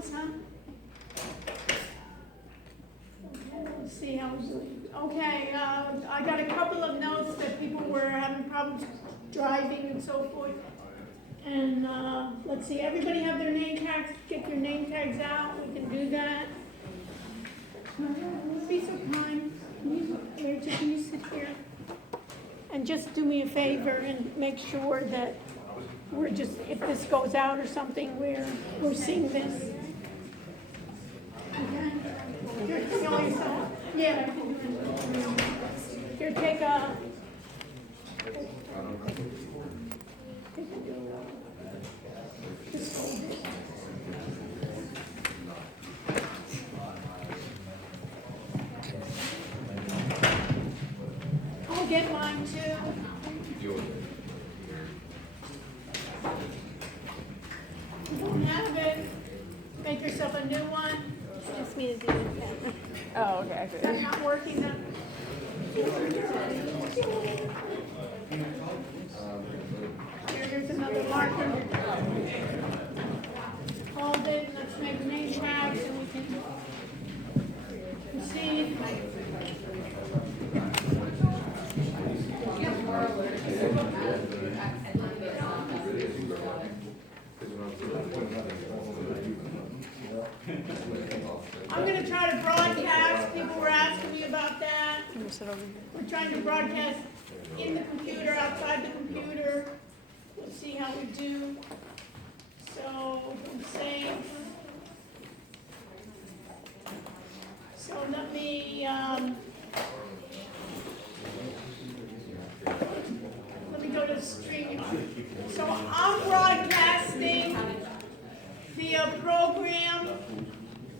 else, huh? Okay, let's see how we're doing. Okay, I got a couple of notes that people were having problems driving and so forth. And let's see, everybody have their name tags, get your name tags out, we can do that. Be so kind, Rachel, can you sit here? And just do me a favor and make sure that we're just, if this goes out or something, we're seeing this. Okay? Here, you know yourself? Yeah. Here, take a. Just hold it. I'll get mine too. You don't have it. Make yourself a new one. Just me to do it. Oh, okay, Is that not working now? Here's another marker. Hold it, let's make name tags and we can proceed. I'm going to try to broadcast. People were asking me about that. We're trying to broadcast in the computer, outside the computer. We'll see how we do. So, save. So let me go to StreamYard. So I'm broadcasting via a program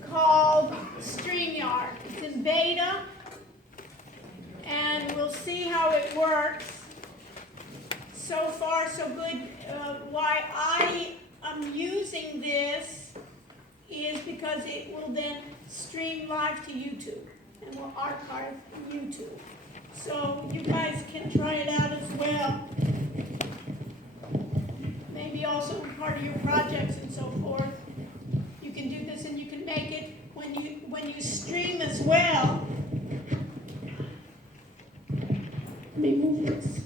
called StreamYard. It's in beta, and we'll see how it works. So far, so good. Why I am using this is because it will then stream live to YouTube and will archive YouTube. So you guys can try it out as well. Maybe also part of your projects and so forth. You can do this and you can make it when you stream as well. Let me move this.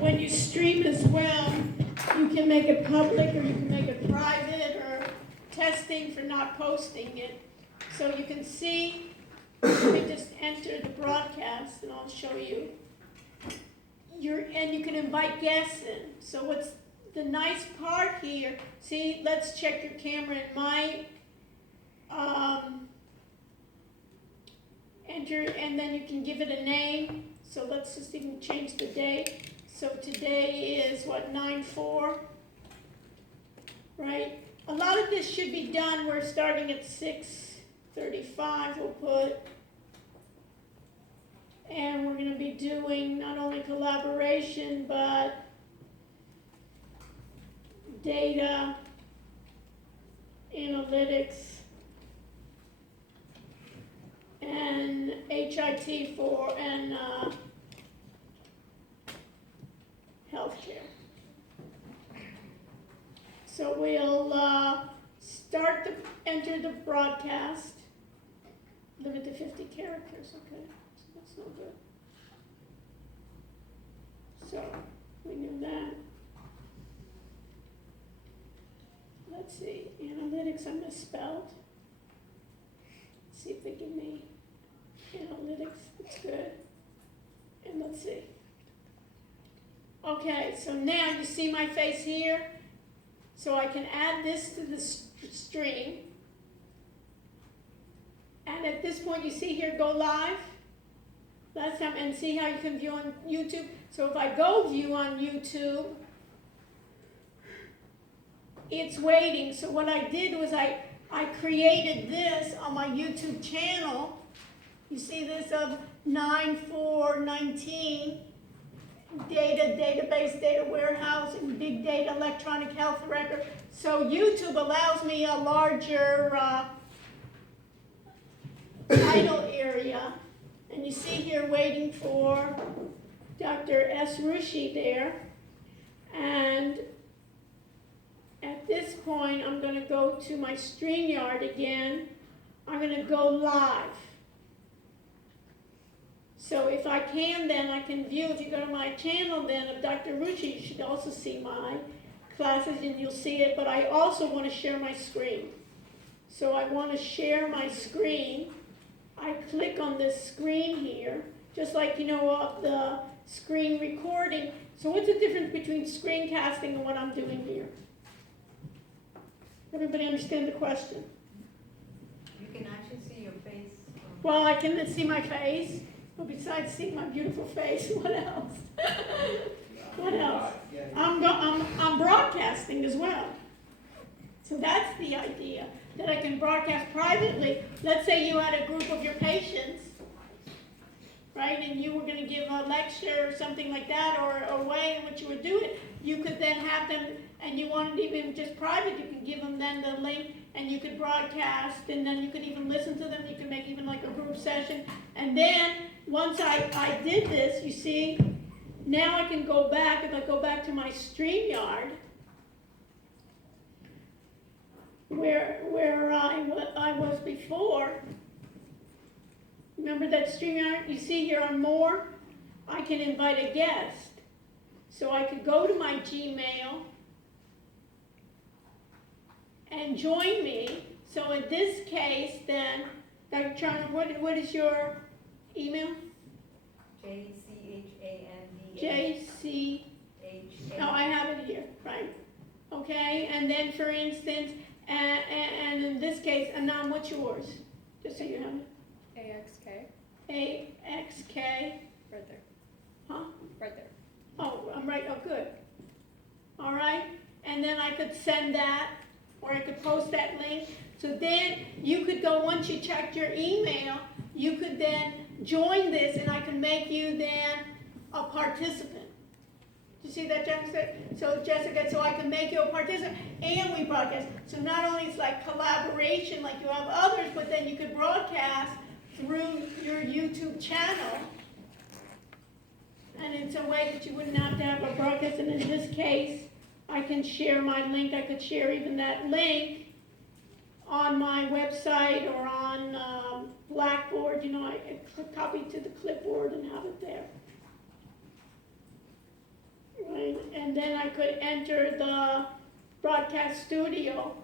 When you stream as well, you can make it public or you can make it private or testing for not posting it. So you can see, let me just enter the broadcast and I'll show you. And you can invite guests in. So what's the nice part here, see, let's check your camera and mic. Enter, and then you can give it a name. So let's just even change the date. So today is what, 9/4, right? A lot of this should be done. We're starting at 6:35, we'll put. And we're going to be doing not only collaboration, but data, analytics, and HIT and healthcare. So we'll enter the broadcast. Limit to 50 characters, okay. That's no good. So we knew that. Let's see, analytics I misspelled. Let's see if they give me analytics, that's good. And let's see. Okay, so now you see my face here. So I can add this to the stream. And at this point you see here, go live. Last time, and see how you can view on YouTube. So if I go view on YouTube, it's waiting. So what I did was I created this on my YouTube channel. You see this of 9/4/19, database, data warehousing, big data, electronic health record. So YouTube allows me a larger title area. And you see here waiting for Dr. S. Rushi there. And at this point, I'm going to go to my StreamYard again. I'm going to go live. So if I can, then I can view, if you go to my channel then of Dr. Ruchi, you should also see my classes and you'll see it, but I also want to share my screen. So I want to share my screen. I click on this screen here, just like, the screen recording. So what's the difference between screencasting and what I'm doing here? Everybody understand the question? You can actually see your face. Well, I can see my face. Well, besides seeing my beautiful face, what else? What else? I'm broadcasting as well. So that's the idea, that I can broadcast privately. Let's say you had a group of your patients, right, and you were going to give a lecture or something like that, or a way in which you would do it. You could then have them, and you wanted even just private, you can give them then the link, and you could broadcast, and then you could even listen to them. You could make even like a group session. And then, once I did this, you see, now I can go back, if I go back to my StreamYard, where I was before. Remember that StreamYard? You see here on More, I can invite a guest. So I could go to my Gmail and join me. So in this case, then, Dr. Chandra, what is your email? JCHAND. JC. Oh, I have it here, right. Okay, and then for instance, and in this case, Anam, what's yours? Just so you have it. AXK. AXK. Right there. Huh? Right there. Oh, I'm right. Oh, good. All right. And then I could send that, or I could post that link. So then you could go, once you checked your email, you could then join this, and I can make you then a participant. You see that, Jessica? So Jessica, so I can make you a participant, and we broadcast. So not only it's like collaboration, like you have others, but then you could broadcast through your YouTube channel, and it's a way that you wouldn't have to have a broadcast. And in this case, I can share my link. I could share even that link on my website or on Blackboard. I copy to the clipboard and have it there. Right, and then I could enter the broadcast studio,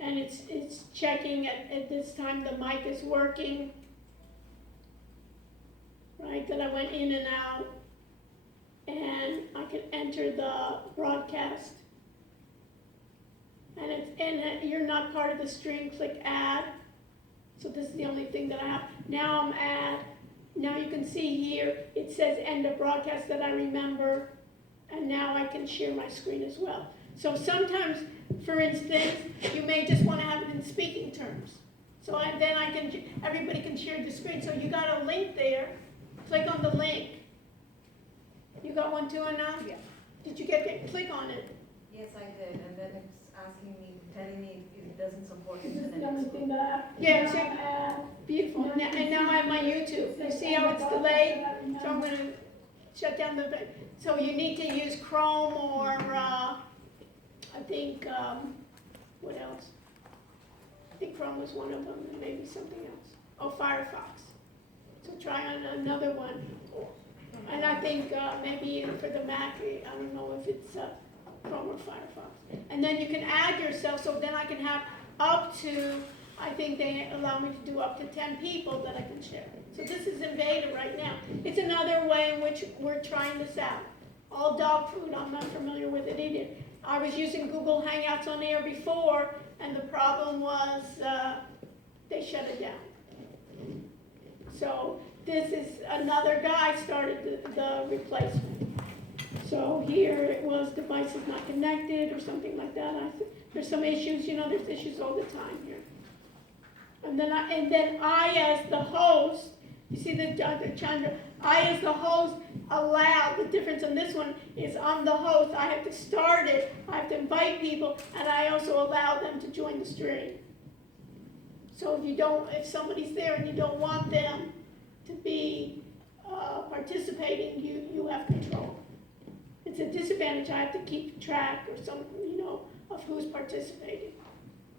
and it's checking at this time the mic is working, right, that I went in and out, and I could enter the broadcast, and you're not part of the stream, click add. So this is the only thing that I have. Now I'm add. Now you can see here, it says end of broadcast that I remember, and now I can share my screen as well. So sometimes, for instance, you may just want to have it in speaking terms. So everybody can share the screen. So you got a link there, click on the link. You got one too, Anna? Yeah. Did you get it? Click on it. Yes, I did, and then it's asking me, telling me if it doesn't support This is internet. the only thing that I have. Yeah, so, beautiful. And now I have my YouTube. You see how it's delayed? So I'm going to shut down the. So you need to use Chrome or I think what else? I think Chrome was one of them, and maybe something else. Oh, Firefox. So try on another one. And I think maybe for the Mac, I don't know if it's Chrome or Firefox. And then you can add yourself, so then I can have up to, I think they allow me to do up to 10 people that I can share. So this is in beta right now. It's another way in which we're trying this out. All dog food, I'm not familiar with it either. I was using Google Hangouts on air before, and the problem was they shut it down. So this is another guy started the replacement. So here it was devices not connected or something like that. There's some issues, there's issues all the time here. And then I as the host, you see the Chandra, I as the host allow, the difference on this one is I'm the host, I have to start it, I have to invite people, and I also allow them to join the stream. So if somebody's there and you don't want them to be participating, you have control. It's a disadvantage, I have to keep track or some, of who's participating.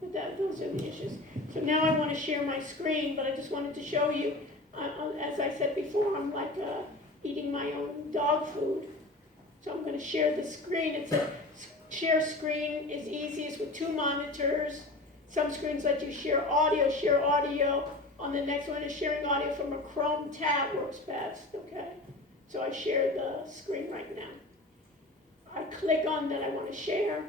But those are the issues. So now I want to share my screen, but I just wanted to show you, as I said before, I'm like eating my own dog food. So I'm going to share the screen. It's a share screen is easiest with 2 monitors. Some screens let you share audio. On the next one is sharing audio from a Chrome tab works best, okay? So I share the screen right now. I click on that I want to share,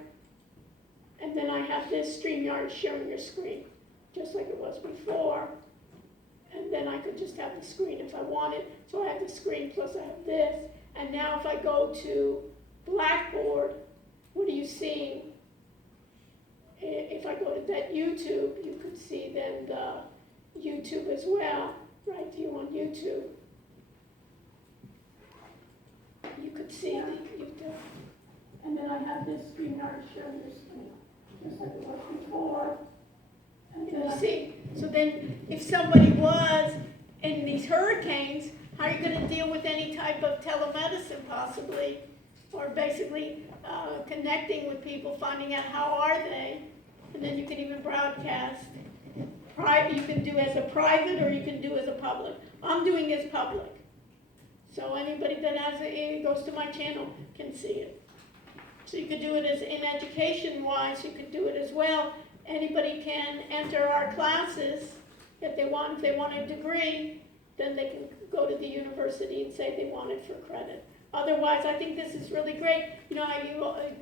and then I have this StreamYard sharing your screen, just like it was before. And then I could just have the screen if I wanted. So I have the screen plus I have this. And now if I go to Blackboard, what are you seeing? If I go to that YouTube, you could see then the YouTube as well, right? You on YouTube. You could see the YouTube. And then I have this StreamYard showing your screen, just like it was before. And then you see, so then if somebody was in these hurricanes, how are you going to deal with any type of telemedicine possibly? Or basically connecting with people, finding out how are they, and then you can even broadcast. Private, you can do as a private or you can do as a public. I'm doing as public. So anybody that goes to my channel can see it. So you could do it as in education-wise, you could do it as well. Anybody can enter our classes if they want a degree, then they can go to the university and say they want it for credit. Otherwise, I think this is really great. You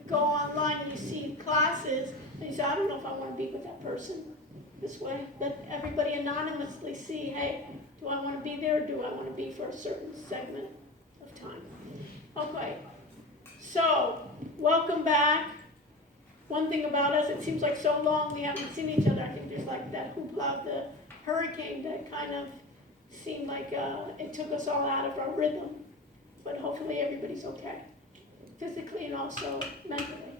go online and you see classes, and you say, I don't know if I want to be with that person this way. Let everybody anonymously see, hey, do I want to be there or do I want to be for a certain segment of time? Okay, so welcome back. One thing about us, it seems like so long we haven't seen each other. I think there's like that hoopla of the hurricane that kind of seemed like it took us all out of our rhythm. But hopefully everybody's okay, physically and also mentally.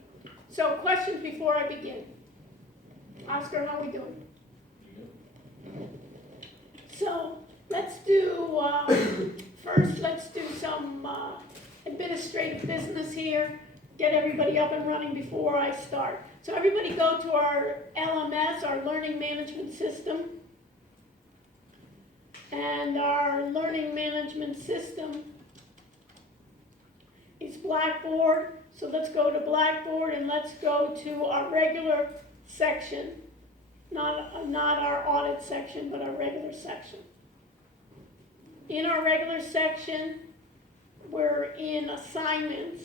So questions before I begin. Oscar, how are we doing? So let's do, first let's do some administrative business here. Get everybody up and running before I start. So everybody go to our LMS, our Learning Management System. And our Learning Management System is Blackboard. So let's go to Blackboard and let's go to our regular section. Not our audit section, but our regular section. In our regular section, we're in assignments.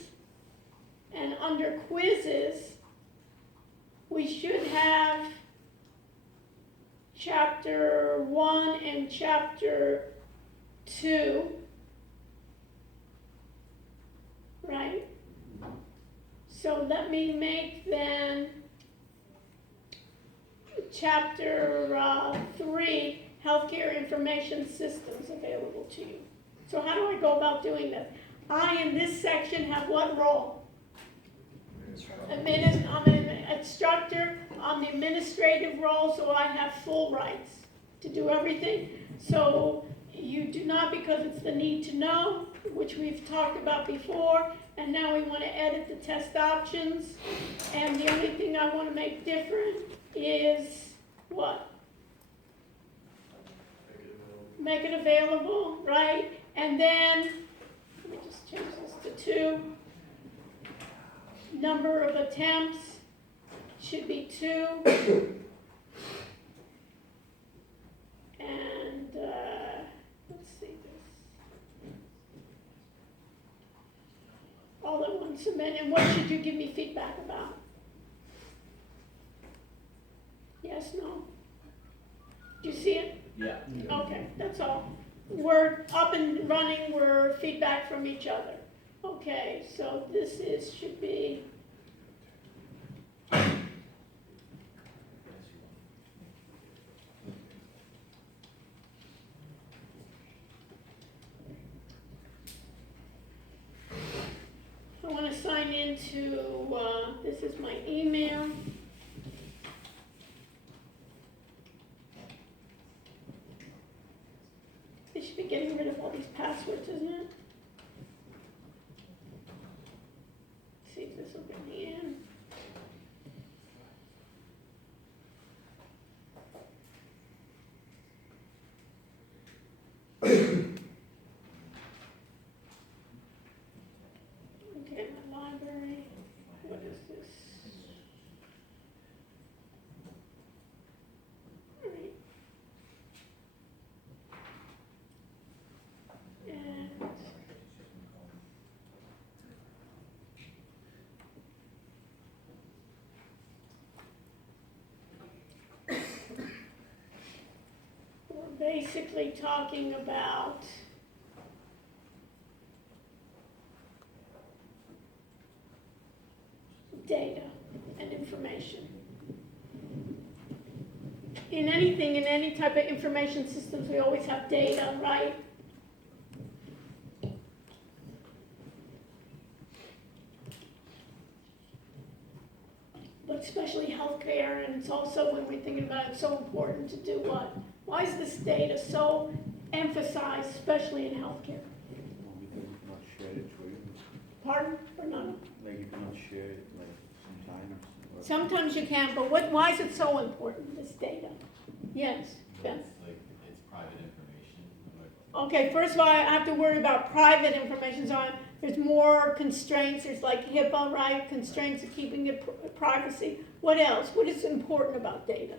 And under quizzes, we should have chapter 1 and chapter 2, right? So let me make then chapter 3, Healthcare Information Systems, available to you. So how do I go about doing this? I, in this section, have what role? I'm an instructor on the administrative role, so I have full rights to do everything. So you do not, because it's the need to know, which we've talked about before, and now we want to edit the test options. And the only thing I want to make different is what? Make it available, right? And then, let me just change this to 2. Number of attempts should be 2. And let's see this. All at once a minute. And what should you give me feedback about? Yes, no? Do you see it? Yeah. Okay, that's all. We're up and running. We're feedback from each other. Okay, so this should be. I want to sign into, this is my email. They should be getting rid of all these passwords, isn't it? basically talking about data and information. In anything, in any type of information systems, we always have data, right? But especially healthcare, and it's also, when we're thinking about it, it's so important to do what? Why is this data so emphasized, especially in healthcare? Well, because you cannot share it for you. Pardon? Or not? Like you cannot share it like sometimes. or- Sometimes you can, but why is it so important, this data? Yes, Ben? It's like, it's private information, like, Okay, first of all, I have to worry about private information, so there's more constraints, there's like HIPAA, right? Constraints of keeping the privacy. What else? What is important about data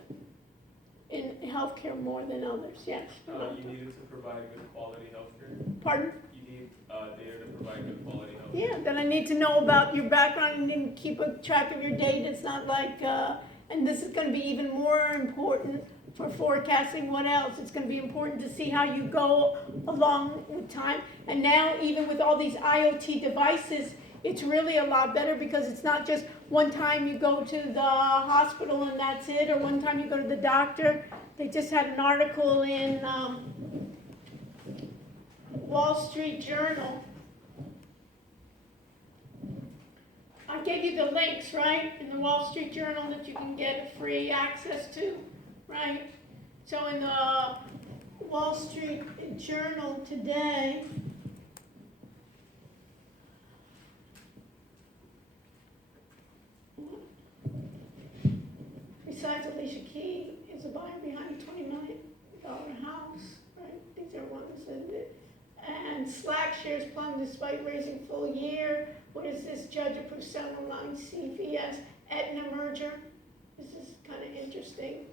in healthcare more than others? Yes? You needed to provide good quality healthcare. Pardon? You need data to provide good quality healthcare. Yeah, then I need to know about your background and keep a track of your data. It's not like, and this is gonna be even more important for forecasting. What else? It's gonna be important to see how you go along with time. And now, even with all these IoT devices, it's really a lot better, because it's not just one time you go to the hospital and that's it, or one time you go to the doctor. They just had an article in Wall Street Journal. I gave you the links, right, in the Wall Street Journal that you can get free access to, right? So in the Wall Street Journal today, besides Alicia Key is a buyer behind a $20 million house, right? These are ones that, and Slack shares plumb despite raising full year. What is this? Judge approved settlement line CVS Aetna merger. This is kind of interesting,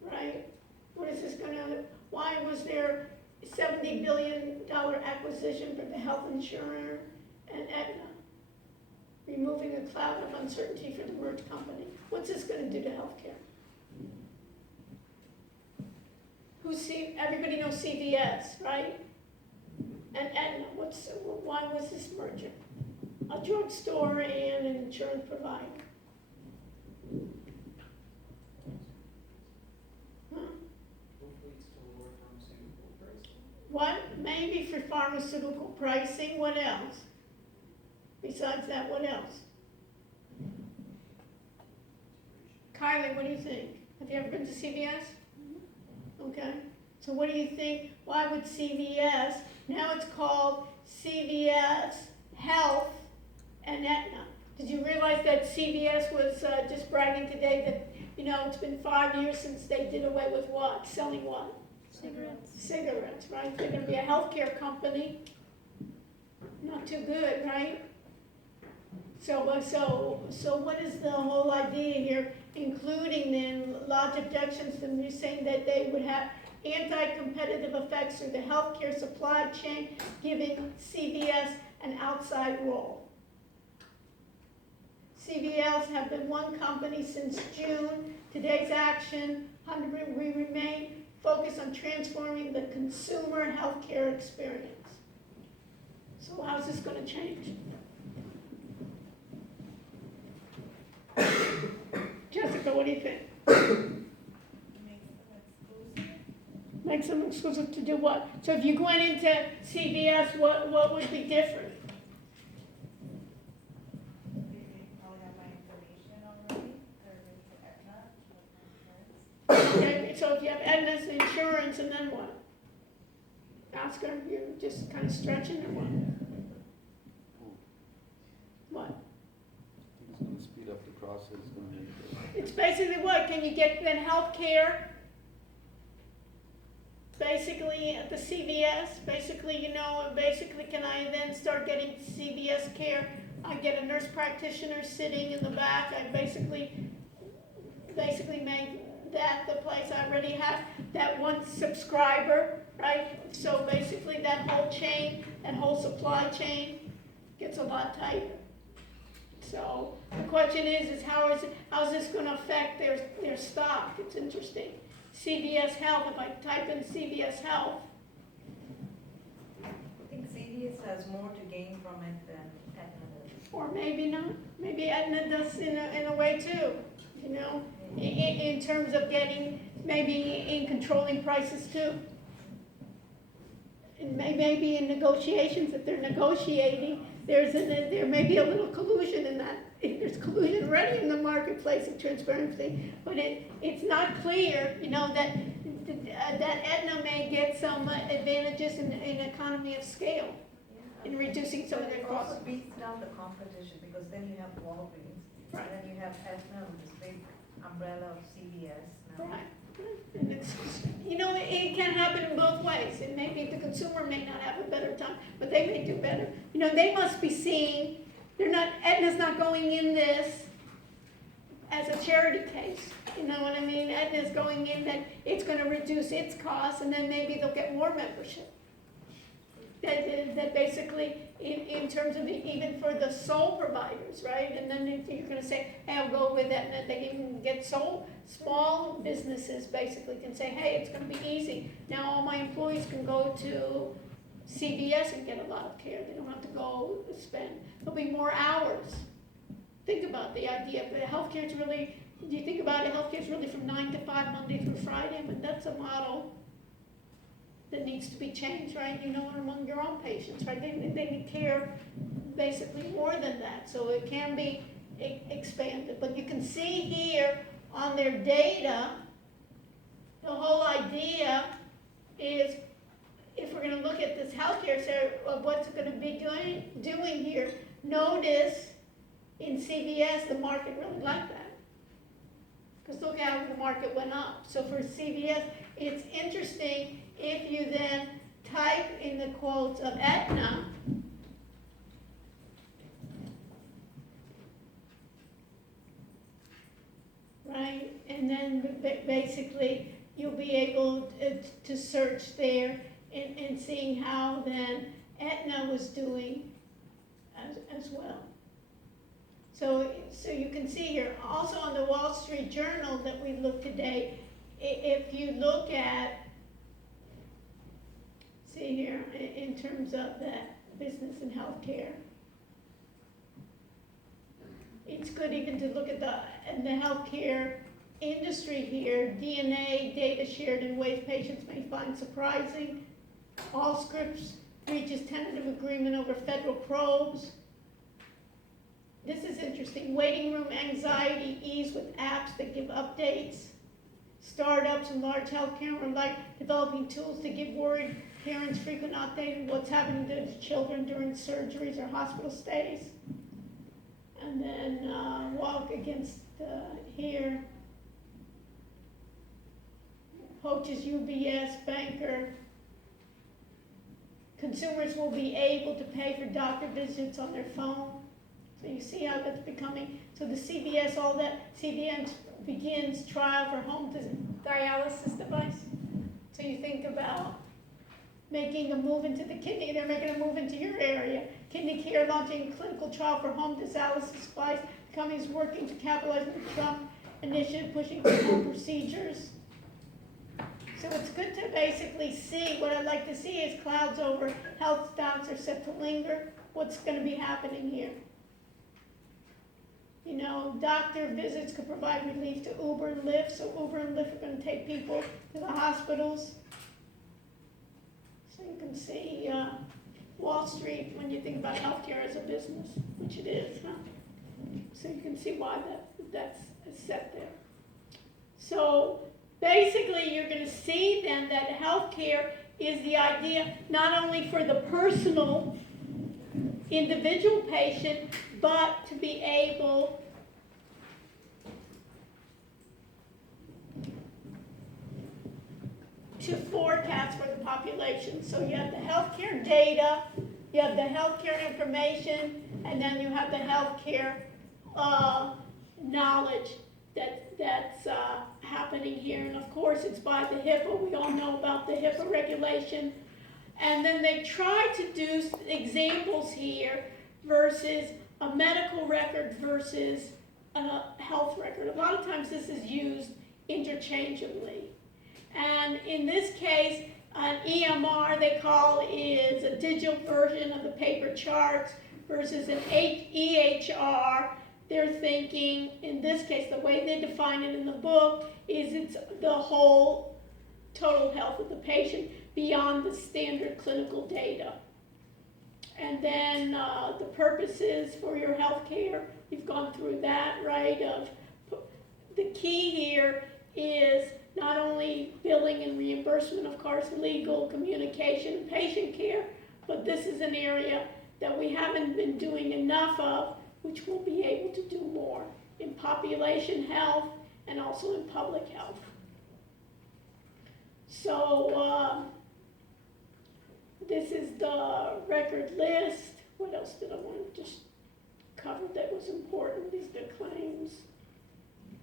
right? What is this gonna, why was there $70 billion acquisition for the health insurer and Aetna? Removing a cloud of uncertainty for the merged company. What's this gonna do to healthcare? Everybody knows CVS, right? And Aetna, why was this merger? A drugstore and an insurance provider. Huh? Hopefully it's to lower pharmaceutical prices. What? Maybe for pharmaceutical pricing. What else? Besides that, what else? Kylie, what do you think? Have you ever been to CVS? Okay. So what do you think? Why would CVS, now it's called CVS Health and Aetna. Did you realize that CVS was just bragging today that, it's been 5 years since they did away with what? Selling what? Cigarettes. Cigarettes, right? They're going to be a healthcare company. Not too good, right? So what is the whole idea here, including then large objections to them saying that they would have anti-competitive effects through the healthcare supply chain, giving CVS an outside role. CVS have been one company since June. Today's action, we remain focused on transforming the consumer healthcare experience. So how's this going to change? Jessica, what do you think? Makes them exclusive to do what? So if you went into CVS, what would be different? Probably have my information already, or is it Aetna? Okay, so if you have Aetna's insurance, and then what? Oscar, you're just kind of stretching, or what? What? It's gonna speed up the process, it's gonna make it. It's basically what? Can you get then health care? Basically, at the CVS, basically, can I then start getting CVS care? I get a nurse practitioner sitting in the back. I basically make that the place. I already have that one subscriber, right? So basically that whole chain, that whole supply chain gets a lot tighter. So the question is how is this going to affect their stock? It's interesting. CVS Health, if I type in CVS Health, I think CVS has more to gain from it than Aetna does. or maybe not, maybe Aetna does in a way too, you know, in terms of getting, maybe in controlling prices too. And maybe in negotiations, if they're negotiating, there may be a little collusion in that. There's collusion already in the marketplace of transparency, but it's not clear, you know, that Aetna may get some advantages in economy of scale in reducing some of their It costs. also beats down the competition, because then you have Walgreens, Right. and then you have Aetna, this big umbrella of CVS now. Right. And it's, you know, it can happen in both ways, and maybe the consumer may not have a better time, but they may do better. You know, they must be seeing, Aetna's not going in this as a charity case, you know what I mean? Aetna's going in that it's gonna reduce its costs, and then maybe they'll get more membership. That basically, in terms of even for the sole providers, right? And then if you're gonna say, hey, I'll go with Aetna, they can get small businesses basically can say, hey, it's gonna be easy. Now all my employees can go to CVS and get a lot of care. They don't have to go spend, there'll be more hours. Think about the idea, but healthcare is really, do you think about it, healthcare is really from 9 to 5, Monday through Friday, I mean, that's a model that needs to be changed, right? You know, among your own patients, right? They need care basically more than that, so it can be expanded. But you can see here on their data, the whole idea is, if we're going to look at this healthcare, so of what's it going to be doing here, notice in CVS the market really liked that. Because look how the market went up. So for CVS, it's interesting if you then type in the quotes of Aetna, right? And then basically you'll be able to search there and seeing how then Aetna was doing as well. So you can see here, also on the Wall Street Journal that we looked today, if you look at, see here, in terms of that business and healthcare, it's good even to look at the healthcare industry here. DNA data shared in ways patients may find surprising. Allscripts reaches tentative agreement over federal probes. This is interesting. Waiting room anxiety ease with apps that give updates. Startups and large healthcare are like developing tools to give worried parents frequent updates on what's happening to their children during surgeries or hospital stays. And then walk against here. Poaches UBS, banker. Consumers will be able to pay for doctor visits on their phone. So you see how that's becoming, so the CVS, all that, CVS begins trial for home dialysis device. So you think about making a move into the kidney, they're making a move into your area. Kidney Care launching clinical trial for home dialysis device. The company is working to capitalize on the Trump initiative, pushing for home procedures. So it's good to basically see, what I'd like to see is clouds over health stocks are set to linger. What's going to be happening here? You know, doctor visits could provide relief to Uber and Lyft, so Uber and Lyft are going to take people to the hospitals. So you can see Wall Street when you think about healthcare as a business, which it is, huh? So you can see why that's set there. So basically you're going to see then that healthcare is the idea not only for the personal individual patient, but to be able to forecast for the population. So you have the healthcare data, you have the healthcare information, and then you have the healthcare knowledge that's happening here. And of course it's by the HIPAA. We all know about the HIPAA regulation. And then they try to do examples here versus a medical record versus a health record. A lot of times this is used interchangeably. And in this case, an EMR they call is a digital version of the paper charts versus an EHR. They're thinking, in this case, the way they define it in the book is it's the whole total health of the patient beyond the standard clinical data. And then the purposes for your health care, we've gone through that, right? The key here is not only billing and reimbursement, of course, legal, communication, and patient care, but this is an area that we haven't been doing enough of, which we'll be able to do more in population health and also in public health. So this is the record list. What else did I want to just cover that was important? These are the claims,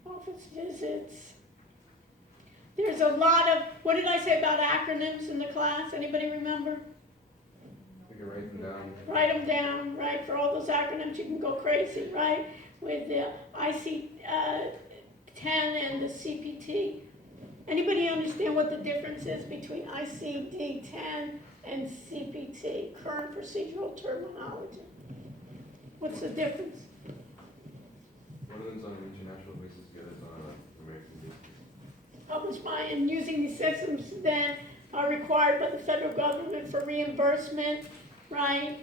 office visits. There's a lot of, what did I say about acronyms in the class? Anybody remember? We can write them down. Write them down, right? For all those acronyms, you can go crazy, right? With the IC10 and the CPT. Anybody understand what the difference is between ICD-10 and CPT, current procedural terminology? What's the difference? One of them's on an international basis, the other's on an American basis. Published by and using these systems then are required by the federal government for reimbursement, right?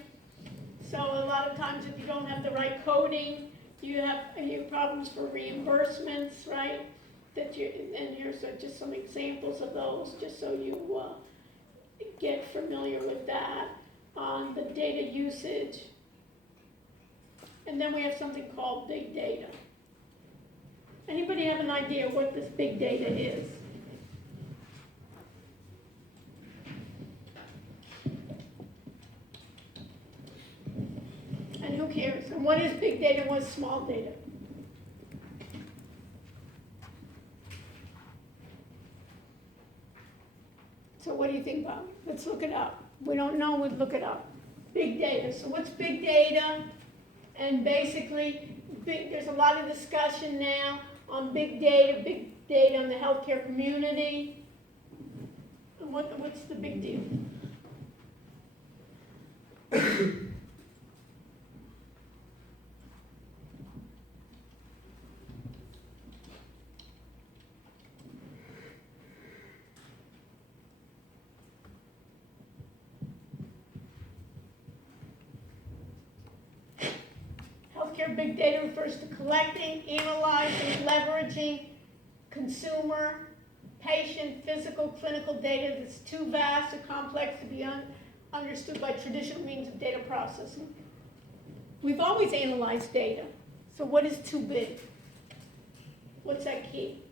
So a lot of times if you don't have the right coding, you have problems for reimbursements, right? And here's just some examples of those, just so you get familiar with that on the data usage. And then we have something called big data. Anybody have an idea what this big data is? And who cares? And what is big data and what is small data? So what do you think, Bob? Let's look it up. We don't know, we'll look it up. Big data. So what's big data? And basically, there's a lot of discussion now on big data in the healthcare community. And what's the big deal? Healthcare big data refers to collecting, analyzing, leveraging consumer, patient, physical, clinical data that's too vast or complex to be understood by traditional means of data processing. We've always analyzed data, so what is too big? What's that key?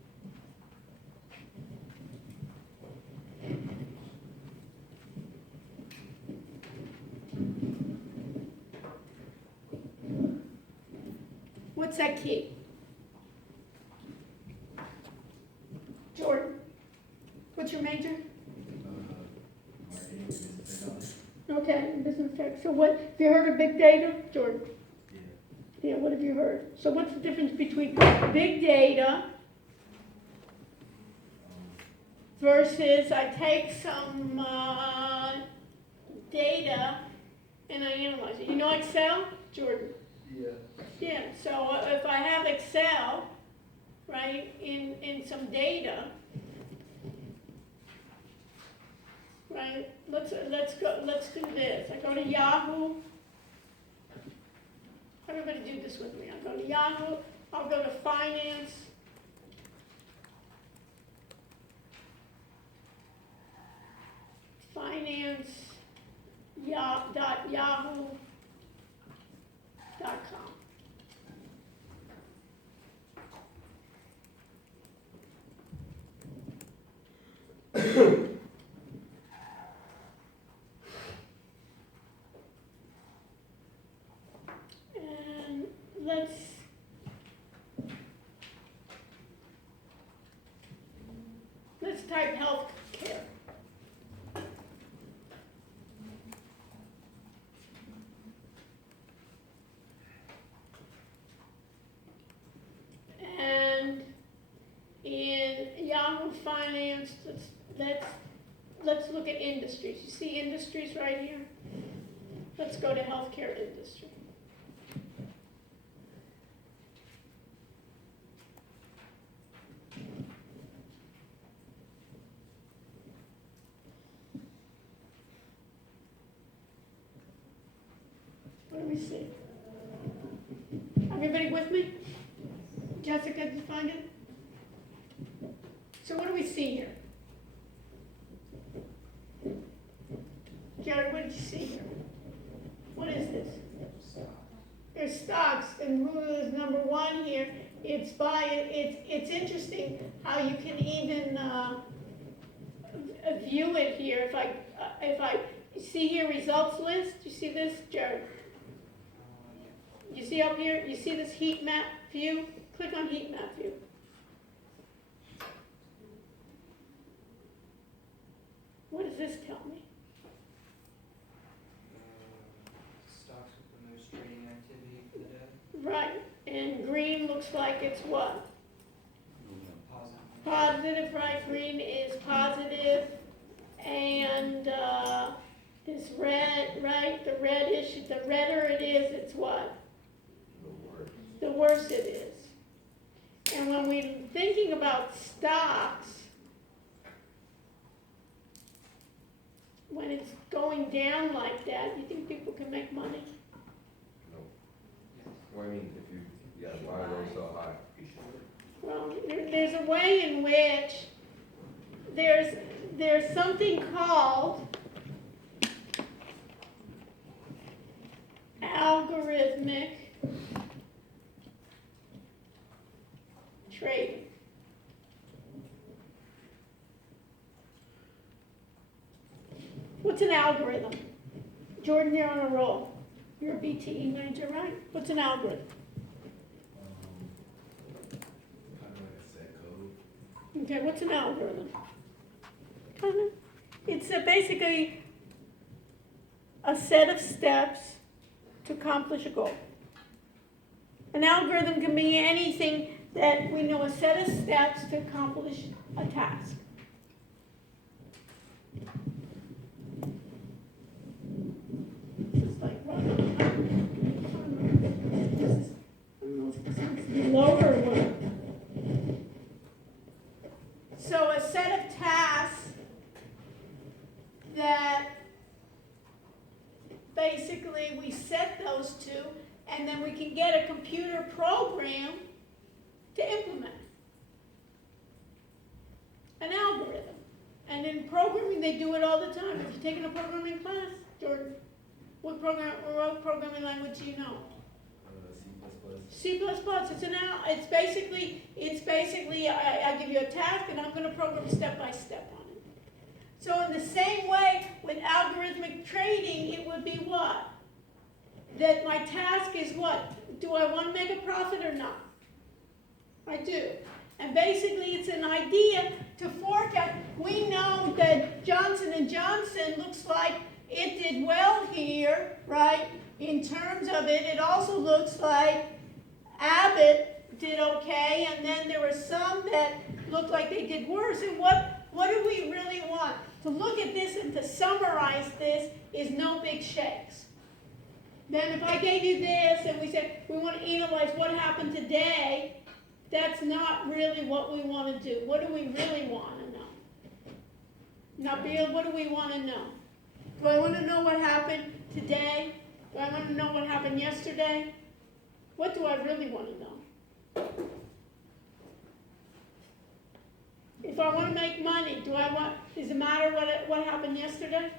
What's that key? Jordan, what's your major? Marketing, business technology. Okay, business tech. So what, have you heard of big data? Jordan? Yeah. Yeah, what have you heard? So what's the difference between big data versus I take some data and I analyze it? You know Excel, Jordan? Yeah. Yeah, so if I have Excel, right, in some data, right, let's do this. I go to Yahoo. Everybody do this with me. I go to Yahoo, I'll go to finance. Yahoo.com. And let's type health care. And in Yahoo Finance, let's look at industries. You see industries right here? Let's go to healthcare industry. What do we see? Everybody with me? Jessica, did you find it? So what do we see here? Jared, what did you see here? What is this? There's stocks, and who is number one here? It's interesting how you can even view it here. If I see here results list, you see this, Jared? You see up here? You see this heat map view? Click on heat map view. What does this tell me? Stocks with the most trading activity for the day. Right, and green looks like it's what? Positive. Positive, right, green is positive, and this red, right, the reddish, the redder it is, it's what? The worse it is. And when we're thinking about stocks, when it's going down like that, you think people can make money? No. Well, I mean, if you, yeah, why are they so high? Well, there's a way in which there's something called algorithmic trading. What's an algorithm? Jordan, you're on a roll. You're a BTE major, right? What's an algorithm? Kind of like a set code. Okay, what's an algorithm? It's basically a set of steps to accomplish a goal. An algorithm can be anything that we know, a set of steps to accomplish a task. This is like running. This is, I don't know if this one's the lower one. So a set of tasks that basically we set those to, and then we can get a computer program to implement an algorithm. And in programming, they do it all the time. Have you taken a programming class, Jordan? What programming language do you know? C++. C++. It's basically I give you a task and I'm going to program step by step on it. So in the same way with algorithmic trading, it would be what? That my task is what? Do I want to make a profit or not? I do. And basically it's an idea to forecast. We know that Johnson & Johnson looks like it did well here, right? In terms of it, it also looks like Abbott did okay, and then there were some that looked like they did worse. And what do we really want? To look at this and to summarize this is no big shakes. Then if I gave you this and we said we want to analyze what happened today, that's not really what we want to do. What do we really want to know? Now, Bill, what do we want to know? Do I want to know what happened today? Do I want to know what happened yesterday? What do I really want to know? If I want to make money, does it matter what happened yesterday?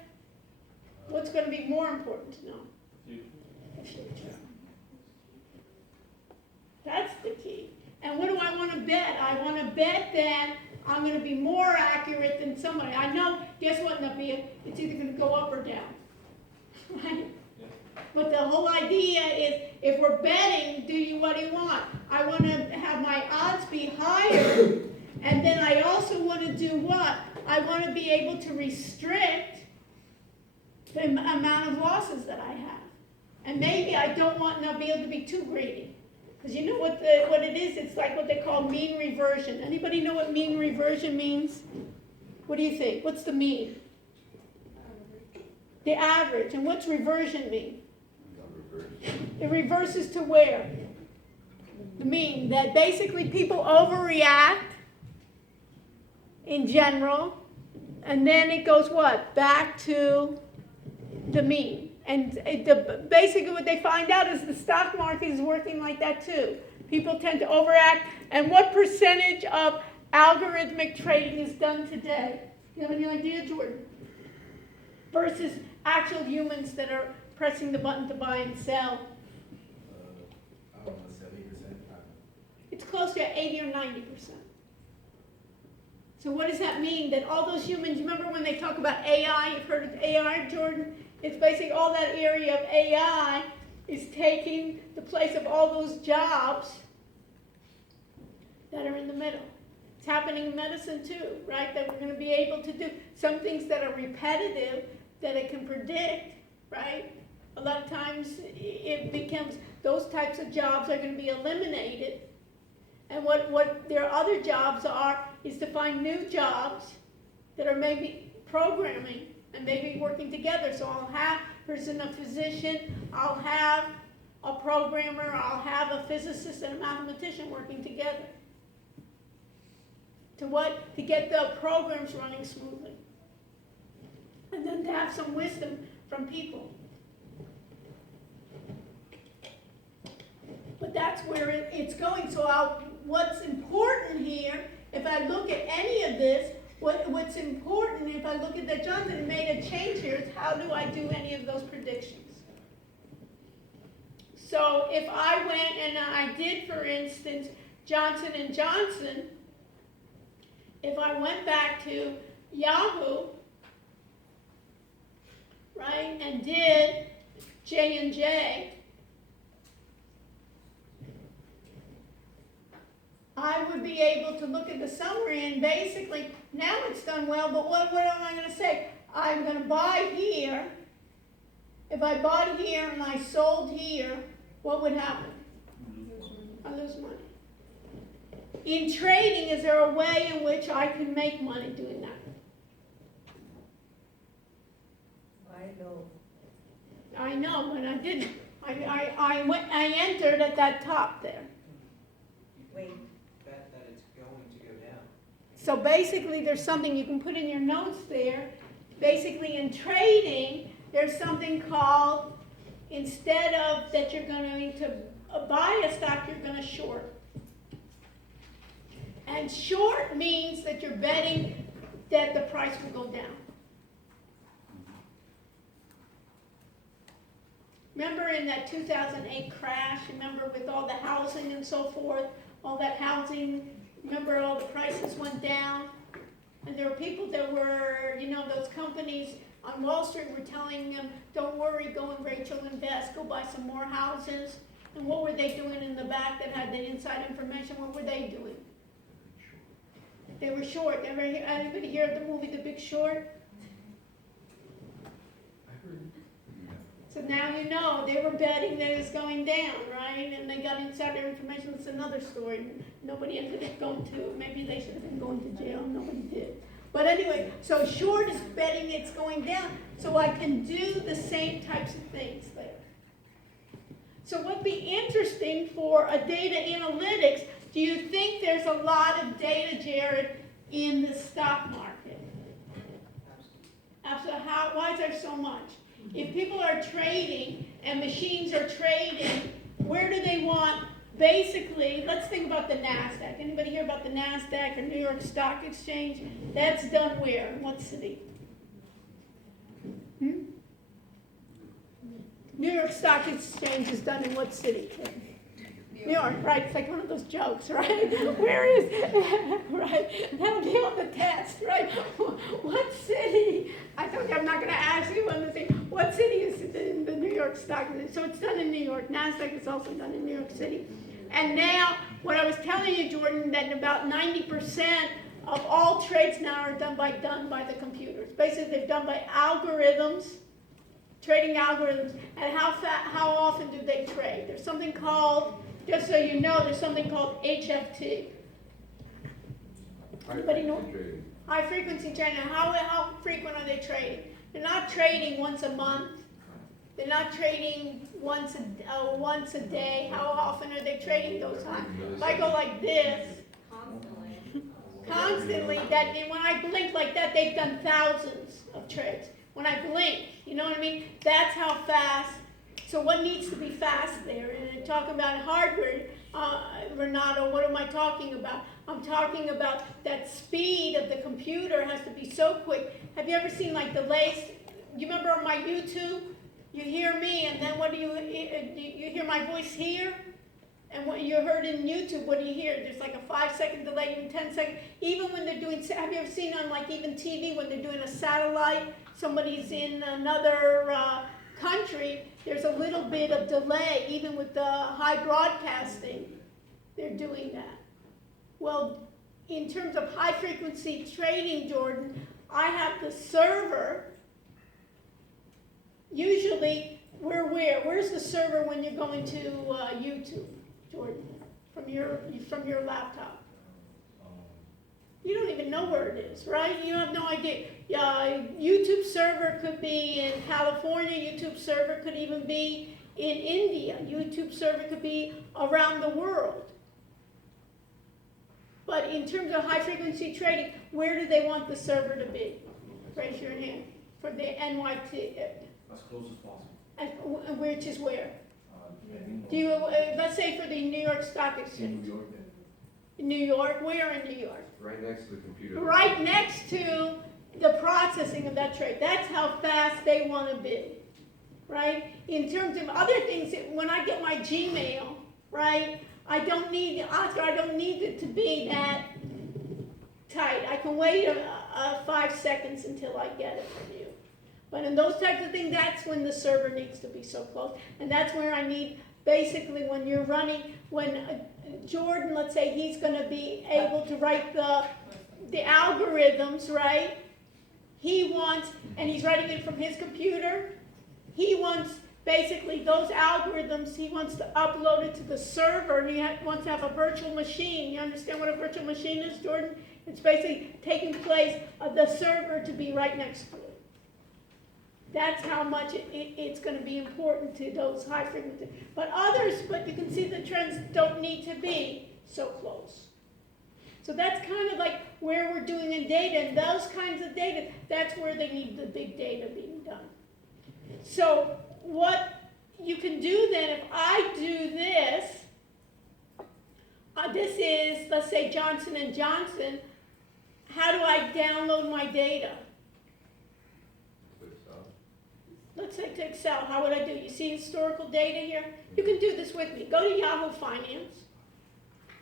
What's going to be more important to know? The future. That's the key. And what do I want to bet? I want to bet that I'm going to be more accurate than somebody. I know, guess what, Nabil? It's either going to go up or down. Right? Yeah. But the whole idea is, if we're betting, what do you want? I want to have my odds be higher, and then I also want to do what? I want to be able to restrict the amount of losses that I have. And maybe I don't want Nabil to be too greedy. Because you know what it is? It's like what they call mean reversion. Anybody know what mean reversion means? What do you think? What's the mean? The average. And what's reversion mean? It reverses to where? The mean. That basically people overreact in general, and then it goes what? Back to the mean. And basically what they find out is the stock market is working like that too. People tend to overact. And what percentage of algorithmic trading is done today? You have any idea, Jordan? Versus actual humans that are pressing the button to buy and sell. I don't know, 70%. It's close to 80 or 90%. So what does that mean? That all those humans, remember when they talk about AI, you've heard of AI, Jordan? It's basically all that area of AI is taking the place of all those jobs that are in the middle. It's happening in medicine too, right? That we're going to be able to do some things that are repetitive, that it can predict, right? A lot of times it becomes, those types of jobs are going to be eliminated. And what their other jobs are is to find new jobs that are maybe programming and maybe working together. So I'll have a physician, I'll have a programmer, I'll have a physicist and a mathematician working together. To what? To get the programs running smoothly. And then to have some wisdom from people. But that's where it's going. So what's important here, if I look at any of this, what's important, if I look at that Johnson made a change here, is how do I do any of those predictions? So if I went and I did, for instance, Johnson & Johnson, if I went back to Yahoo, right, and did J&J, I would be able to look at the summary and basically, now it's done well, but what am I going to say? I'm going to buy here. If I bought here and I sold here, what would happen? I lose money. In trading, is there a way in which I can make money doing that? I know, but I didn't. I entered at that top there. Wait. Bet that it's going to go down. So basically, there's something you can put in your notes there. Basically, in trading, there's something called, instead of that you're going to buy a stock, you're going to short. And short means that you're betting that the price will go down. Remember in that 2008 crash, remember with all the housing and so forth, all that housing, remember all the prices went down? And there were people that were, those companies on Wall Street were telling them, don't worry, go and Rachel invest, go buy some more houses. And what were they doing in the back that had the inside information? What were they doing? They were short. Anybody hear of the movie The Big Short? So now you know, they were betting that it was going down, right? And they got insider information. It's another story. Nobody ended up going to, maybe they should have been going to jail. Nobody did. But anyway, so short is betting it's going down. So I can do the same types of things there. So what would be interesting for a data analytics, do you think there's a lot of data, Jared, in the stock market? Absolutely. Why is there so much? If people are trading and machines are trading, where do they want, basically, let's think about the NASDAQ. Anybody hear about the NASDAQ or New York Stock Exchange? That's done where? In what city? New York Stock Exchange is done in what city? New York, right? It's like one of those jokes, right? Where is, right? That'll be on the test, right? What city? I told you I'm not going to ask you on the thing. What city is it in the New York Stock? So it's done in New York. NASDAQ is also done in New York City. And now, what I was telling you, Jordan, that about 90% of all trades now are done by the computers. Basically, they're done by algorithms, trading algorithms. And how often do they trade? There's something called Just so you know, there's something called HFT. Anybody know? Trading. High frequency trading. How frequent are they trading? They're not trading once a month. They're not trading once a day. How often are they trading those high? If I go like this, constantly, that when I blink like that, they've done thousands of trades. When I blink, you know what I mean? That's how fast. So what needs to be fast there? And talking about hardware, Renato, what am I talking about? I'm talking about that speed of the computer has to be so quick. Have you ever seen like delays? You remember on my YouTube? You hear me, and then what do you hear my voice here? And what you heard in YouTube, what do you hear? There's like a 5-second delay, even 10 seconds. Even when they're doing, have you ever seen on like even TV when they're doing a satellite, somebody's in another country, there's a little bit of delay, even with the high broadcasting, they're doing that. Well, in terms of high frequency trading, Jordan, I have the server. Usually, we're where? Where's the server when you're going to YouTube, Jordan, from your laptop? You don't even know where it is, right? You have no idea. YouTube server could be in California. YouTube server could even be in India. YouTube server could be around the world. But in terms of high frequency trading, where do they want the server to be? Raise your hand for the NYT. As close as possible. Which is where? Depending Do you, let's say for the New York Stock on Exchange. New York, then. New York, where in New York? Right next to the computer. Right next to the processing of that trade. That's how fast they want to be, right? In terms of other things, when I get my Gmail, right, I don't need it to be that tight. I can wait 5 seconds until I get it from you. But in those types of things, that's when the server needs to be so close. And that's where I need, basically, when you're running, when Jordan, let's say he's going to be able to write the algorithms, right? He wants, and he's writing it from his computer, he wants basically those algorithms, he wants to upload it to the server. He wants to have a virtual machine. You understand what a virtual machine is, Jordan? It's basically taking place of the server to be right next to it. That's how much it's going to be important to those high frequency. But you can see the trends don't need to be so close. So that's kind of like where we're doing in data, and those kinds of data, that's where they need the big data being done. So what you can do then, if I do this, this is, let's say, Johnson & Johnson, how do I download my data? Let's say to Excel. How would I do? You see historical data here? You can do this with me. Go to Yahoo Finance.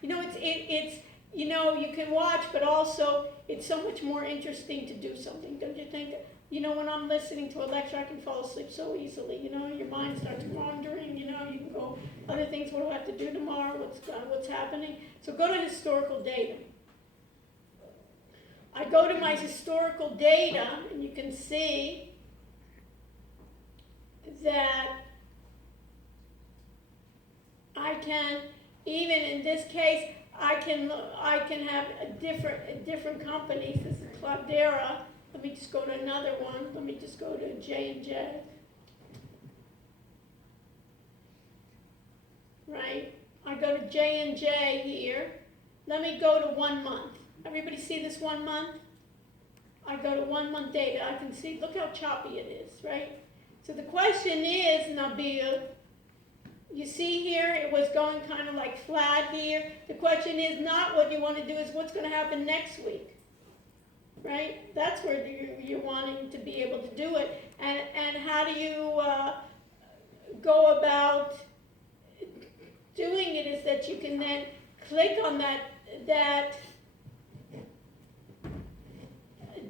You know, it's you know, you can watch, but also it's so much more interesting to do something, don't you think? You know, when I'm listening to a lecture, I can fall asleep so easily. You know, your mind starts wandering. You know, you can go other things. What do I have to do tomorrow? What's happening? So go to historical data. I go to my historical data, and you can see that I can, even in this case, I can have different companies. This is Cloudera. Let me just go to another one. Let me just go to J&J. Right? I go to J&J here. Let me go to 1 month. Everybody see this 1 month? I go to 1 month data. I can see, look how choppy it is, right? So the question is, Nabil, you see here, it was going kind of like flat here. The question is not what you want to do, is what's going to happen next week, right? That's where you're wanting to be able to do it. And how do you go about doing it is that you can then click on that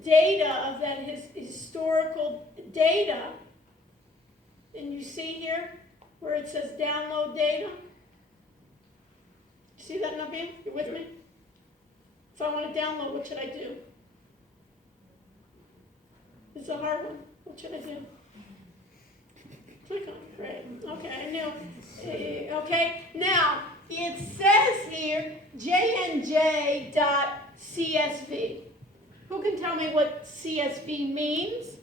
data of that historical data. And you see here where it says download data? See that, Nabil? You with me? If I want to download, what should I do? It's a hard one. What should I do? Click on it. Great. Okay, I knew. Okay, now, it says here jnj.csv. Who can tell me what CSV means?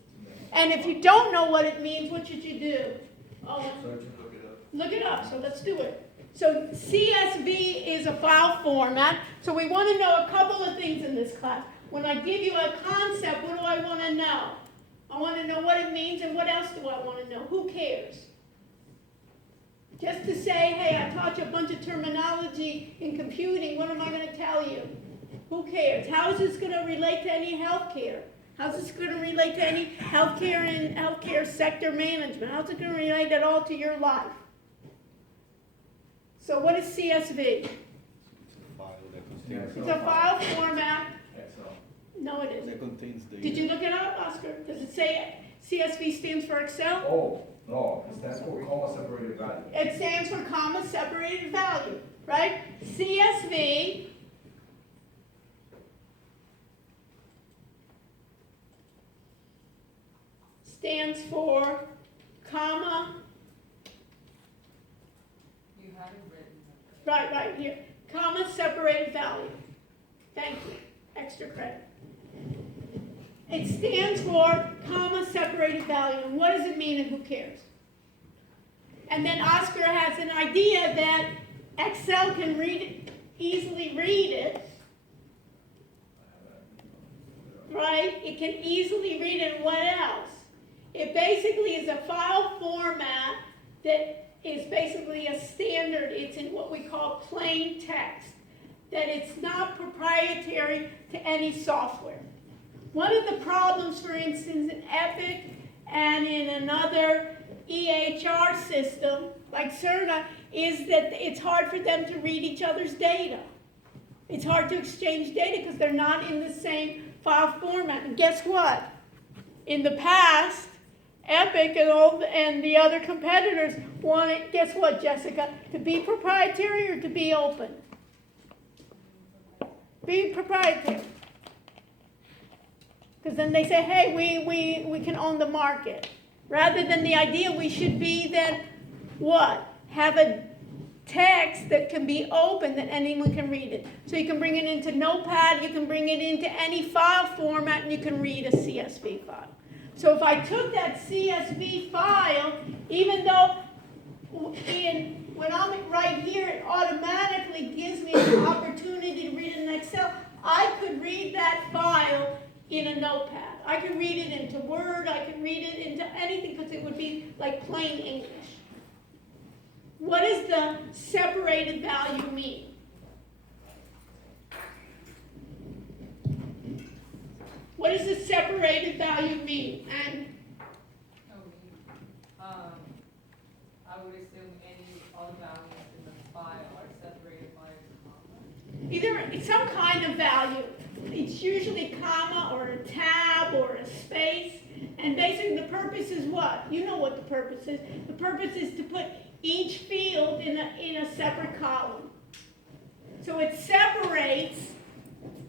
And if you don't know what it means, what should you do? Oh, look it up. So let's do it. So CSV is a file format. So we want to know a couple of things in this class. When I give you a concept, what do I want to know? I want to know what it means, and what else do I want to know? Who cares? Just to say, hey, I taught you a bunch of terminology in computing, what am I going to tell you? Who cares? How is this going to relate to any healthcare? How's this going to relate to any healthcare and healthcare sector management? How's it going to relate at all to your life? So what is CSV? It's a file format. Excel. No, it isn't. That contains the. Did you look it up, Oscar? Does it say CSV stands for Excel? Oh, no, it stands for comma separated value. It stands for comma separated value, right? CSV stands for comma, You have it written. right here, comma separated value. Thank you, extra credit. It stands for comma separated value, and what does it mean and who cares? And then Oscar has an idea that Excel can easily read it, right? It can easily read it, and what else? It basically is a file format that is basically a standard. It's in what we call plain text, that it's not proprietary to any software. One of the problems, for instance, in Epic and in another EHR system, like Cerna, is that it's hard for them to read each other's data. It's hard to exchange data because they're not in the same file format. And guess what? In the past, Epic and the other competitors wanted, guess what, Jessica? To be proprietary or to be open? Be proprietary. Because then they say, hey, we can own the market. Rather than the idea we should be then what? Have a text that can be open, that anyone can read it. So you can bring it into Notepad, you can bring it into any file format, and you can read a CSV file. So if I took that CSV file, even though when I'm right here, it automatically gives me an opportunity to read it in Excel, I could read that file in a Notepad. I could read it into Word, I could read it into anything because it would be like plain English. What does the separated value mean? What does the separated value mean? And I would assume any all values in the file are separated by a comma. either some kind of value. It's usually comma or a tab or a space. And basically the purpose is what? You know what the purpose is. The purpose is to put each field in a separate column. So it separates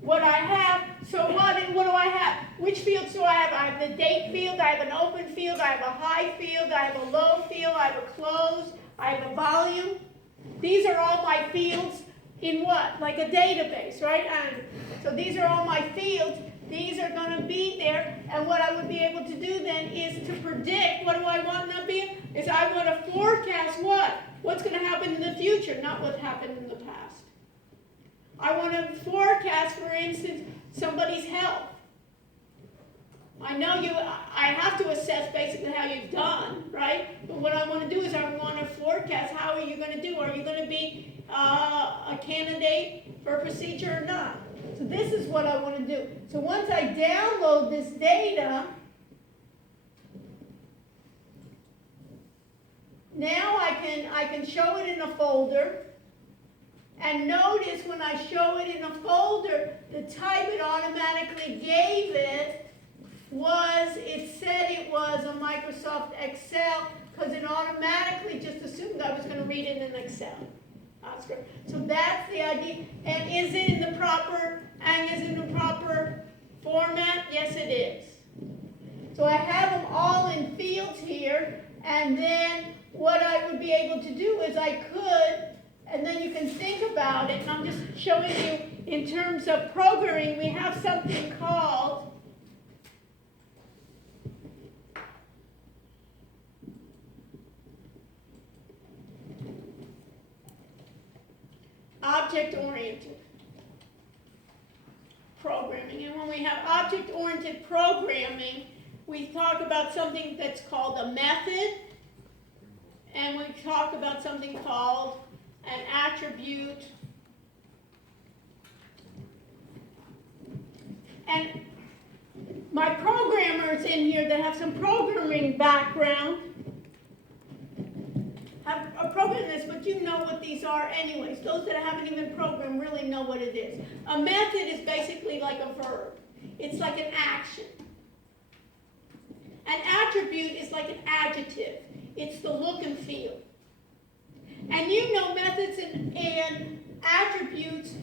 what I have. So what do I have? Which fields do I have? I have the date field, I have an open field, I have a high field, I have a low field, I have a closed, I have a volume. These are all my fields in what? Like a database, right? And so these are all my fields. These are going to be there, and what I would be able to do then is to predict, what do I want them to be? Is I want to forecast what? What's going to happen in the future, not what happened in the past. I want to forecast, for instance, somebody's health. I know I have to assess basically how you've done, right? But what I want to do is I want to forecast how are you going to do. Are you going to be a candidate for a procedure or not? So this is what I want to do. So once I download this data, now I can show it in a folder. And notice when I show it in a folder, the type it automatically gave it said it was a Microsoft Excel, because it automatically just assumed I was going to read it in Excel. Oscar. So that's the idea. And is it in the proper format? Yes, it is. So I have them all in fields here, and then what I would be able to do is I could and then you can think about it, and I'm just showing you in terms of programming, we have something called object-oriented programming. And when we have object-oriented programming, we talk about something that's called a method, and we talk about something called an attribute. And my programmers in here that have some programming background have programmed this, but you know what these are anyways. Those that haven't even programmed really know what it is. A method is basically like a verb. It's like an action. An attribute is like an adjective. It's the look and feel. And you know methods and attributes,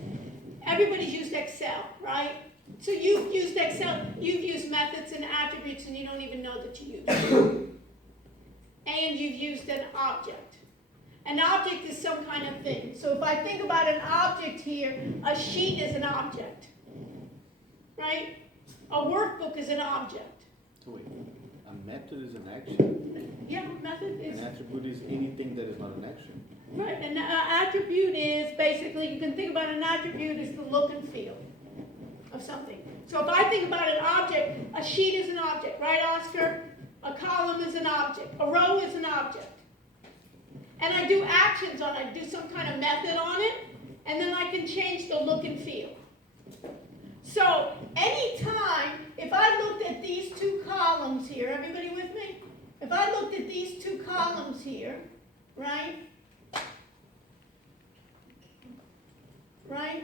everybody's used Excel, right? So you've used Excel, you've used methods and attributes and you don't even know that you use them. And you've used an object. An object is some kind of thing. So if I think about an object here, a sheet is an object, right? A workbook is an object. So wait, a method is an action, Yeah, method is, an attribute is anything that is not an action. right, an attribute is basically, you can think about an attribute as the look and feel of something. So if I think about an object, a sheet is an object, right, Oscar? A column is an object, a row is an object. And I do actions on it, I do some kind of method on it, and then I can change the look and feel. So anytime, if I looked at these two columns here, everybody with me? If I looked at these two columns here, right? Right?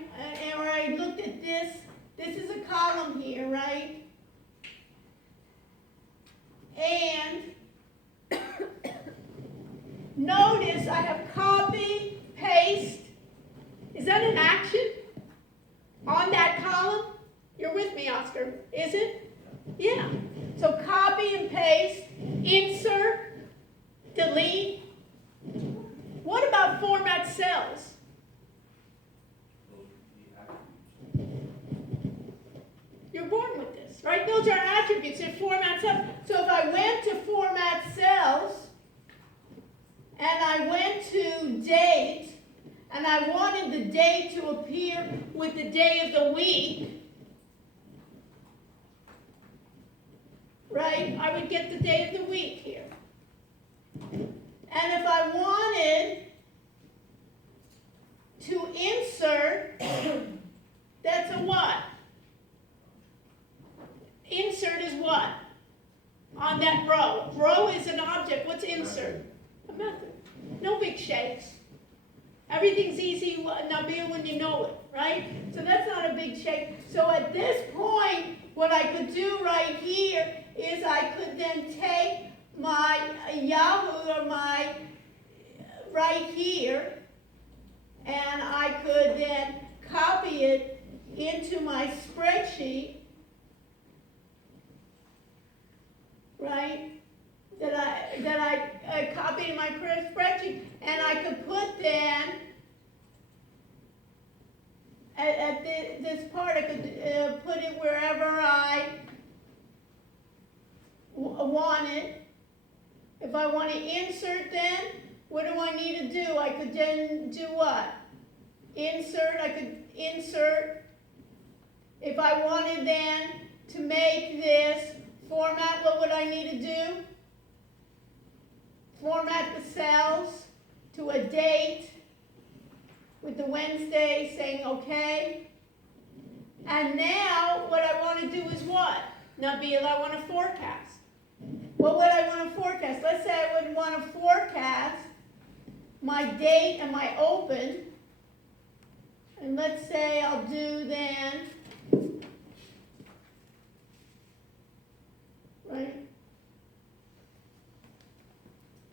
Or I looked at this is a column here, right? And notice I have copy, paste. Is that an action on that column? You're with me, Oscar, is it? Yeah. So copy and paste, insert, delete. What about format cells? You're born with this, right? Those are attributes, they're format cells. So if I went to format cells, and I went to date, and I wanted the date to appear with the day of the week, right? I would get the day of the week here. And if I wanted to insert, that's a what? Insert is what? On that row. Row is an object. What's insert? A method. No big shakes. Everything's easy, Nabil, when you know it, right? So that's not a big shake. So at this point, what I could do right here is I could then take my Yahoo or my right here, and I could then copy it into my spreadsheet, right? That I copied in my spreadsheet, and I could put then at this part, I could put it wherever I want it. If I want to insert then, what do I need to do? I could then do what? Insert, I could insert. If I wanted then to make this format, what would I need to do? Format the cells to a date with the Wednesday saying okay. And now what I want to do is what? Nabil, I want to forecast. What would I want to forecast? Let's say I would want to forecast my date and my open. And let's say I'll do then, right?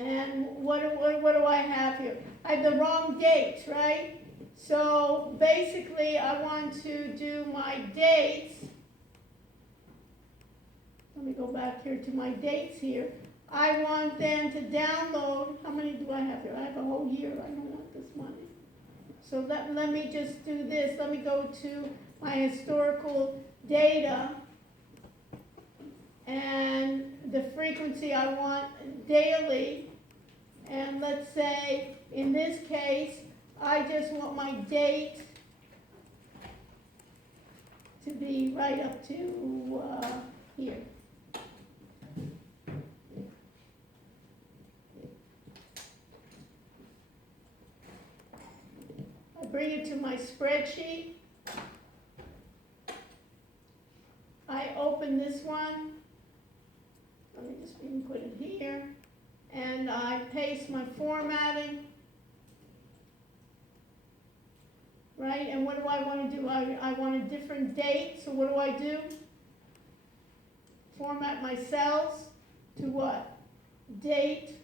And what do I have here? I have the wrong dates, right? So basically I want to do my dates. Let me go back here to my dates here. I want then to download, how many do I have here? I have a whole year, I don't want this money. So let me just do this. Let me go to my historical data. And the frequency I want daily. And let's say, in this case, I just want my date to be right up to here. I bring it to my spreadsheet. I open this one. Let me just even put it here. And I paste my formatting. Right, and what do I want to do? I want a different date, so what do? Format my cells to what? Date,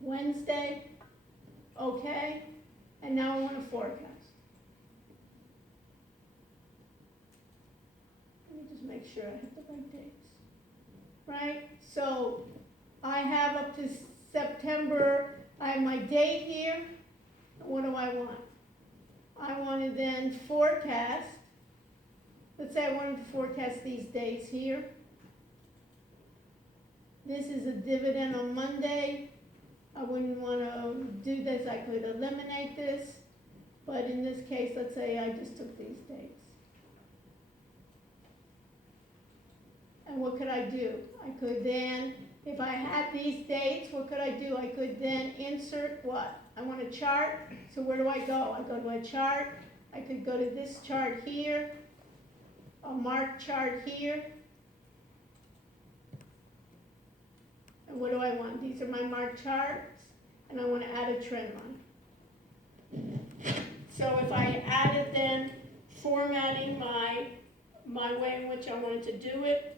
Wednesday, okay, and now I want to forecast. Let me just make sure I have the right dates. Right, so I have up to September, I have my date here. What do I want? I want to then forecast. Let's say I wanted to forecast these days here. This is a dividend on Monday. I wouldn't want to do this. I could eliminate this. But in this case, let's say I just took these dates. And what could I do? I could then, if I had these dates, what could I do? I could then insert what? I want a chart, so where do I go? I go to a chart. I could go to this chart here, a marked chart here. And what do I want? These are my marked charts, and I want to add a trend line. So if I added then formatting my way in which I wanted to do it,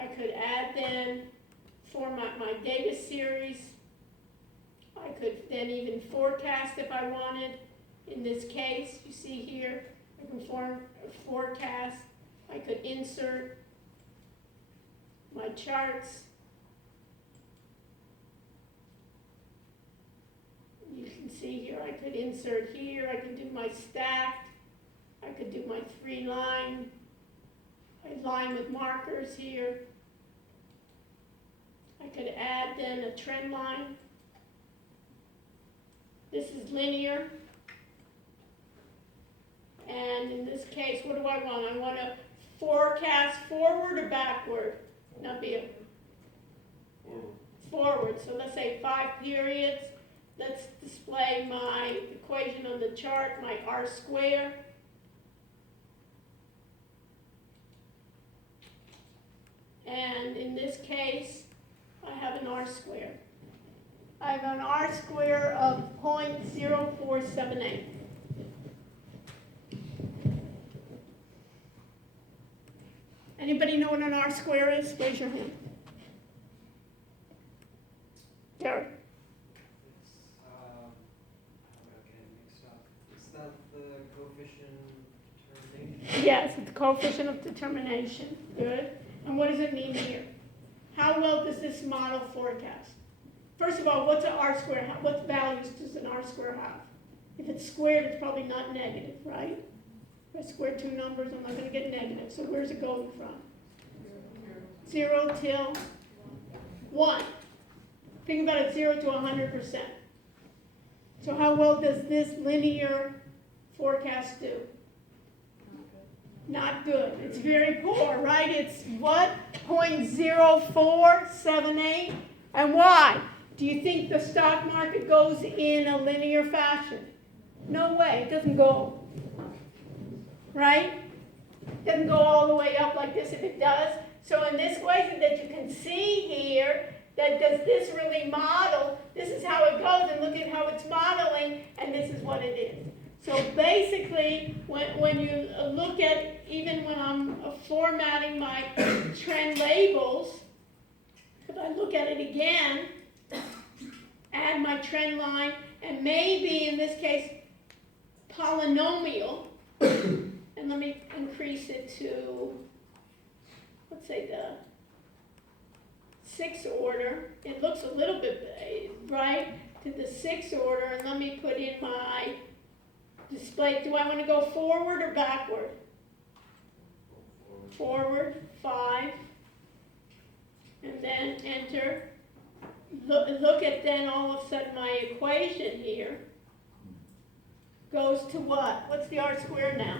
I could add then format my data series. I could then even forecast if I wanted. In this case, you see here, I can forecast. I could insert my charts. You can see here, I could insert here. I could do my stacked. I could do my 3-line. I line with markers here. I could add then a trend line. This is linear. And in this case, what do I want? I want to forecast forward or backward? Not be a forward. So let's say 5 periods. Let's display my equation on the chart, my R square. And in this case, I have an R square. I have an R square of 0.0478. Anybody know what an R square is? Raise your hand. Derek. It's, I'm getting mixed up. Is that the coefficient determination? Yes, it's the coefficient of determination. Good. And what does it mean here? How well does this model forecast? First of all, what's an R square? What values does an R square have? If it's squared, it's probably not negative, right? If I square 2 numbers, I'm not going to get negative. So where's it going from? 0 till 1. Think about it, 0 to 100%. So how well does this linear forecast do? Not good. It's very poor, right? It's what? 0.0478. And why? Do you think the stock market goes in a linear fashion? No way. It doesn't go, right? It doesn't go all the way up like this if it does. So in this way that you can see here, that does this really model? This is how it goes, and look at how it's modeling, and this is what it is. So basically, when you look at, even when I'm formatting my trend labels, if I look at it again, add my trend line, and maybe in this case, polynomial, and let me increase it to, let's say the 6 order. It looks a little bit, right, to the 6 order, and let me put in my display. Do I want to go forward or backward? Forward, 5, and then enter. Look at then all of a sudden my equation here goes to what? What's the R squared now?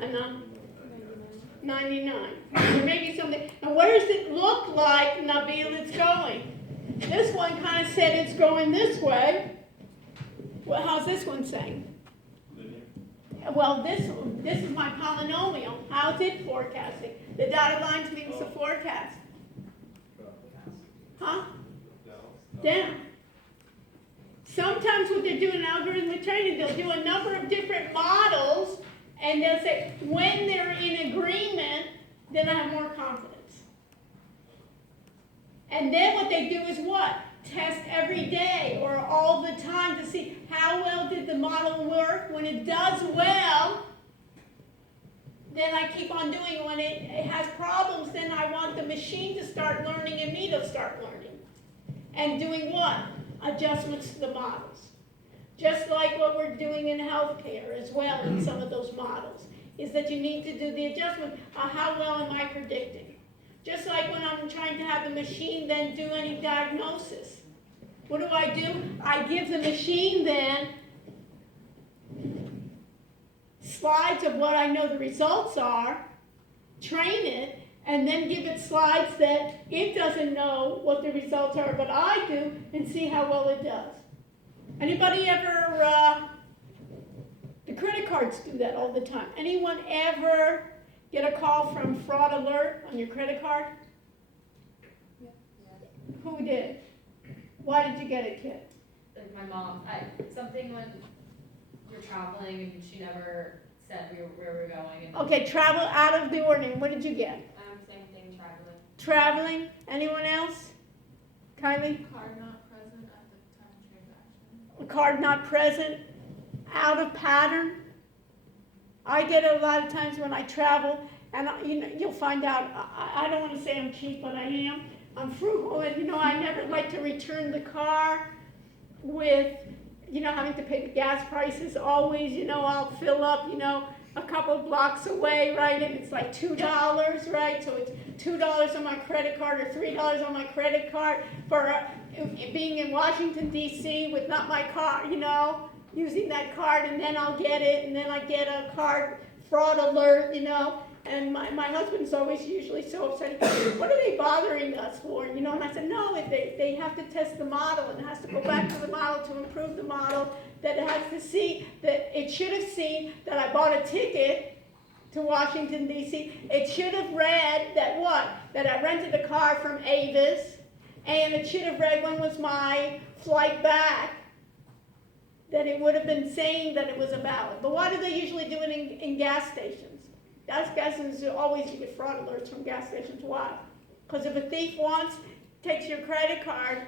I know. 99. There may be something. And where does it look like, Nabil, it's going? This one kind of said it's going this way. Well, how's this one saying? Well, this is my polynomial. How's it forecasting? The dotted lines means the forecast. Huh? Down. Sometimes what they do in algorithmic training, they'll do a number of different models, and they'll say, when they're in agreement, then I have more confidence. And then what they do is what? Test every day or all the time to see how well did the model work. When it does well, then I keep on doing. When it has problems, then I want the machine to start learning and me to start learning. And doing what? Adjustments to the models. Just like what we're doing in healthcare as well in some of those models, is that you need to do the adjustment. How well am I predicting? Just like when I'm trying to have the machine then do any diagnosis. What do? I give the machine then slides of what I know the results are, train it, and then give it slides that it doesn't know what the results are, but I do, and see how well it does. Anybody ever, the credit cards do that all the time. Anyone ever get a call from fraud alert on your credit card? Yeah. Who did? Why did you get it, kid? Like my mom, something when you're traveling and she never said where we're going. And Okay, travel out of the ordinary. What did you get? same thing, traveling. Traveling? Anyone else? Kylie? Card not present at the time of transaction. A card not present? Out of pattern? I get it a lot of times when I travel, and you'll find out, I don't want to say I'm cheap, but I am. I'm frugal, and I never like to return the car with, having to pay the gas prices always. I'll fill up, a couple blocks away, right, and it's like $2, right, so it's $2 on my credit card or $3 on my credit card for being in Washington, D.C. with not my car, using that card, and then I'll get it, and then I get a card fraud alert, and my husband's always usually so upset. What are they bothering us for? And I said, no, they have to test the model, and it has to go back to the model to improve the model, that it has to see that it should have seen that I bought a ticket to Washington, D.C. It should have read that what? That I rented a car from Avis, and it should have read when was my flight back, that it would have been saying that it was a valid. But why do they usually do it in gas stations? Gas stations always you get fraud alerts from gas stations. Why? Because if a thief takes your credit card,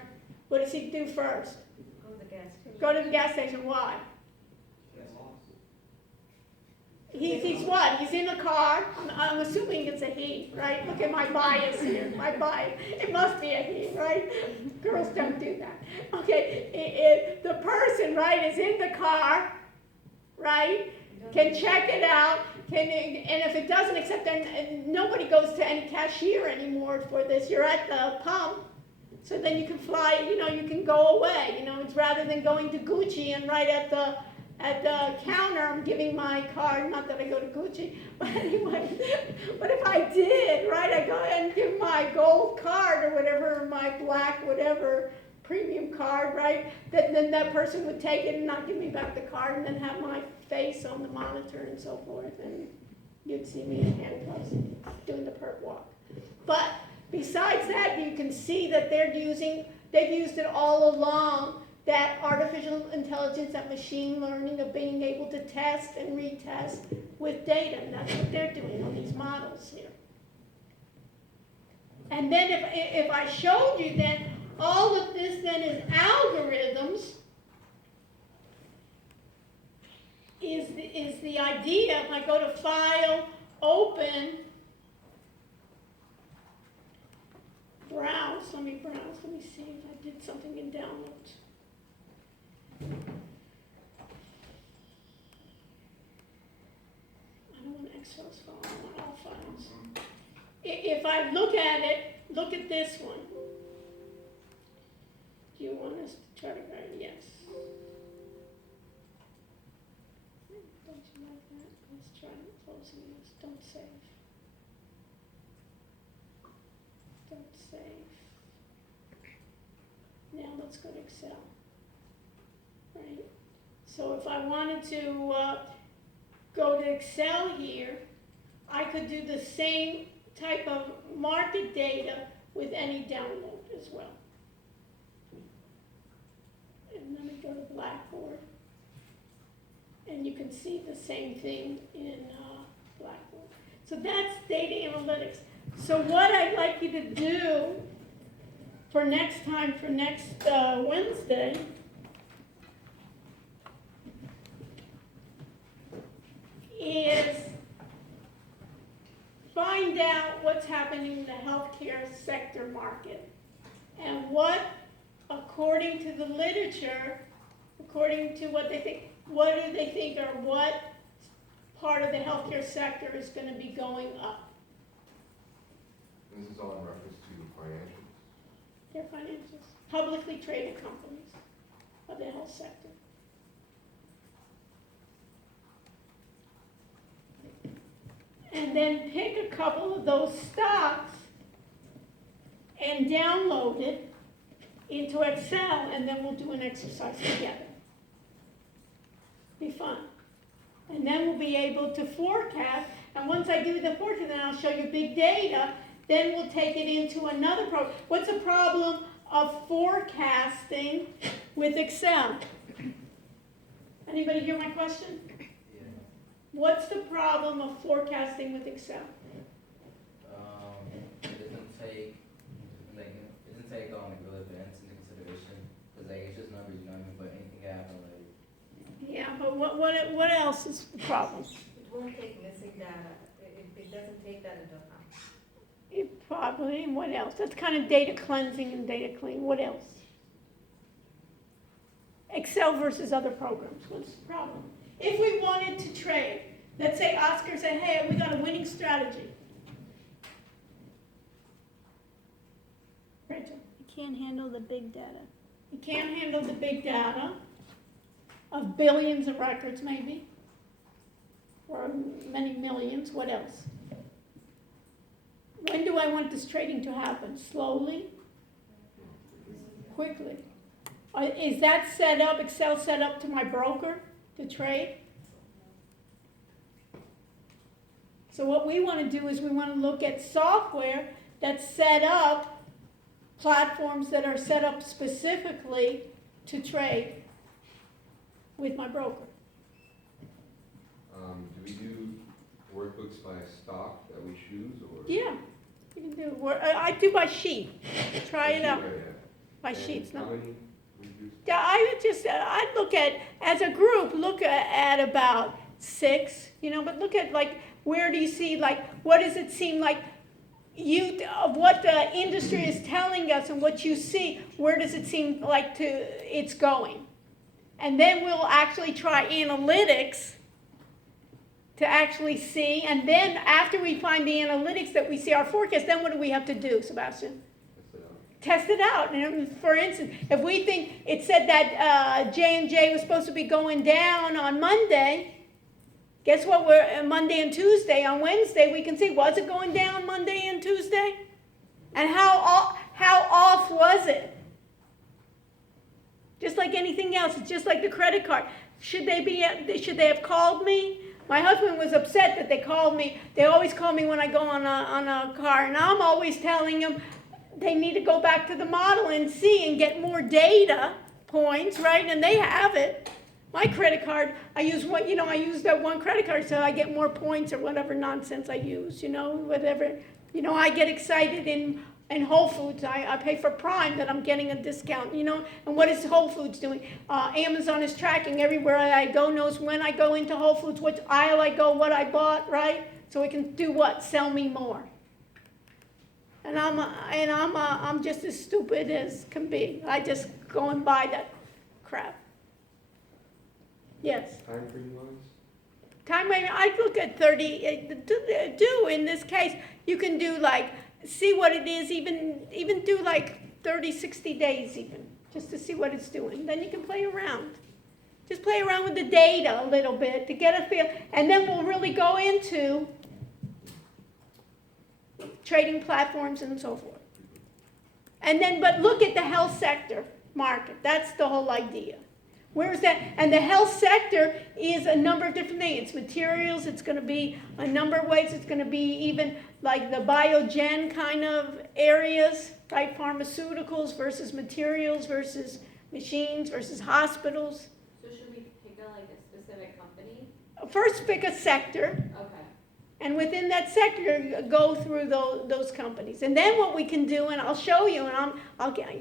what does he do first? Go to the gas station. Go to the gas station. Why? He's what? He's in a car. I'm assuming it's a he, right? Look at my bias here. My bias. It must be a he, right? Girls don't do that. Okay, the person, right, is in the car, right? Can check it out. And if it doesn't accept, then nobody goes to any cashier anymore for this. You're at the pump. So then you can fly, you can go away. It's rather than going to Gucci and right at the counter, I'm giving my card, not that I go to Gucci, but anyway, but if I did, right, I go ahead and give my gold card or whatever, my black whatever premium card, right, then that person would take it and not give me back the card and then have my face on the monitor and so forth, and you'd see me in handcuffs doing the perp walk. But besides that, you can see that they've used it all along, that artificial intelligence, that machine learning of being able to test and retest with data. And that's what they're doing on these models here. And then if I showed you then, all of this then is algorithms, is the idea, if I go to File, Open, browse, let me see if I did something in downloads. I don't want Excel's file, I want all files. If I look at it, look at this one. Do you want us to try to write yes? Don't you like that? Let's try closing this, don't save. Don't save. Now let's go to Excel. Right? So if I wanted to go to Excel here, I could do the same type of market data with any download as well. And then I go to Blackboard. And you can see the same thing in Blackboard. So that's data analytics. So what I'd like you to do for next time, for next Wednesday, is find out what's happening in the healthcare sector market and what, according to the literature, according to what they think, what do they think or what part of the healthcare sector is going to be going up? This is all in reference to financials. Their financials, publicly traded companies of the health sector. And then pick a couple of those stocks and download it into Excel, and then we'll do an exercise together. Be fun. And then we'll be able to forecast, and once I give you the forecast, then I'll show you big data, then we'll take it into another program. What's the problem of forecasting with Excel? Anybody hear my question? Yeah. What's the problem of forecasting with Excel? It doesn't take, like, it doesn't take all like real events into consideration, because like, it's just numbers, you know what I mean, but anything can happen, like. Yeah, but what else is the problem? It won't take missing data, it doesn't take that into account. It probably, and what else? That's kind of data cleansing and data cleaning. What else? Excel versus other programs. What's the problem? If we wanted to trade, let's say Oscar said, hey, we got a winning strategy. Rachel? You can't handle the big data. You can't handle the big data of billions of records maybe, or many millions. What else? When do I want this trading to happen? Slowly? Quickly? Is that set up, Excel set up to my broker to trade? So what we want to do is we want to look at software that's set up, platforms that are set up specifically to trade with my broker. Do we do workbooks by stock that we choose, or? Yeah, you can do. I do by sheet. Try it out Yeah. by And sheets. how No. many reviews? Yeah, I'd look at, as a group, look at about 6, but look at like, where do you see, like, what does it seem like of what the industry is telling us and what you see, where does it seem like it's going? And then we'll actually try analytics to actually see, and then after we find the analytics that we see our forecast, then what do we have to do, Sebastian? Test it out. And for instance, if we think it said that J&J was supposed to be going down on Monday, guess what? We're Monday and Tuesday. On Wednesday, we can see, was it going down Monday and Tuesday? And how off was it? Just like anything else, it's just like the credit card. Should they have called me? My husband was upset that they called me. They always call me when I go on a car, and I'm always telling them they need to go back to the model and see and get more data points, right? And they have it. My credit card, I use that one credit card so I get more points or whatever nonsense I use, whatever. I get excited in Whole Foods. I pay for Prime that I'm getting a discount, and what is Whole Foods doing? Amazon is tracking everywhere I go, knows when I go into Whole Foods, what aisle I go, what I bought, right? So it can do what? Sell me more. And I'm just as stupid as can be. I just go and buy that crap. Yes. Time frame wise? Time frame, I look at 30, do in this case, you can do like, see what it is, even do like 30, 60 days even, just to see what it's doing. Then you can play around. Just play around with the data a little bit to get a feel, and then we'll really go into trading platforms and so forth. And then, but look at the health sector market. That's the whole idea. Where is that? And the health sector is a number of different things. It's materials. It's going to be a number of ways. It's going to be even like the biogen kind of areas, right? Pharmaceuticals versus materials versus machines versus hospitals. So should we pick a specific company? First, pick a sector. Okay. And within that sector, go through those companies. And then what we can do, and I'll show you, and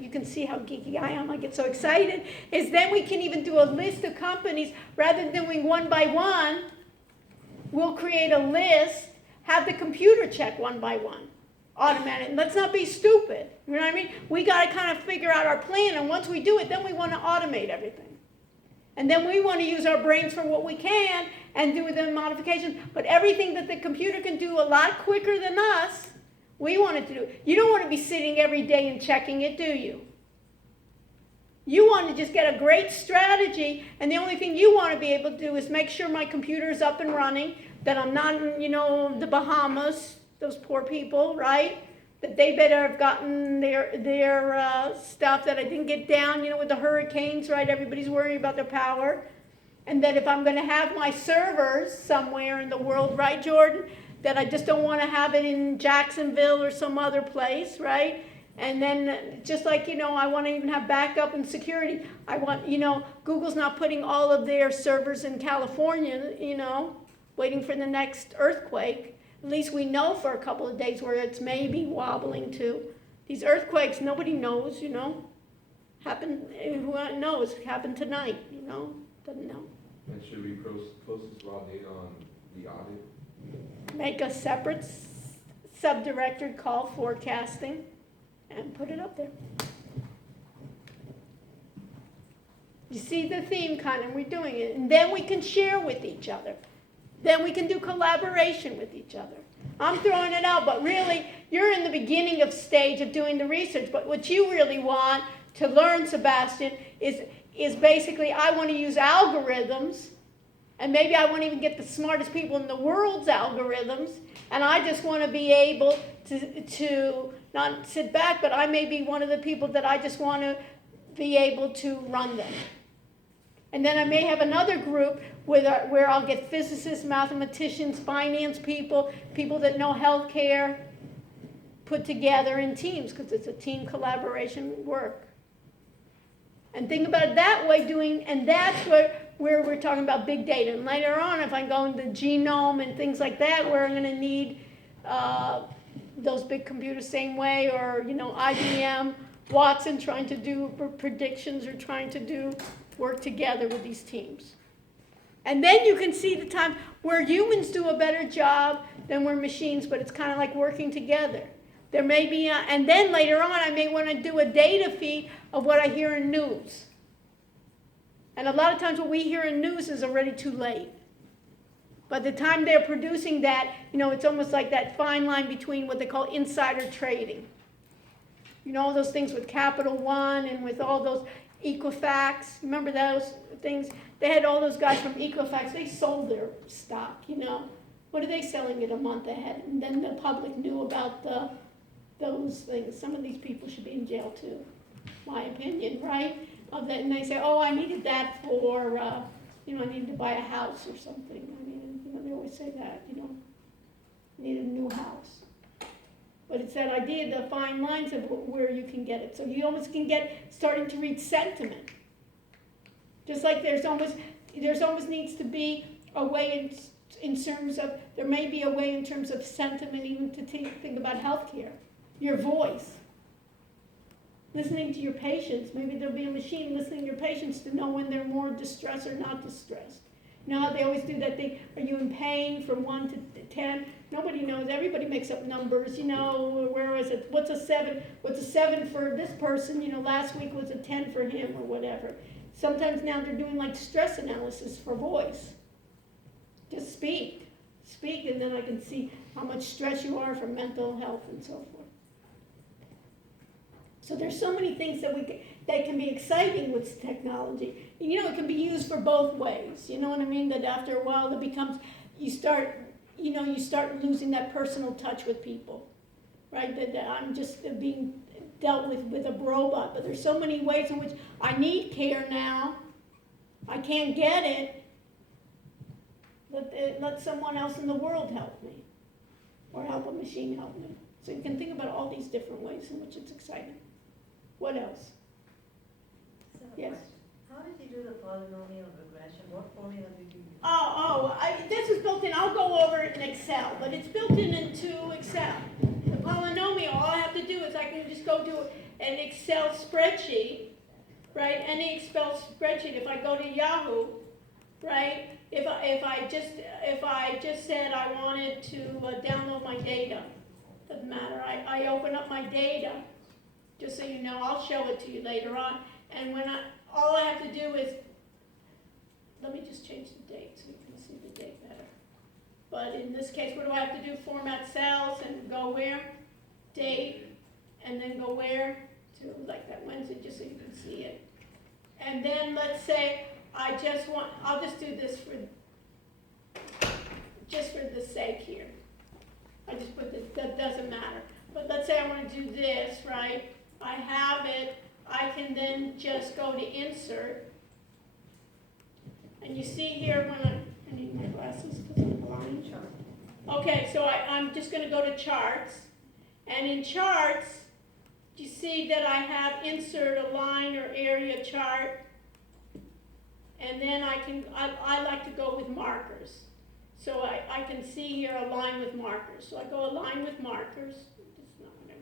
you can see how geeky I am, I get so excited, is then we can even do a list of companies. Rather than doing one by one, we'll create a list, have the computer check one by one, automatic. Let's not be stupid, you know what I mean? We got to kind of figure out our plan, and once we do it, then we want to automate everything. And then we want to use our brains for what we can and do the modifications. But everything that the computer can do a lot quicker than us, we want it to do. You don't want to be sitting every day and checking it, do you? You want to just get a great strategy, and the only thing you want to be able to do is make sure my computer is up and running, that I'm not in, the Bahamas, those poor people, right? That they better have gotten their stuff that I didn't get down, with the hurricanes, right? Everybody's worrying about their power. And that if I'm going to have my servers somewhere in the world, right, Jordan, that I just don't want to have it in Jacksonville or some other place, right? And then just like, I want to even have backup and security. I want, Google's not putting all of their servers in California, waiting for the next earthquake. At least we know for a couple of days where it's maybe wobbling to. These earthquakes, nobody knows, happen, who knows, happened tonight, doesn't know. And should we post this raw data on the audit? Make a separate subdirectory called forecasting and put it up there. You see the theme kind of, we're doing it. And then we can share with each other. Then we can do collaboration with each other. I'm throwing it out, but really, you're in the beginning of stage of doing the research. But what you really want to learn, Sebastian, is basically, I want to use algorithms, and maybe I won't even get the smartest people in the world's algorithms, and I just want to be able to not sit back, but I may be one of the people that I just want to be able to run them. And then I may have another group where I'll get physicists, mathematicians, finance people, people that know healthcare, put together in teams, because it's a team collaboration work. And think about it that way, and that's where we're talking about big data. And later on, if I go into genome and things like that, where I'm going to need those big computers same way, or, IBM, Watson trying to do predictions or trying to work together with these teams. And then you can see the time where humans do a better job than where machines, but it's kind of like working together. There may be, and then later on, I may want to do a data feed of what I hear in news. And a lot of times what we hear in news is already too late. By the time they're producing that, it's almost like that fine line between what they call insider trading. All those things with Capital One and with all those Equifax. Remember those things? They had all those guys from Equifax. They sold their stock, What are they selling it a month ahead? And then the public knew about those things. Some of these people should be in jail too, my opinion, right? And they say, I needed that for, I needed to buy a house or something. They always say that, needed a new house. But it's that idea, the fine lines of where you can get it. So you almost can starting to read sentiment. Just like there's almost needs to be a way in terms of, there may be a way in terms of sentiment even to think about healthcare. Your voice. Listening to your patients. Maybe there'll be a machine listening to your patients to know when they're more distressed or not distressed. No, they always do that thing, are you in pain from 1 to 10? Nobody knows, everybody makes up numbers, you know, where is it, what's a 7? What's a 7 for this person, you know, last week was a 10 for him or whatever. Sometimes now they're doing like stress analysis for voice. Just speak, and then I can see how much stress you are for mental health and so forth. So there's so many things that that can be exciting with technology. And, you know, it can be used for both ways. You know what I mean? That after a while it becomes, you start losing that personal touch with people, right? That I'm just being dealt with a robot. But there's so many ways in which I need care now. I can't get it. Let someone else in the world help me, or help a machine help me. So you can think about all these different ways in which it's exciting. What else? Yes. How did you do the polynomial regression? What formula did you use? This is built in. I'll go over it in Excel, but it's built into Excel. The polynomial, all I have to do is I can just go do an Excel spreadsheet, right? Any Excel spreadsheet. If I go to Yahoo, right? If I just said I wanted to download my data, doesn't matter. I open up my data, just so you know. I'll show it to you later on. And all I have to do is, let me just change the date so you can see the date better. But in this case, what do I have to do? Format cells and go where? Date, and then go where? To like that Wednesday, just so you can see it. And then let's say I'll just do this for the sake here. I just put this, that doesn't matter. But let's say I want to do this, right? I have it. I can then just go to insert. And you see here when I need my glasses because I'm blind. Okay, so I'm just going to go to charts. And in charts, you see that I have insert a line or area chart. And then I like to go with markers. So I can see here a line with markers. So I go a line with markers. That's not what I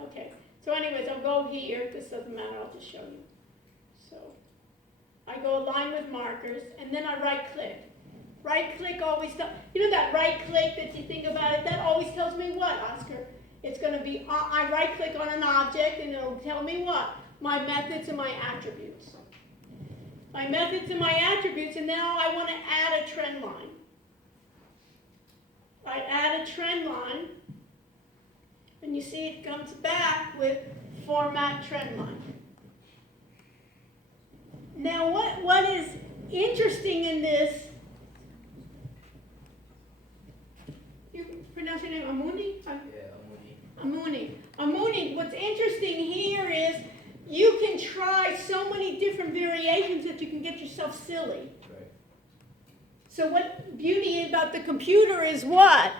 want. Okay, so anyways, I'll go here. This doesn't matter, I'll just show you. So I go a line with markers, and then I right click. Right click always you know that right click that you think about it, that always tells me what, Oscar? It's going to be, I right click on an object, and it'll tell me what? My methods and my attributes. My methods and my attributes, and now I want to add a trend line. I add a trend line, and you see it comes back with format trend line. Now what is interesting in this, you pronounce your name Amuni? Yeah, Amuni. Amuni, what's interesting here is you can try so many different variations that you can get yourself silly. Right. So what beauty about the computer is what?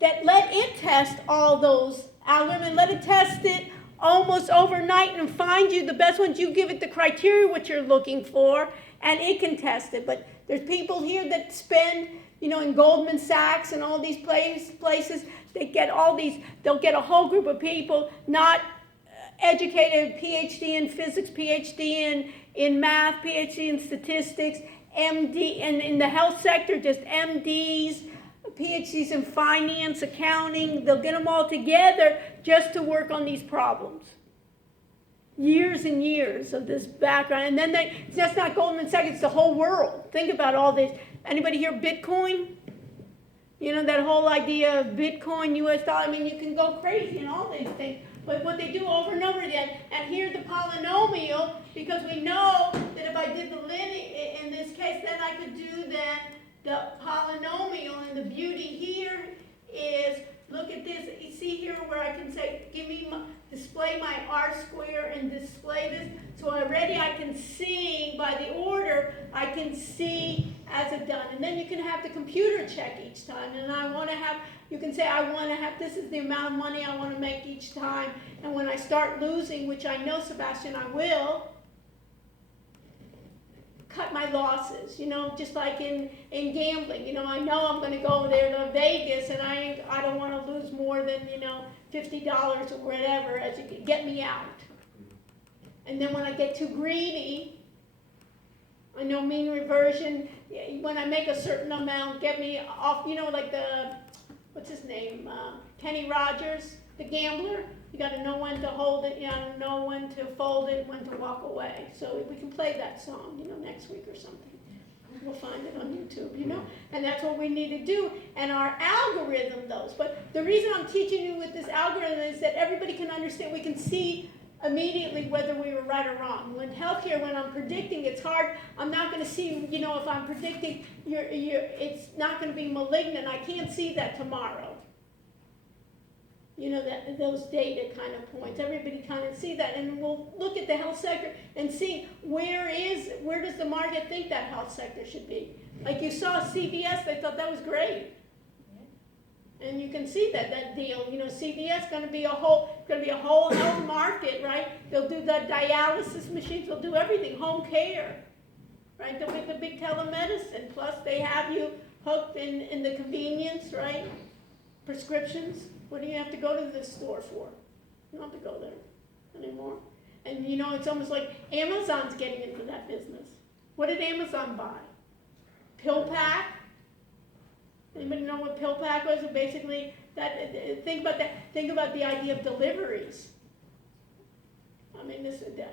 That let it test all those algorithms, let it test it almost overnight and find you the best ones. You give it the criteria what you're looking for, and it can test it. But there's people here that spend, you know, in Goldman Sachs and all these places, they'll get a whole group of people, not educated, PhD in physics, PhD in math, PhD in statistics, MD, and in the health sector, just MDs, PhDs in finance, accounting. They'll get them all together just to work on these problems. Years and years of this background. And then that's not Goldman Sachs, it's the whole world. Think about all this. Anybody hear Bitcoin? You know, that whole idea of Bitcoin, US dollar, I mean, you can go crazy and all these things. But what they do over and over again, and here's the polynomial, because we know that if I did the linear, in this case, then I could do then the polynomial, and the beauty here is, look at this, you see here where I can say, display my R square and display this, so already I can see by the order, I can see as it done, and then you can have the computer check each time, and you can say I want to have, this is the amount of money I want to make each time, and when I start losing, which I know, Sebastian, I will, cut my losses, you know, just like in gambling. You know, I know I'm going to go there to Vegas, and I don't want to lose more than, you know, $50 or whatever as you can get me out. And then when I get too greedy, I know mean reversion, when I make a certain amount, get me off, like what's his name, Kenny Rogers, the gambler. You gotta know when to hold it, you gotta know when to fold it, when to walk away. So we can play that song, next week or something. We'll find it on YouTube, and that's what we need to do. And our algorithm, those. But the reason I'm teaching you with this algorithm is that everybody can understand, we can see immediately whether we were right or wrong. When healthcare, when I'm predicting, it's hard. I'm not going to see, if I'm predicting it's not going to be malignant. I can't see that tomorrow. Those data kind of points. Everybody kind of see that, and we'll look at the health sector and see where does the market think that health sector should be. Like you saw CVS, they thought that was great. And you can see that deal, CVS going to be a whole health market, right? They'll do the dialysis machines, they'll do everything, home care, right? They'll get the big telemedicine. Plus, they have you hooked in the convenience, right? Prescriptions. What do you have to go to this store for? You don't have to go there anymore. And it's almost like Amazon's getting into that business. What did Amazon buy? PillPack. Anybody know what PillPack was? Basically, think about the idea of deliveries. I mean,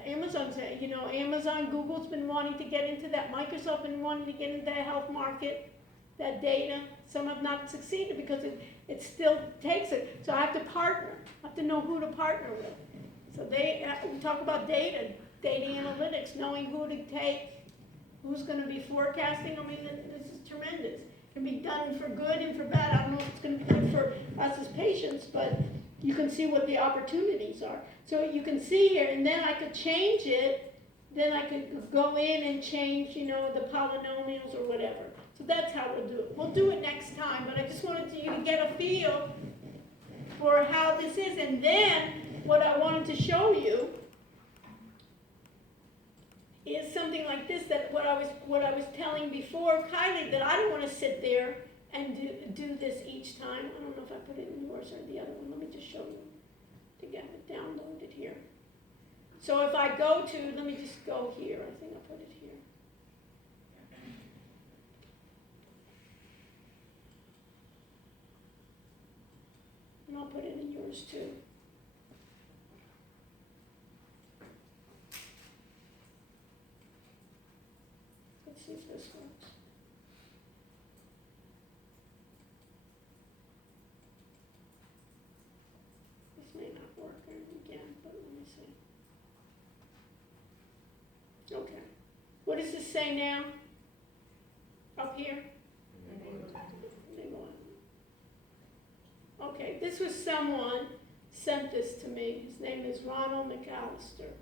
Amazon's, Amazon, Google's been wanting to get into that. Microsoft been wanting to get into that health market, that data. Some have not succeeded because it still takes it. So I have to partner. I have to know who to partner with. So we talk about data analytics, knowing who to take, who's going to be forecasting. I mean, this is tremendous. Can be done for good and for bad. I don't know if it's going to be good for us as patients, but you can see what the opportunities are. So you can see here, and then I could change it. Then I could go in and change, the polynomials or whatever. So that's how we'll do it. We'll do it next time, but I just wanted you to get a feel for how this is. And then what I wanted to show you is something like this, that what I was telling before, Kylie, that I don't want to sit there and do this each time. I don't know if I put it in yours or the other one. Let me just show you to get it downloaded here. So if I go to, let me just go here. I think I put it here. And I'll put it in yours too. Let's see if this works. This may not work again, but let me see. Okay. What does this say now? Up here? Okay, this was someone sent this to me. His name is Ronald McAllister.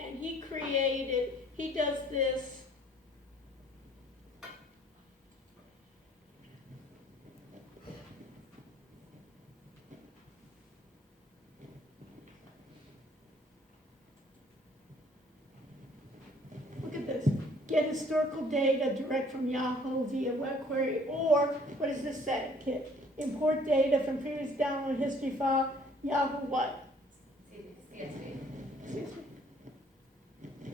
And he does this. Look at this. Get historical data direct from Yahoo via web query, or what does this say, Kit? Import data from previous download history file, Yahoo what? CSV. Excuse me.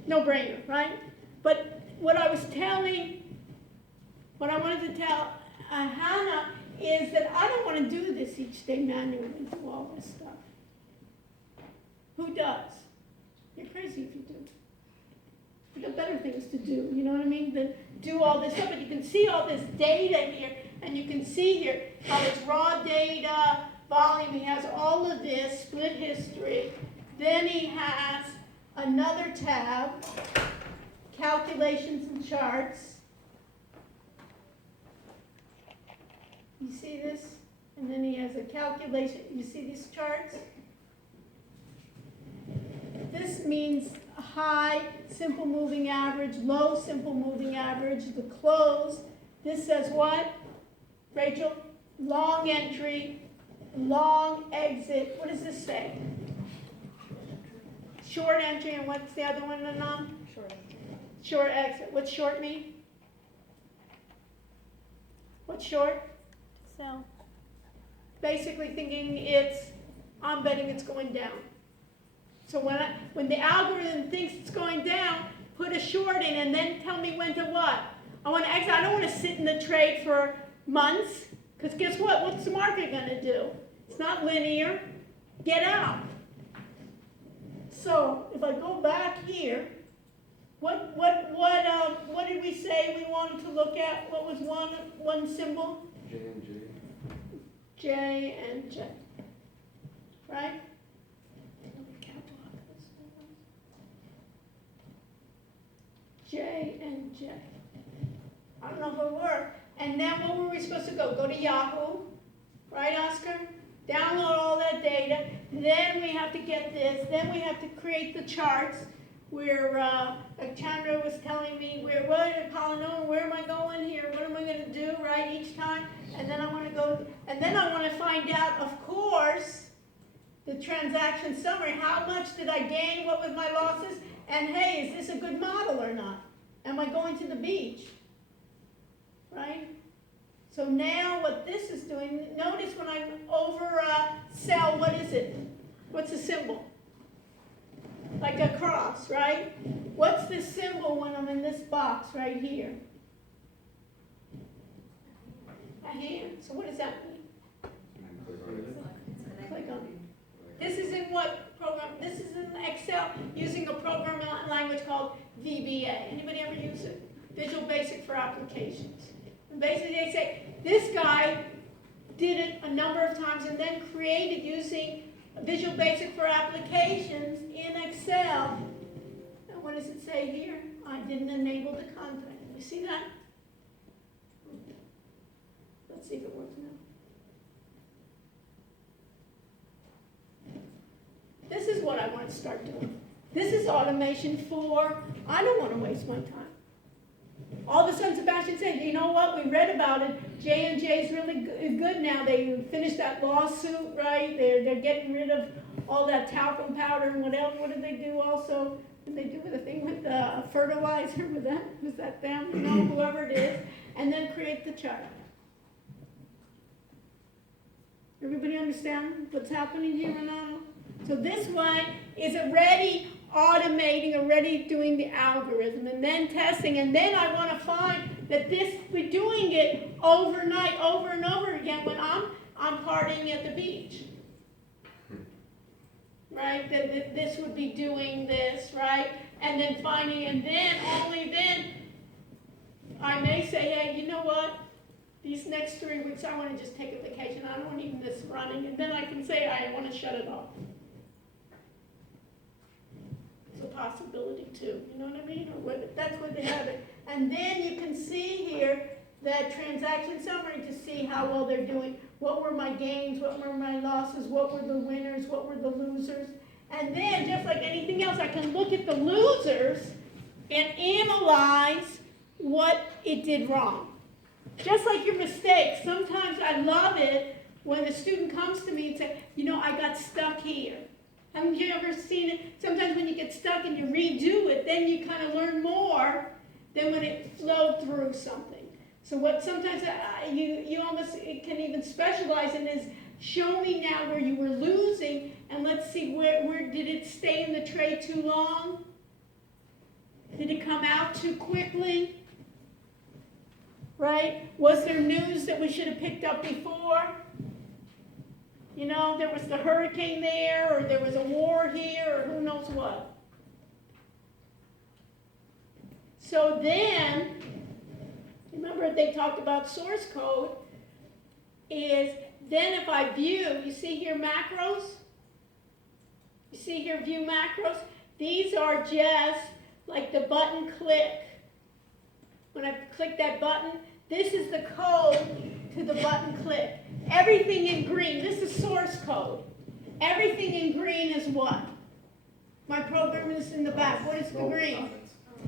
No brainer, right? But what I wanted to tell Hannah is that I don't want to do this each day manually, do all this stuff. Who does? You're crazy if you do. You got better things to do, you know what I mean, than do all this stuff. But you can see all this data here, and you can see here how it's raw data, volume. He has all of this, split history. Then he has another tab, calculations and charts. You see this? And then he has a calculation. You see these charts? This means high simple moving average, low simple moving average, the close. This says what? Rachel? Long entry, long exit. What does this say? Short entry, and what's the other one, Anand? Short entry. Short exit. What's short mean? What's short? So, Basically thinking I'm betting it's going down. So when the algorithm thinks it's going down, put a short in, and then tell me when to what. I want to exit. I don't want to sit in the trade for months, because guess what? What's the market going to do? It's not linear. Get out. So if I go back here, what did we say we wanted to look at? What was one symbol? J and J. J and J. Right? J and J. I don't know if it'll work. And then what were we supposed to go? Go to Yahoo, right, Oscar? Download all that data. Then we have to get this. Then we have to create the charts where Chandra was telling me what is a polynomial? Where am I going here? What am I going to do, right, each time? And then I want to go, and then I want to find out, of course, the transaction summary. How much did I gain? What was my losses? And hey, is this a good model or not? Am I going to the beach? Right? So now what this is doing, notice when I sell, what is it? What's the symbol? Like a cross, right? What's the symbol when I'm in this box right here? A hand. So what does that mean? Click on it. This is in what program? This is in Excel using a programming language called VBA. Anybody ever use it? Visual Basic for Applications. And basically they say, this guy did it a number of times and then created using Visual Basic for Applications in Excel. And what does it say here? I didn't enable the content. You see that? Let's see if it works now. This is what I want to start doing. This is automation for, I don't want to waste my time. All of a sudden Sebastian said, you know what, we read about it. J&J is really good now. They finished that lawsuit, right? They're getting rid of all that talcum powder and what else. What did they do also? Did they do the thing with the fertilizer? Was that them? You know, whoever it is. And then create the chart. Everybody understand what's happening here, Renato? So this one is already automating, already doing the algorithm, and then testing, and then I want to find that we're doing it overnight, over and over again when I'm partying at the beach. Right? That this would be doing this, right? And then finding, and then, only then, I may say, hey, you know what? These next 3 weeks, I want to just take a vacation. I don't want even this running. And then I can say, I want to shut it off. It's a possibility, too. You know what I mean? That's where they have it. And then you can see here that transaction summary to see how well they're doing. What were my gains? What were my losses? What were the winners? What were the losers? And then, just like anything else, I can look at the losers and analyze what it did wrong. Just like your mistakes, sometimes I love it when a student comes to me and says, you know, I got stuck here. Haven't you ever seen it? Sometimes when you get stuck and you redo it, then you kind of learn more than when it flowed through something. So what sometimes you almost can even specialize in is show me now where you were losing, and let's see where did it stay in the trade too long? Did it come out too quickly? Right? Was there news that we should have picked up before? You know, there was the hurricane there, or there was a war here, or who knows what. So then, remember they talked about source code, is then if I view, you see here macros? You see here view macros? These are just like the button click. When I click that button, this is the code to the button click. Everything in green, this is source code. Everything in green is what? My program is in the back. What is the green?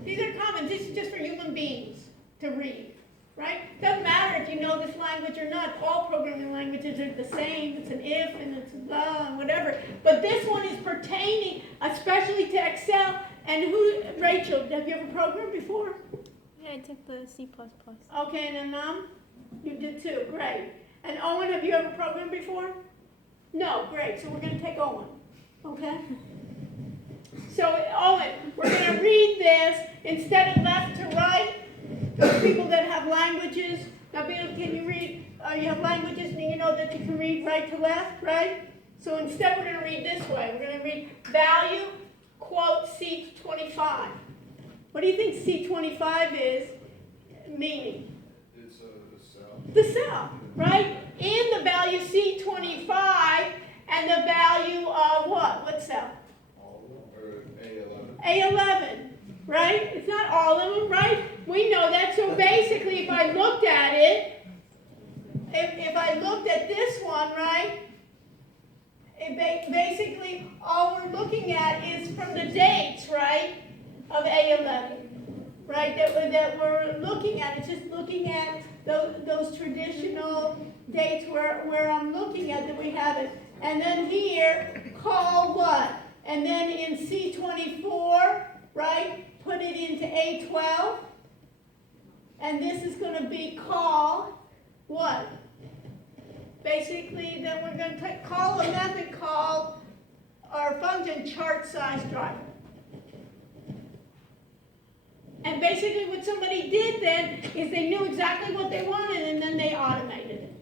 These are comments. This is just for human beings to read, right? Doesn't matter if you know this language or not. All programming languages are the same. It's an if and it's a blah and whatever. But this one is pertaining especially to Excel. And Rachel, have you ever programmed before? Yeah, I took the C++. Okay, and then you did too. Great. And Owen, have you ever programmed before? No, great. So we're going to take Owen. Okay? So Owen, we're gonna read this instead of left to right. Those people that have languages, now Bill, can you read, you have languages and you know that you can read right to left, right? So instead we're gonna read this way. We're gonna read value, quote, C25. What do you think C25 is meaning? It's the cell. The cell, right? In the value C25 and the value of what? What cell? All of them, or A11. A11, right? It's not all of them, right? We know that. So basically, if I looked at it, if I looked at this one, right? Basically, all we're looking at is from the dates, right, of A11, right? That we're looking at. It's just looking at those traditional dates where I'm looking at that we have it. And then here, call what? And then in C24, right, put it into A12. And this is going to be call what? Basically, then we're going to call a method called our function chart size driver. And basically what somebody did then is they knew exactly what they wanted and then they automated it.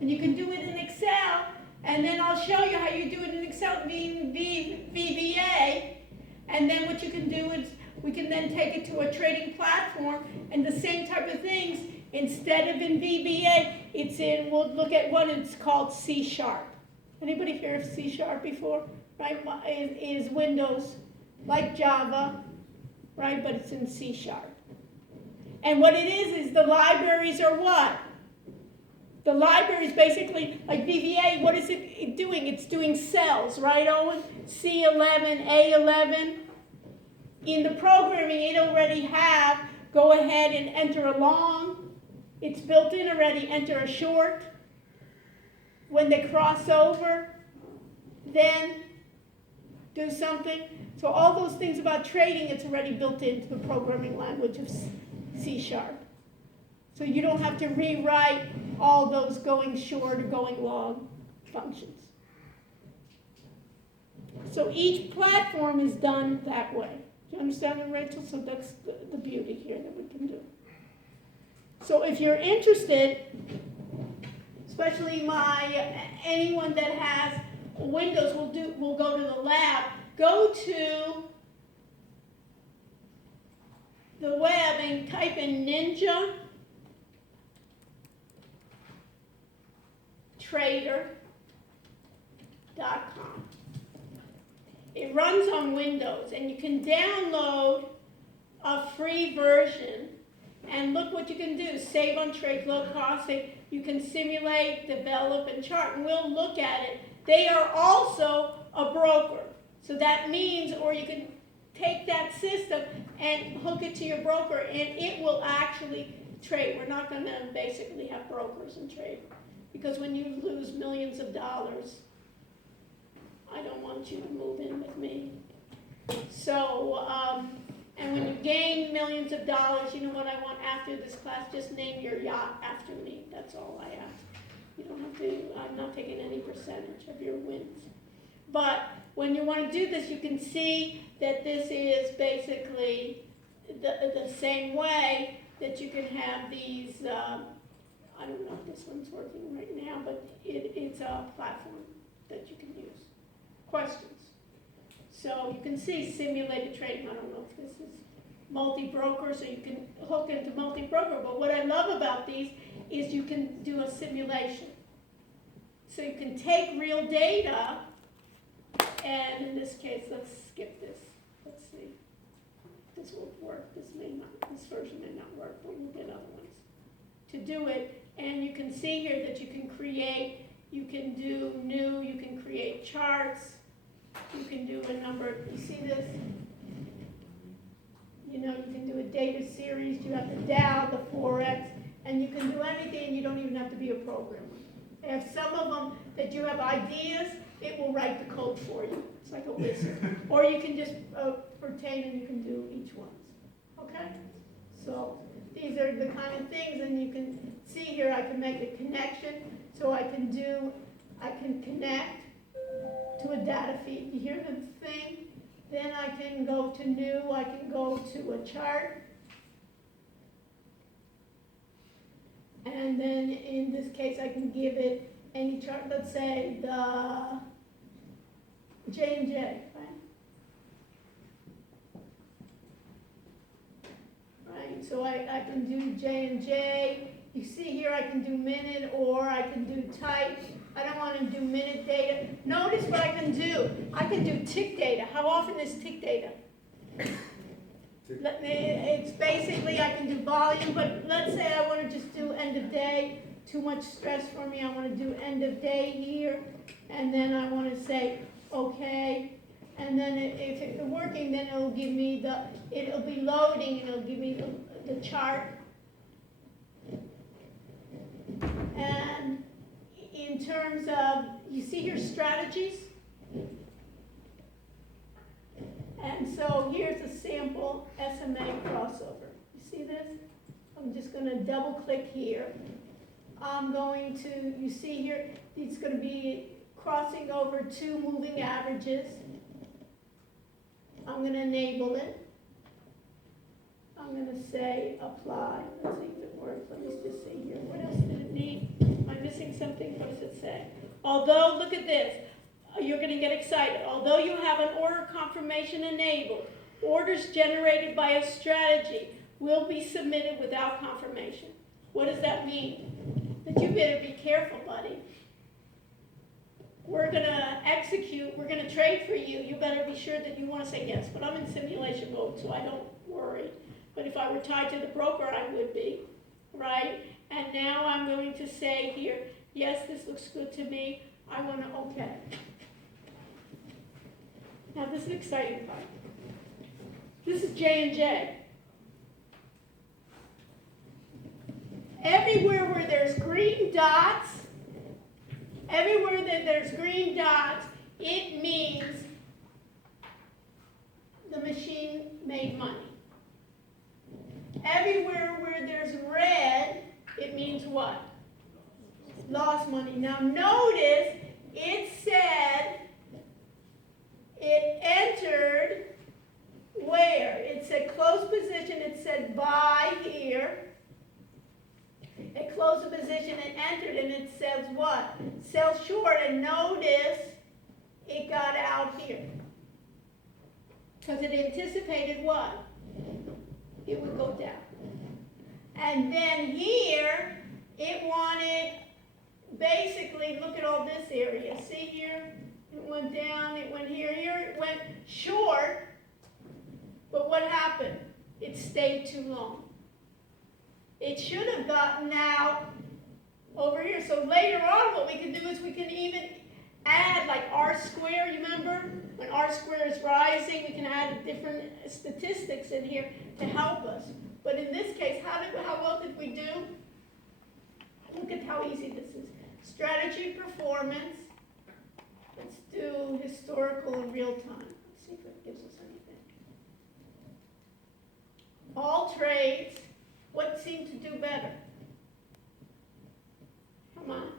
And you can do it in Excel, and then I'll show you how you do it in Excel being VBA. And then what you can do is we can then take it to a trading platform and the same type of things. Instead of in VBA, it's in, we'll look at what it's called C#. Anybody hear of C# before? Right, is Windows, like Java, right, but it's in C#. And what it is the libraries are what? The library is basically, like VBA, what is it doing? It's doing cells, right, Owen? C11, A11. In the programming, it already have, go ahead and enter a long. It's built in already, enter a short. When they cross over, then do something. So all those things about trading, it's already built into the programming language of C#. So you don't have to rewrite all those going short or going long functions. So each platform is done that way. Do you understand that, Rachel? So that's the beauty here that we can do. So if you're interested, especially anyone that has Windows, we'll go to the lab. Go to the web and type in Ninja Trader.com. It runs on Windows, and you can download a free version. And look what you can do. Save on trade, low cost. You can simulate, develop, and chart. And we'll look at it. They are also a broker. So that means, or you can take that system and hook it to your broker, and it will actually trade. We're not going to basically have brokers and trade. Because when you lose millions of dollars, I don't want you to move in with me. So, and when you gain millions of dollars, you know what I want after this class? Just name your yacht after me. That's all I ask. You don't have to, I'm not taking any percentage of your wins. But when you want to do this, you can see that this is basically the same way that you can have these, I don't know if this one's working right now, but it's a platform that you can use. Questions? So you can see simulated trading. I don't know if this is multi-broker, so you can hook into multi-broker. But what I love about these is you can do a simulation. So you can take real data, and in this case, let's skip this. Let's see. This will work. This version may not work, but we'll get other ones to do it. And you can see here that you can create, you can do new, you can create charts. You can do a number, you see this? You know, you can do a data series, you have the Dow, the Forex, and you can do anything, you don't even have to be a programmer. They have some of them that you have ideas, it will write the code for you. It's like a wizard. Or you can just pertain and you can do each one. Okay? So these are the kind of things, and you can see here I can make a connection, so I can connect to a data feed. You hear the thing Then I can go to new, I can go to a chart. And then in this case, I can give it any chart, let's say the J&J, right? Right, so I can do J&J. You see here I can do minute or I can do type. I don't want to do minute data. Notice what I can do. I can do tick data. How often is tick data? It's basically I can do volume, but let's say I want to just do end of day. Too much stress for me. I want to do end of day here. And then I want to say, okay. And then if it's working, then it'll give me it'll be loading and it'll give me the chart. And in terms of, you see here strategies? And so here's a sample SMA crossover. You see this? I'm just going to double click here. I'm going to, you see here, it's going to be crossing over 2 moving averages. I'm going to enable it. I'm going to say apply. Let's see if it works. Let me just see here. What else did it need? Am I missing something? What does it say? Although, look at this. You're going to get excited. Although you have an order confirmation enabled, orders generated by a strategy will be submitted without confirmation. What does that mean? That you better be careful, buddy. We're going to execute, we're going to trade for you. You better be sure that you want to say yes. But I'm in simulation mode, so I don't worry. But if I were tied to the broker, I would be, right? And now I'm going to say here, yes, this looks good to me. I want to, okay. Now this is an exciting part. This is J&J. Everywhere where there's green dots, everywhere that there's green dots, it means the machine made money. Everywhere where there's red, it means what? Lost money. Now notice it said, it entered where? It said close position, it said buy here. It closed the position, it entered, and it says what? Sell short, and notice it got out here. Because it anticipated what? It would go down. And then here, it wanted, basically, look at all this area. See here? It went down, it went here, it went short. But what happened? It stayed too long. It should have gotten out over here. So later on, what we can do is we can even add like R square, you remember? When R square is rising, we can add different statistics in here to help us. But in this case, how well did we do? Look at how easy this is. Strategy performance. Let's do historical in real time. Let's see if it gives us anything. All trades. What seemed to do better? Come on.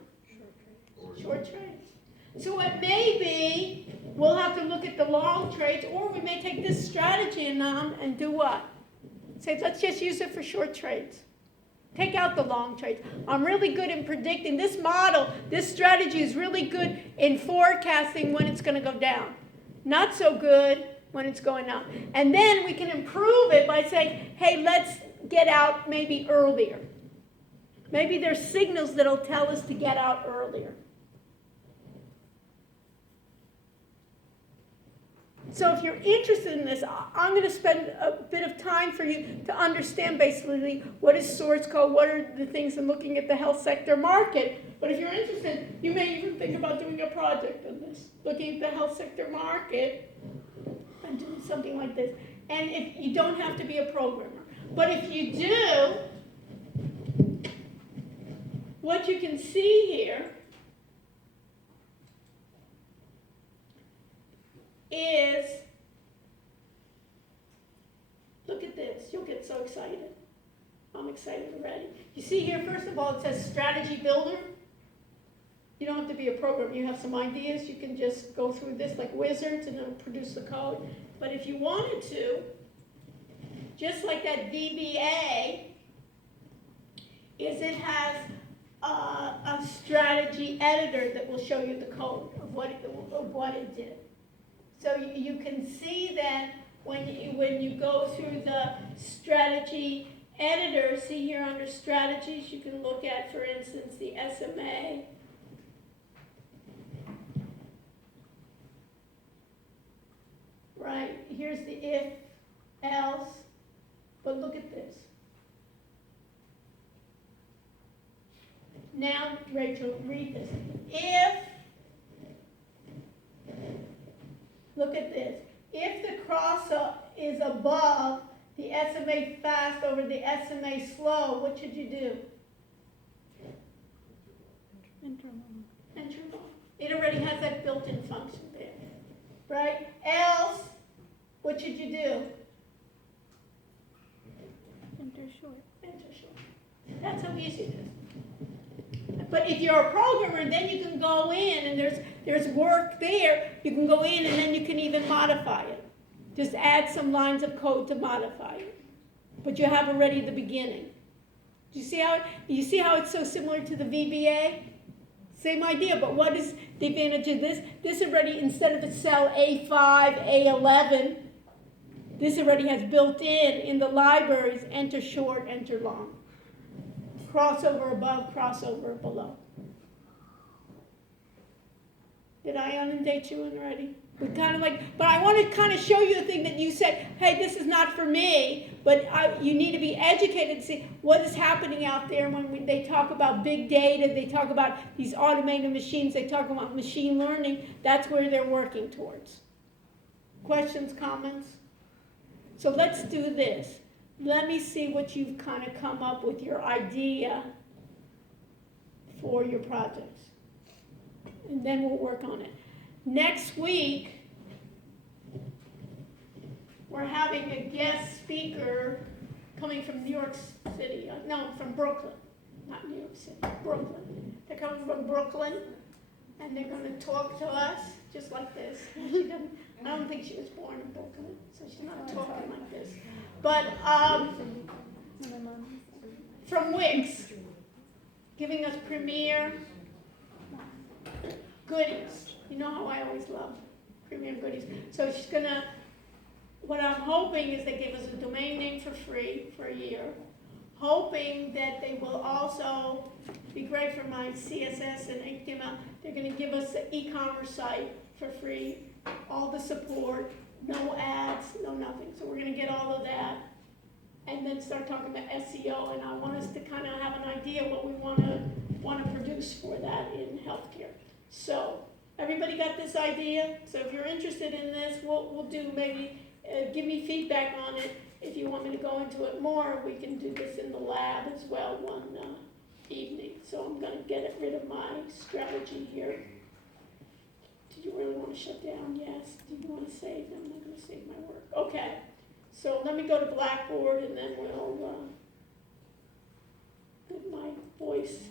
Short trades. So it may be, we'll have to look at the long trades, or we may take this strategy and do what? Say, let's just use it for short trades. Take out the long trades. I'm really good in predicting. This model, this strategy is really good in forecasting when it's going to go down. Not so good when it's going up. And then we can improve it by saying, hey, let's get out maybe earlier. Maybe there's signals that'll tell us to get out earlier. So if you're interested in this, I'm going to spend a bit of time for you to understand basically what is source code, what are the things in looking at the health sector market. But if you're interested, you may even think about doing a project on this, looking at the health sector market and doing something like this. And if you don't have to be a programmer. But if you do, what you can see here is, look at this, you'll get so excited. I'm excited already. You see here, first of all, it says strategy builder. You don't have to be a programmer. You have some ideas. You can just go through this like wizards and then produce the code. But if you wanted to, just like that VBA, is it has a strategy editor that will show you the code of what it did. So you can see then when you go through the strategy editor, see here under strategies, you can look at, for instance, the SMA. Right, here's the if, else, but look at this. Now, Rachel, read this. If, look at this. If the cross is above the SMA fast over the SMA slow, what should you do? Enter long. It already has that built-in function there, right? Else, what should you do? Enter short. Enter short. That's how easy it is. But if you're a programmer, then you can go in and there's work there. You can go in and then you can even modify it. Just add some lines of code to modify it. But you have already the beginning. Do you see how it's so similar to the VBA? Same idea, but what is the advantage of this? This already, instead of a cell A5, A11, this already has built in the libraries, enter short, enter long. Crossover above, crossover below. Did I inundate you already? But I want to kind of show you a thing that you said, hey, this is not for me, but you need to be educated to see what is happening out there when they talk about big data, they talk about these automated machines, they talk about machine learning, that's where they're working towards. Questions, comments? So let's do this. Let me see what you've kind of come up with, your idea for your projects. And then we'll work on it. Next week, we're having a guest speaker coming from New York City. No, from Brooklyn. Not New York City, Brooklyn. They're coming from Brooklyn, and they're going to talk to us just like this. I don't think she was born in Brooklyn, so she's not talking like this. But from Wix, giving us premier goodies. You know how I always love premier goodies. So she's gonna, what I'm hoping is they give us a domain name for free for a year. Hoping that they will also be great for my CSS and HTML. They're gonna give us an e-commerce site for free, all the support, no ads, no nothing. So we're gonna get all of that and then start talking about SEO, and I want us to kind of have an idea what we want to produce for that in healthcare. So everybody got this idea? So if you're interested in this, we'll do maybe, give me feedback on it. If you want me to go into it more, we can do this in the lab as well one evening. So I'm going to get rid of my strategy here. Do you really want to shut down? Yes. Do you want to save? I'm not going to save my work. Okay. So let me go to Blackboard and then we'll, my voice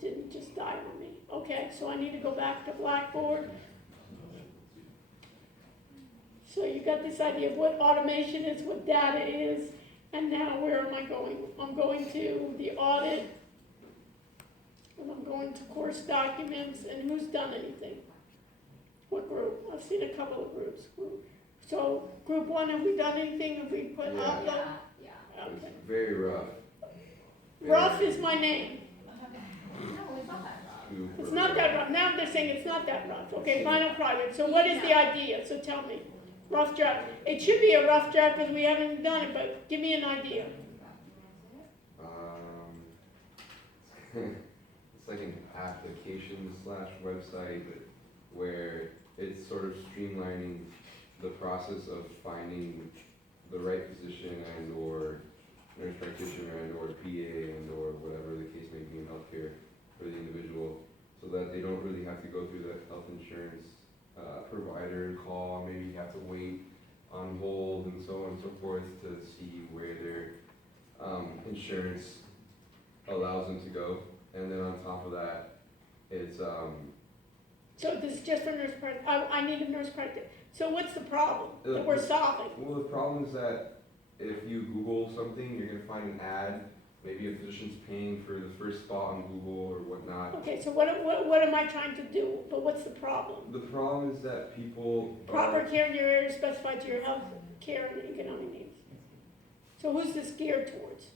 didn't just die on me. Okay, so I need to go back to Blackboard. So you got this idea of what automation is, what data is, and now where am I going? I'm going to the audit, and I'm going to course documents, and who's done anything? What group? I've seen a couple of groups. So group one, have we done anything? Have we put upload? Yeah. Okay. It's very rough. Rough is my name. No, it's not that rough. It's not that rough. Now they're saying it's not that rough. Okay, final project. So what is the idea? So tell me. Rough draft. It should be a rough draft because we haven't done it, but give me an idea. It's like an application / website where it's sort of streamlining the process of finding the right physician and or nurse practitioner and or PA and or whatever the case may be in healthcare for the individual, so that they don't really have to go through the health insurance provider call. Maybe you have to wait on hold and so on and so forth to see where their insurance allows them to go. And then on top of that, it's So this is just for nurse practice. I need a nurse practice. So what's the problem that we're solving? Well, the problem is that if you Google something, you're gonna find an ad, maybe a physician's paying for the first spot on Google or whatnot. Okay, so what am I trying to do, but what's the problem? The problem is that people Proper are, care in your area specified to your health care and economic needs. So who's this geared towards?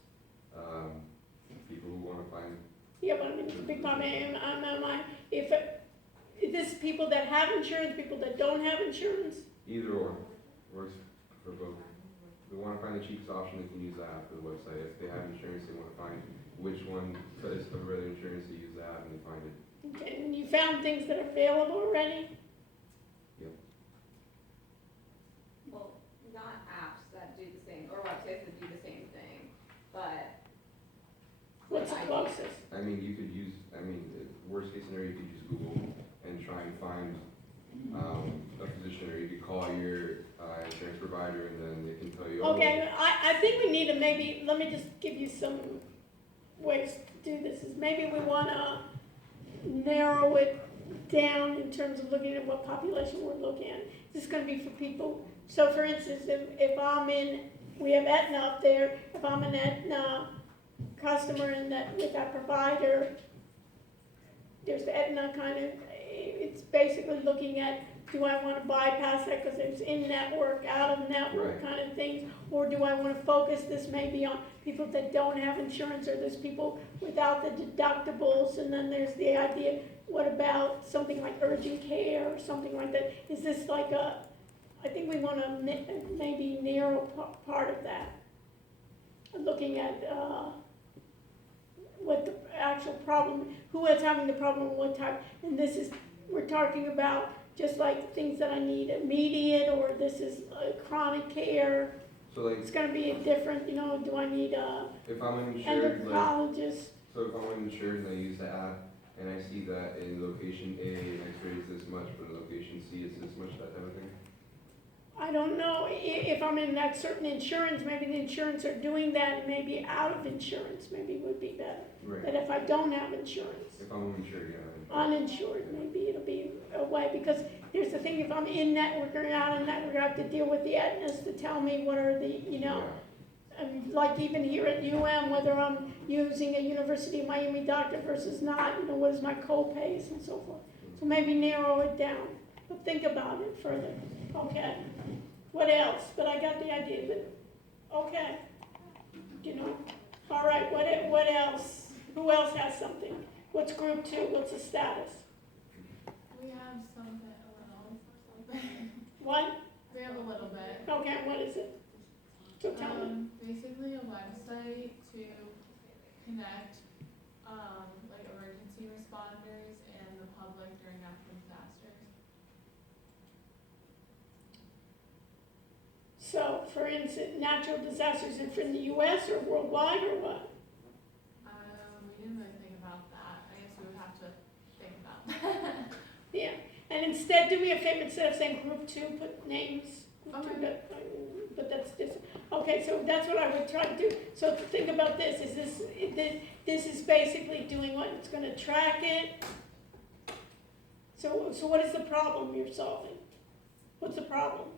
people who wanna find, Yeah, but I mean, it's a big problem, if this people that have insurance, people that don't have insurance, either or, works for both. They wanna find the cheapest option, they can use the app or the website. If they have insurance, they wanna find which one is the better insurance, they use the app and they find it. okay, and you found things that are available already? Well, not apps that do the same, or websites that do the same thing, but. What's the closest? I mean, you could use, worst case scenario, you could use Google and try and find, a physician, or you could call your, insurance provider and then they can tell you, oh. Okay, I think we need to maybe, let me just give you some ways to do this, is maybe we wanna narrow it down in terms of looking at what population we're looking at. This is gonna be for people, so for instance, if I'm in, we have Aetna up there, if I'm an Aetna customer in that, with that provider, there's the Aetna kind of, it's basically looking at, do I want to bypass that because it's in-network, out-of-network Right. kind of things? Or do I want to focus this maybe on people that don't have insurance, or there's people without the deductibles? And then there's the idea, what about something like urgent care or something like that? Is this like I think we want to maybe narrow part of that. Looking at what the actual problem, who is having the problem, what type, and this is, we're talking about just like things that I need immediate, or this is chronic care. So like, It's gonna be a different, do I need a if I'm uninsured, like, endocrinologist? so if I'm uninsured and I use the app and I see that in location A, an X-ray is this much, but in location C it's this much, that type of thing? I don't know, if I'm in that certain insurance, maybe the insurance are doing that, and maybe out of insurance, maybe would be better. Right. But if I don't have insurance, If I'm uninsured, yeah. uninsured, maybe it'll be a way, because here's the thing, if I'm in network or out of network, I have to deal with the Aetnas to tell me what are the, Yeah. like even here at UM, whether I'm using a University of Miami doctor versus not, what is my co-pays and so forth. So maybe narrow it down, but think about it further, okay? What else? But I got the idea that, okay, all right, what else? Who else has something? What's group 2? What's the status? We have something, a little. What? We have a little bit. Okay, what is it? So tell me. Basically a website to connect, like emergency responders and the public during natural disasters. So, for instance, natural disasters in the US or worldwide or what? We didn't really think about that. I guess we would have to think about that. Yeah, and instead, do me a favor, instead of saying group 2, put names. Group 2, Okay. but that's this, okay, so that's what I would try to do. So think about this, this is basically doing what, it's gonna track it. So what is the problem you're solving? What's the problem?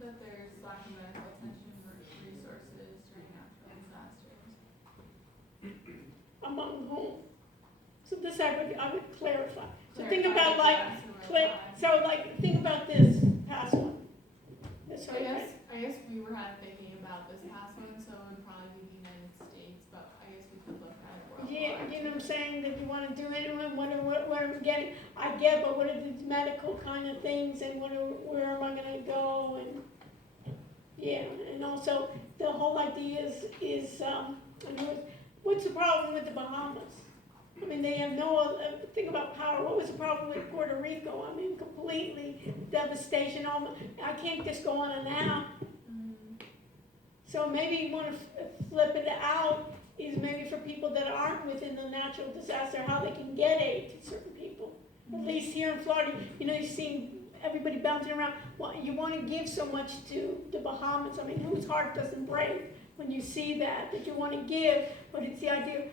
That there's lack of medical attention resources during natural disasters. Among whom? So this I would clarify. So Clarify think about like, that's the right line. so like, think about this past one. This I right guess, here. I guess we were kind of thinking about this past one, so it would probably be the United States, but I guess we could look at it worldwide. Yeah, you know what I'm saying, that you wanna do it, and what I'm getting, I get, but what are these medical kind of things, and where am I gonna go, and, yeah, and also, the whole idea is, what's the problem with the Bahamas? I mean, they have no, think about power, what was the problem with Puerto Rico? I mean, completely devastation, I can't just go on and out. So maybe you wanna flip it out, is maybe for people that aren't within the natural disaster, how they can get aid to certain people. At least here in Florida, you've seen everybody bouncing around, well, you wanna give so much to the Bahamas, I mean, whose heart doesn't break when you see that you wanna give, but it's the idea,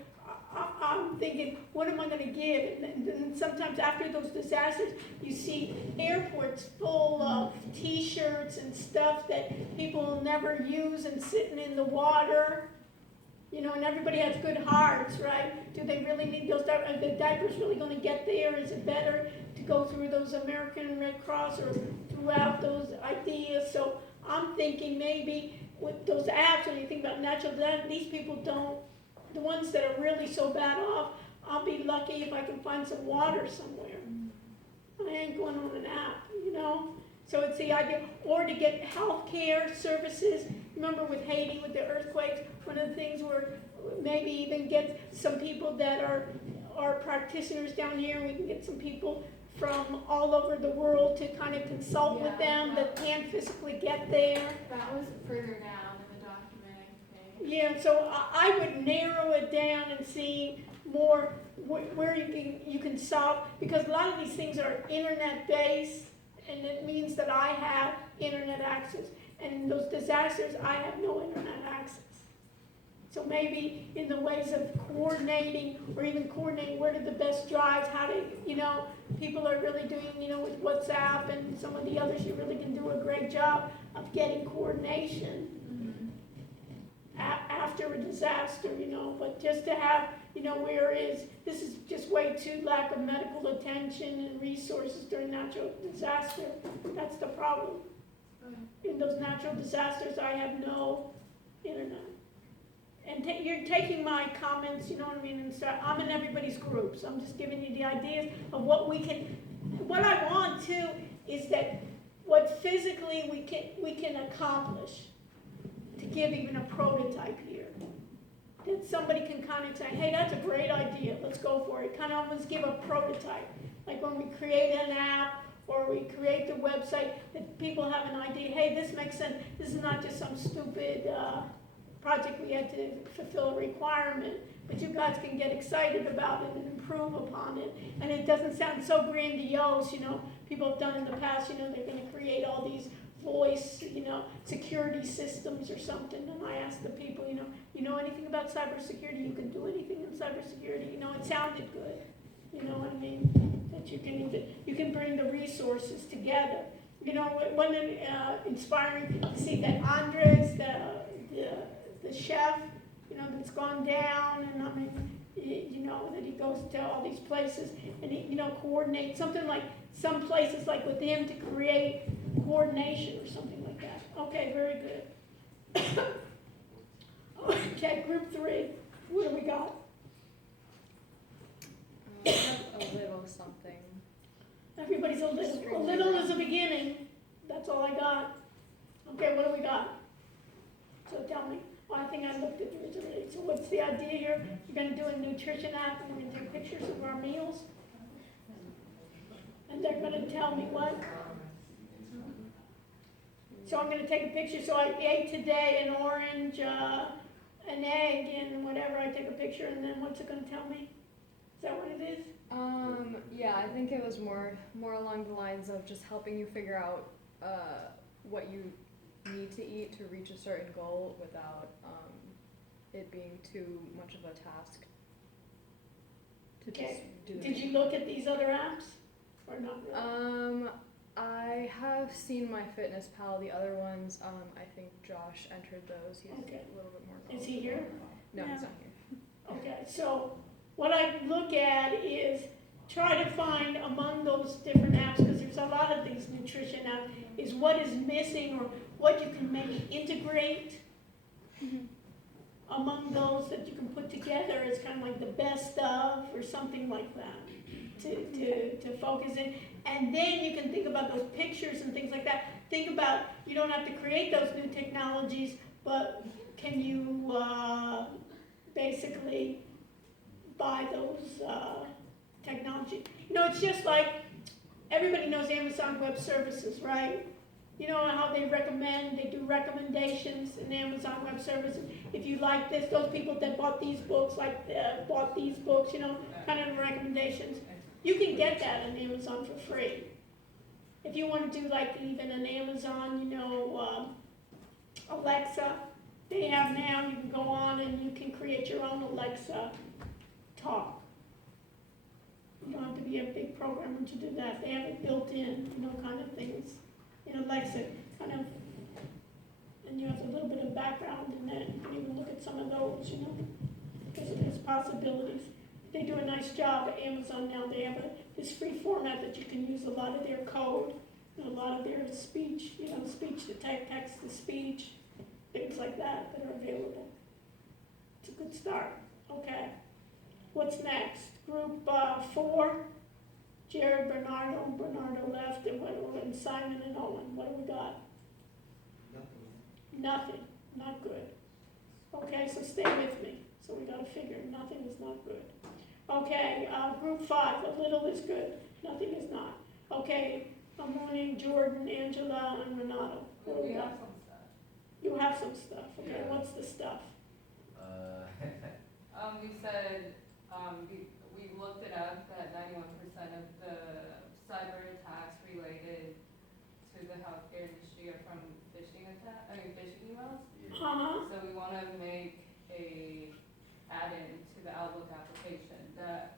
I'm thinking thinking, what am I gonna give? And then sometimes after those disasters, you see airports full of T-shirts and stuff that people will never use and sitting in the water. You know, and everybody has good hearts, right? Do they really need those diapers? Are the diapers really gonna get there? Is it better to go through those American Red Cross or throughout those ideas? So I'm thinking maybe with those apps, when you think about natural disaster, these people don't, the ones that are really so bad off, I'll be lucky if I can find some water somewhere. I ain't going on an app, you know? So it's the idea, or to get healthcare services. Remember with Haiti, with the earthquakes, one of the things were maybe even get some people that are practitioners down here, and we can get some people from all over the world to kind of consult with Yeah, them that can't physically get there. That was further down in the document, I think. Yeah, so I would narrow it down and see more where you can solve, because a lot of these things are internet-based, and it means that I have internet access. And in those disasters, I have no internet access. So maybe in the ways of coordinating, or even coordinating where are the best drives, how to, you know, people are really doing, you know, with WhatsApp and some of the others, you really can do a great job of getting coordination after a disaster, you know. But just to have, you know, this is just way too lack of medical attention and resources during natural disaster. That's the problem. In those natural disasters, I have no internet. And you're taking my comments, you know what I mean, and stuff. I'm in everybody's groups. I'm just giving you the ideas of what we can, what I want too is that what physically we can accomplish, to give even a prototype here. That somebody can kind of say, hey, that's a great idea, let's go for it. Kind of almost give a prototype. Like when we create an app, or we create the website, that people have an idea, hey, this makes sense. This is not just some stupid project we had to fulfill a requirement, but you guys can get excited about it and improve upon it. And it doesn't sound so grandiose, you know. People have done in the past, you know, they're gonna create all these voice, you know, security systems or something. And I asked the people, you know anything about cybersecurity? You can do anything in cybersecurity? You know, it sounded good. You know what I mean? That you can bring the resources together. You know, one inspiring to see that Andres, the chef, you know, that's gone down, and I mean, you know, that he goes to all these places and he, you know, coordinates something like some places like with him to create coordination or something like that. Okay, very good. Okay, group 3. What do we got? I have a little something. Everybody's a little. A little is a beginning. That's all I got. Okay, what do we got? So tell me. Well, I think I looked at yours already. So what's the idea here? You're going to do a nutrition app and we're going to take pictures of our meals? And they're going to tell me what? So I'm going to take a picture. So I ate today an orange, an egg, and whatever. I take a picture, and then what's it going to tell me? Is that what it is? Yeah, I think it was more along the lines of just helping you figure out what you need to eat to reach a certain goal without it being too much of a task to just do. Did you look at these other apps or not really? I have seen MyFitnessPal. The other ones, I think Josh entered those. He's Okay. a little bit more. Is he here? No, No. he's not here. Okay, so what I look at is try to find among those different apps, because there's a lot of these nutrition apps, is what is missing or what you can maybe integrate among those that you can put together as kind of like the best of or something like that to focus in. And then you can think about those pictures and things like that. Think about, you don't have to create those new technologies, but can you basically buy those technology? You know, it's just like everybody knows Amazon Web Services, right? You know how they do recommendations in Amazon Web Services. If you like this, those people that bought these books, bought these books, you know, kind of recommendations. You can get that on Amazon for free. If you want to do like even an Amazon, you know, Alexa, they have now, you can go on and you can create your own Alexa talk. program them to do that. They have it built in, you know, kind of things. You know, like I said, kind of, and you have a little bit of background in that. You can even look at some of those, you know, because there's possibilities. They do a nice job at Amazon now. They have this free format that you can use a lot of their code, and a lot of their speech, you know, speech to text to speech, things like that that are available. It's a good start. Okay. What's next? Group 4, Jared, Bernardo left, and Simon and Owen. What do we got? Nothing. Not good. Okay, so stay with me. So we got to figure nothing is not good. Okay, group 5, a little is good. Nothing is not. Okay, Amoni, Jordan, Angela, and Renato. What do We we have got? some stuff. You have some stuff. Okay, Yeah. what's the stuff? We said, we looked it up, that 91% of the cyber attacks related to the healthcare industry are from phishing emails. Uh-huh. So we wanna make a add-in to the Outlook application that,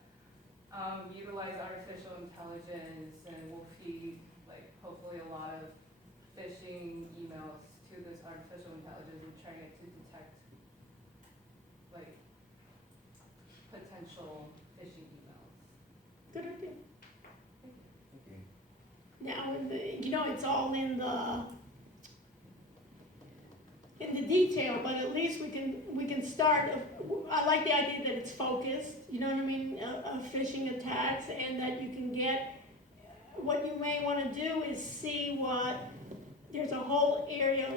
utilize artificial intelligence and will feed, like, hopefully a lot of phishing emails to this artificial intelligence and train it to detect, like, potential phishing emails. Good idea. Thank you. Now, you know, it's all in the detail, but at least we can start. I like the idea that it's focused, you know what I mean, of phishing attacks, and that you can get, what you may want to do is see there's a whole area,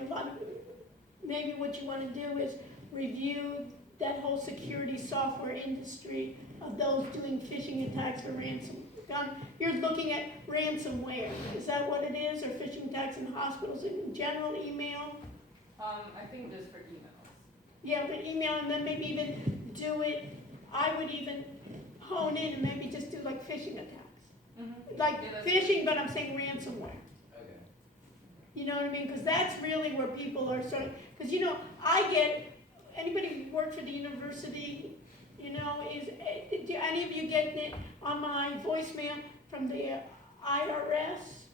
maybe what you want to do is review that whole security software industry of those doing phishing attacks for ransom. You're looking at ransomware, is that what it is, or phishing attacks in hospitals in general, email? I think just for emails. Yeah, but email, and then maybe even do it, I would even hone in and maybe just do like phishing attacks. Like Yeah, that's- phishing, but I'm saying ransomware. Okay. You know what I mean? Because that's really where people are starting, because you know, anybody who worked for the university, you know, do any of you getting it on my voicemail from the IRS?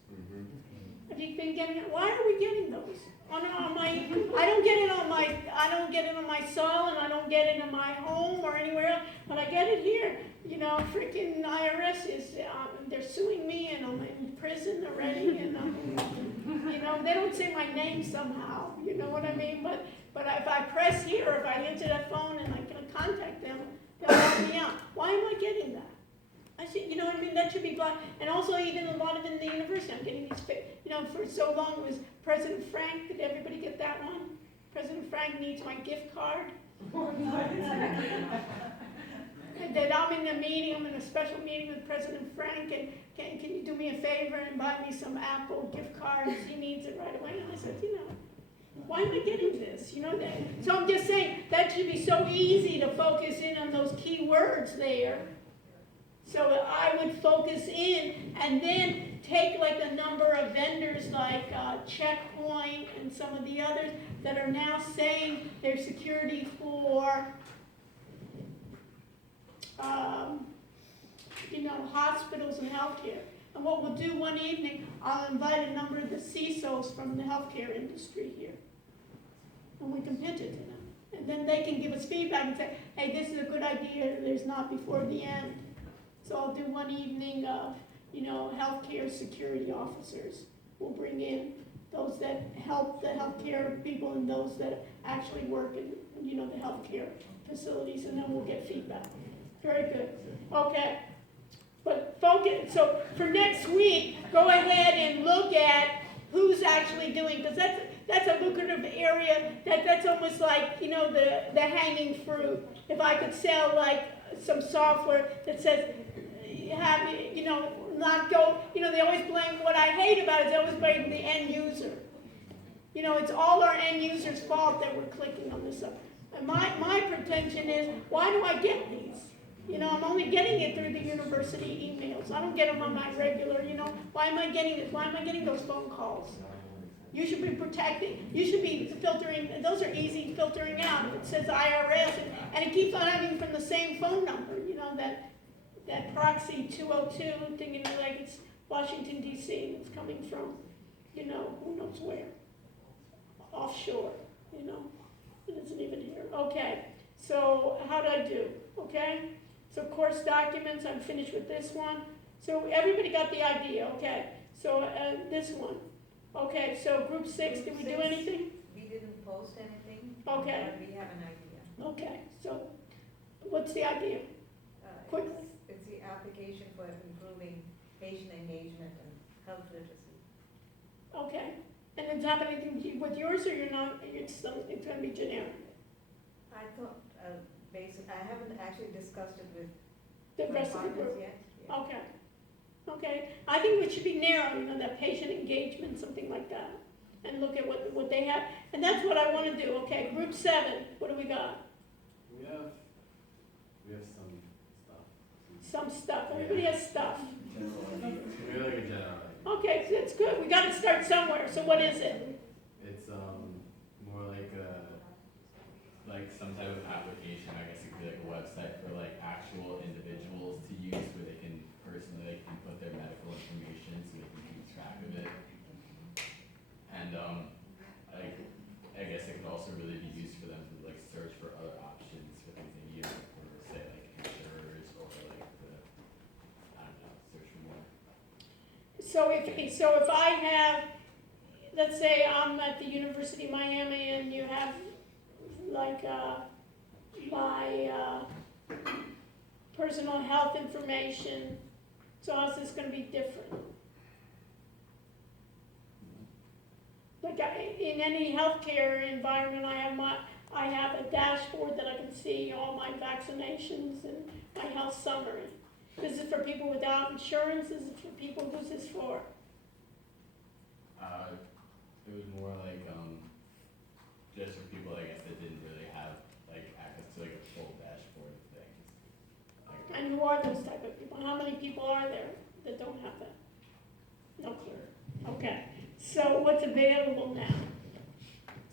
Have you been getting it? Why are we getting those? I don't get it on my cell, and I don't get it in my home or anywhere else, but I get it here. You know, freaking IRS is, they're suing me, and I'm in prison already, and you know, they don't say my name somehow, you know what I mean? But if I press here, or if I answer that phone and I can contact them, they'll help me out. Why am I getting that? I see, you know what I mean, that should be blocked. And also even a lot of in the university, I'm getting these, you know, for so long it was President Frank. Did everybody get that one? President Frank needs my gift card. That I'm in a meeting, I'm in a special meeting with President Frank, and can you do me a favor and buy me some Apple gift cards? He needs it right away. And I said, you know, why am I getting this? You know that. So I'm just saying that should be so easy to focus in on those key words there. So I would focus in and then take like a number of vendors like Checkpoint and some of the others that are now saying their security for, you know, hospitals and healthcare. And what we'll do one evening, I'll invite a number of the CISOs from the healthcare industry here. And we can pitch it to them. And then they can give us feedback and say, hey, this is a good idea, there's not before the end. So I'll do one evening of, you know, healthcare security officers. We'll bring in those that help the healthcare people and those that actually work in, you know, the healthcare facilities, and then we'll get feedback. Very good. Okay. But focus, so for next week, go ahead and look at who's actually doing, because that's a lucrative area, that's almost like, you know, the hanging fruit. If I could sell like some software that says, have, you know, not go, you know, they always blame, what I hate about it is they always blame the end user. You know, it's all our end users' fault that we're clicking on this stuff. And my pretension is, why do I get these? You know, I'm only getting it through the university emails. I don't get them on my regular, you know, why am I getting this? Why am I getting those phone calls? You should be protecting, you should be filtering, those are easy filtering out. It says IRS, and it keeps on having from the same phone number, you know, that that proxy 202, thinking like it's Washington DC, and it's coming from, you know, who knows where, offshore, you know, it isn't even here. Okay, so how do I do? Okay, so course documents, I'm finished with this one. So everybody got the idea, okay? So this one, okay, so group 6, did we do anything? We didn't post anything. Okay. But we have an idea. Okay, so what's the idea? Quickly. It's the application for improving patient engagement and health literacy. Okay, and does it have anything to do with yours, or you're not, it's gonna be generic? I thought, I haven't actually discussed it with The my rest of the partners group? yet. Yeah. Okay, okay, I think it should be narrow, you know, that patient engagement, something like that, and look at what they have, and that's what I wanna do, okay, group 7, what do we got? We have some stuff. Some stuff, everybody has stuff. We have like a general idea. Okay, so that's good, we gotta start somewhere, so what is it? It's more like some type of application, I guess it could be like a website for like actual individuals to use where they can personally input their medical information so they can keep track of it. And I guess it could also really be used for them to like search for other options for things they need, for say like insurers or like I don't know, search for more. So if I have, let's say I'm at the University of Miami and you have like my personal health information, so how's this gonna be different? Like in any healthcare environment, I have a dashboard that I can see all my vaccinations and my health summary. This is for people without insurance, this is for people, who's this for? It was more like just for people I guess that didn't really have like access to like a full dashboard of things. Like, And who are those type of people? How many people are there that don't have that? No clue. Okay, so what's available now?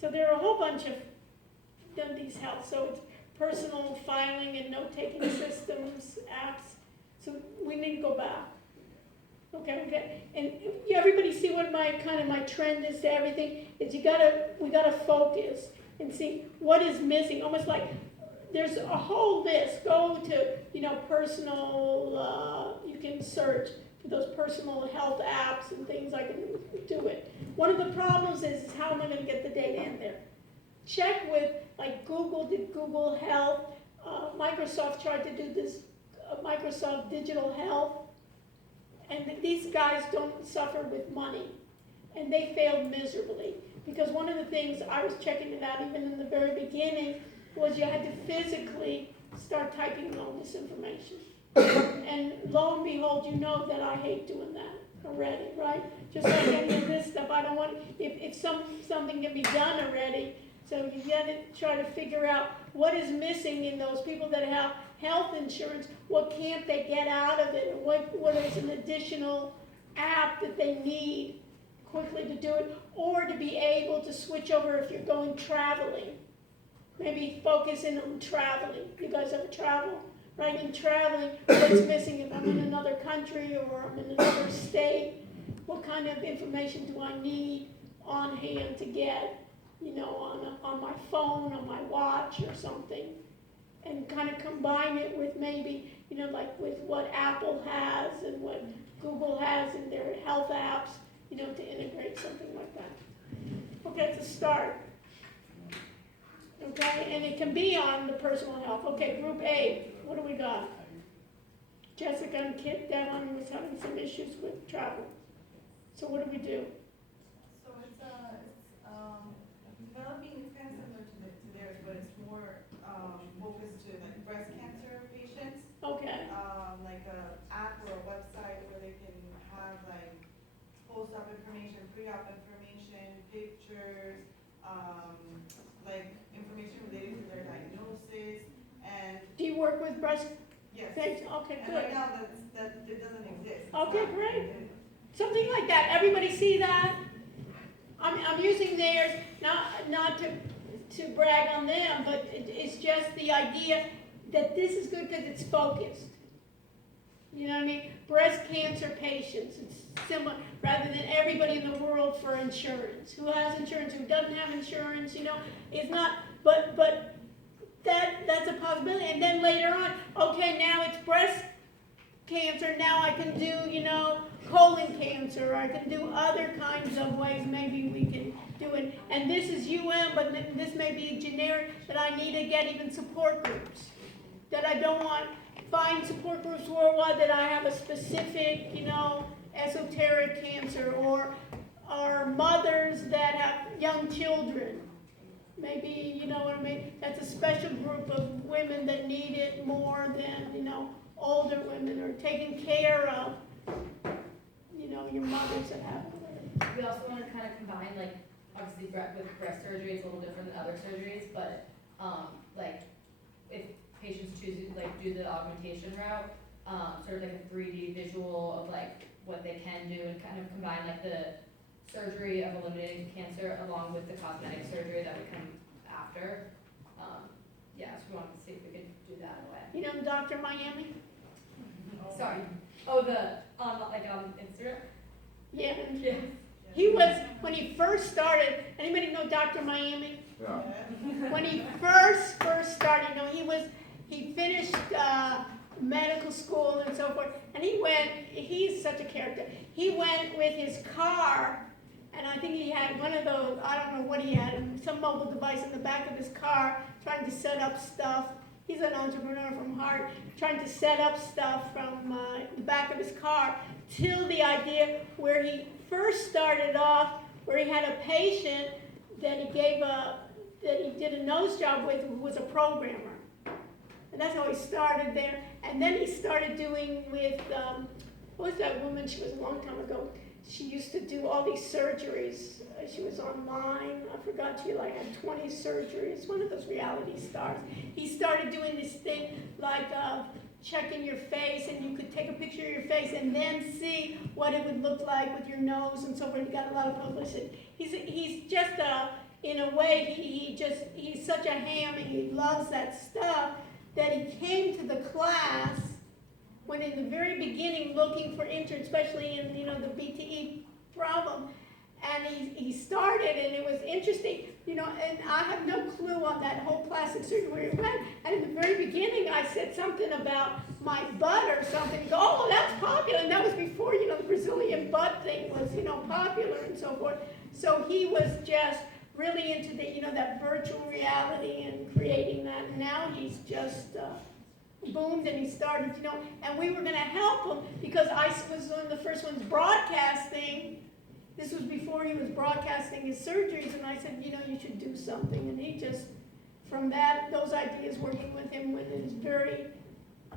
So there are a whole bunch of these health, so it's personal filing and note-taking systems, apps, so we need to go back. Okay, and everybody see what my trend is to everything, is we gotta focus and see what is missing, almost like there's a whole list, go to, you know, personal, you can search for those personal health apps and things, I can do it. One of the problems is how am I gonna get the data in there? Check with, like Google did Google Health, Microsoft tried to do this, Microsoft Digital Health, and these guys don't suffer with money, and they failed miserably. Because one of the things, I was checking it out even in the very beginning, was you had to physically start typing in all this information. And lo and behold, you know that I hate doing that already, right? Just like any of this stuff, I don't want, if something can be done already, so you gotta try to figure out what is missing in those people that have health insurance, what can't they get out of it, what is an additional app that they need quickly to do it, or to be able to switch over if you're going traveling. Maybe focus in on traveling. You guys ever travel? Right, in traveling, what's missing if I'm in another country or I'm in another state? What kind of information do I need on hand to get, you know, on my phone, on my watch or something? And kind of combine it with maybe, you know, like with what Apple has and what Google has in their health apps, you know, to integrate something like that. Okay, it's a start. Okay, and it can be on the personal health. Okay, group A, what do we got? Jessica and Kit, that one was having some issues with travel. So what do we do? So it's developing, it's kind of similar to theirs, but it's more focused to like breast cancer patients. Okay, Like a app or a website where they can have like post-op information, pre-op information, pictures, like information related to their diagnosis, and do you work with breast yes. cancer? Okay, And right good. now that it doesn't exist. It's Okay, not- great. Something like that. Everybody see that? I'm using theirs, not to brag on them, but it's just the idea that this is good because it's focused. You know what I mean? Breast cancer patients, it's similar, rather than everybody in the world for insurance. Who has insurance, who doesn't have insurance, you know, it's not, but that's a possibility. And then later on, okay, now it's breast cancer, now I can do, you know, colon cancer, or I can do other kinds of ways maybe we can do it. And this is but this may be generic, that I need to get even support groups. That I don't want, find support groups worldwide that I have a specific, you know, esoteric cancer, or mothers that have young children. Maybe, you know what I mean? That's a special group of women that need it more than, you know, older women, or taking care of, you know, your mothers that have it. We also want to kind of combine, like, obviously with breast surgery, it's a little different than other surgeries, but, like, if patients choose to, like, do the augmentation route, sort of like a 3D visual of, like, what they can do, and kind of combine, like, the surgery of eliminating cancer along with the cosmetic surgery that would come after. Yeah, so we wanted to see if we could do that in a way. You know Dr. Miami? Sorry. Oh, like on Instagram? Yeah. Yeah. He was, when he first started, anybody know Dr. Miami? Yeah. When he first started, you know, he finished medical school and so forth, and he's such a character. He went with his car, and I think he had one of those, I don't know what he had, some mobile device in the back of his car, trying to set up stuff. He's an entrepreneur from heart, trying to set up stuff from the back of his car, till the idea where he first started off, where he had a patient that he did a nose job with, who was a programmer. And that's how he started there. And then he started doing with, what was that woman? She was a long time ago. She used to do all these surgeries. She was online. I forgot, she like had 20 surgeries. One of those reality stars. He started doing this thing like checking your face, and you could take a picture of your face and then see what it would look like with your nose and so forth. He got a lot of publicity. He's just in a way, he's such a ham, and he loves that stuff, that he came to the class when in the very beginning looking for interns, especially in, you know, the BTE problem, and he started, and it was interesting, you know, and I have no clue on that whole plastic surgery where it went, and in the very beginning I said something about my butt or something. He goes, oh, that's popular, and that was before, you know, the Brazilian butt thing was, you know, popular and so forth. So he was just really into the, you know, that virtual reality and creating that, and now he's just boomed, and he started, you know, and we were going to help him because I was one of the first ones broadcasting. This was before he was broadcasting his surgeries, and I said, you know, you should do something, and he just, from those ideas, working with him in his very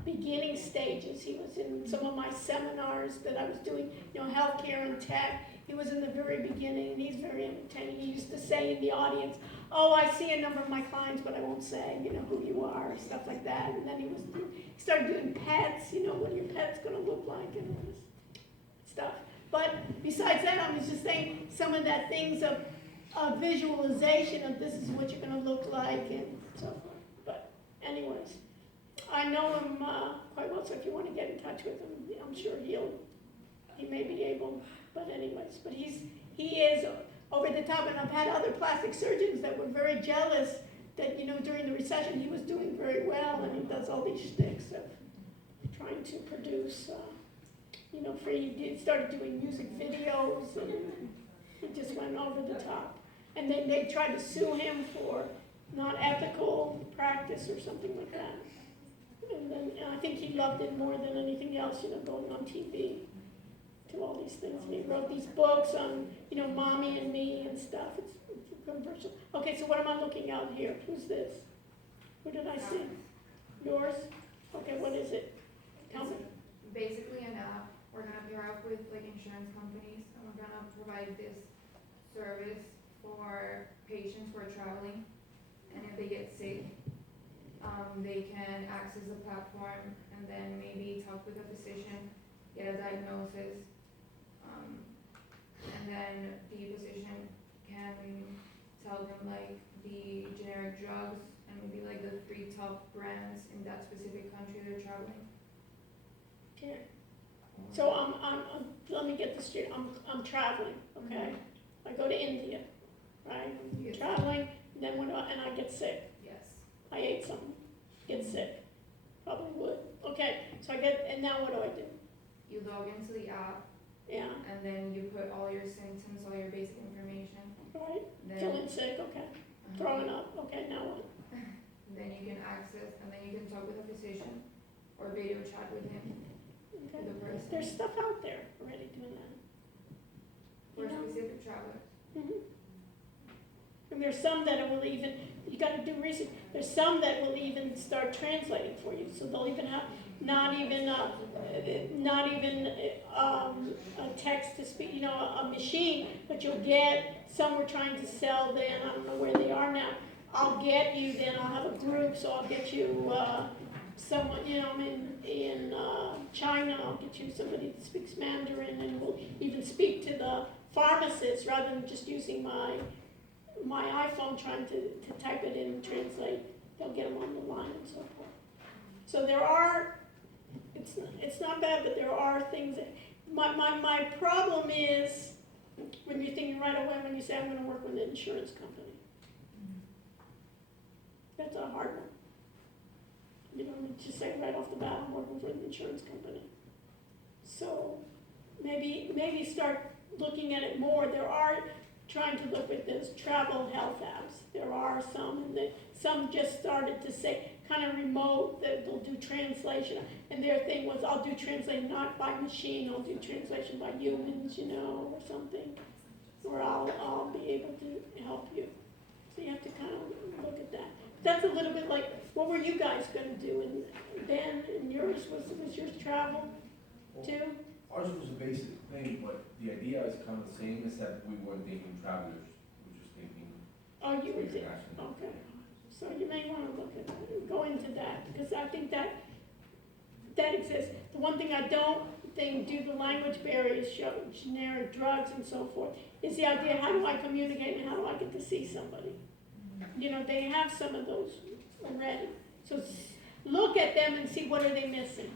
beginning stages. He was in some of my seminars that I was doing, you know, healthcare and tech. He was in the very beginning, and he's very entertaining. He used to say in the audience, oh, I see a number of my clients, but I won't say, you know, who you are, stuff like that. And then he started doing pets, you know, what your pet's going to look like, and all this stuff. But besides that, I was just saying some of that things of visualization of this is what you're going to look like and so forth. But anyways, I know him quite well, so if you want to get in touch with him, I'm sure he may be able. But anyways, but he is over the top, and I've had other plastic surgeons that were very jealous that, you know, during the recession he was doing very well, and he does all these shticks of trying to produce, you know, he started doing music videos, and he just went over the top. And then they tried to sue him for not ethical practice or something like that. And then I think he loved it more than anything else, you know, going on TV. To all these things. And he wrote these books on, you know, Mommy and Me and stuff. It's controversial. Okay, so what am I looking at here? Who's this? Who did I see? Yours? Okay, what is it? Tell me. Basically an app. We're gonna pair up with like insurance companies, and we're gonna provide this service for patients who are traveling, and if they get sick, they can access the platform and then maybe talk with a physician, get a diagnosis. And then the physician can tell them like the generic drugs and maybe like the 3 top brands in that specific country they're traveling. Okay. So let me get this straight, I'm traveling, okay? I go to India, right? I'm traveling, then and I get sick. Yes. I ate something, get sick, probably would. Okay, so and now what do? You log into the app, Yeah, and then you put all your symptoms, all your basic information. right, Then, feeling sick, okay, throwing up, okay, now what? then you can access, and then you can talk with a physician or video chat with him, Okay. with the person, There's stuff out there already doing that. for specific travelers. Mhm. And there's some that will even, you gotta do research, there's some that will even start translating for you, so they'll even have, not even a text to speak, a machine, but you'll get, some we're trying to sell then, I don't know where they are now, I'll get you, then I'll have a group, so I'll get you, someone, I'm in China, I'll get you somebody that speaks Mandarin, and will even speak to the pharmacist, rather than just using my iPhone trying to type it in and translate, they'll get them on the line and so forth. So there are, it's not bad, but there are things that, my problem is, when you're thinking right away, when you say, I'm gonna work with an insurance company. That's a hard one. You don't just say right off the bat, I'm working for an insurance company. So maybe start looking at it more. There are, trying to look at those travel health apps. There are some, and some just started to say, kind of remote, that they'll do translation. And their thing was, I'll do translation not by machine, I'll do translation by humans, or something. Or I'll be able to help you. So you have to kind of look at that. That's a little bit like, what were you guys gonna do? And Ben, and yours, was yours travel too? Ours was a basic thing, but the idea is kind of the same, except we weren't thinking travelers, we were just thinking Oh, you were there, international. okay. So you may wanna look at, go into that, because I think that exists. The one thing I don't think, due to language barriers, show generic drugs and so forth, is the idea, how do I communicate and how do I get to see somebody? They have some of those already. So look at them and see what are they missing.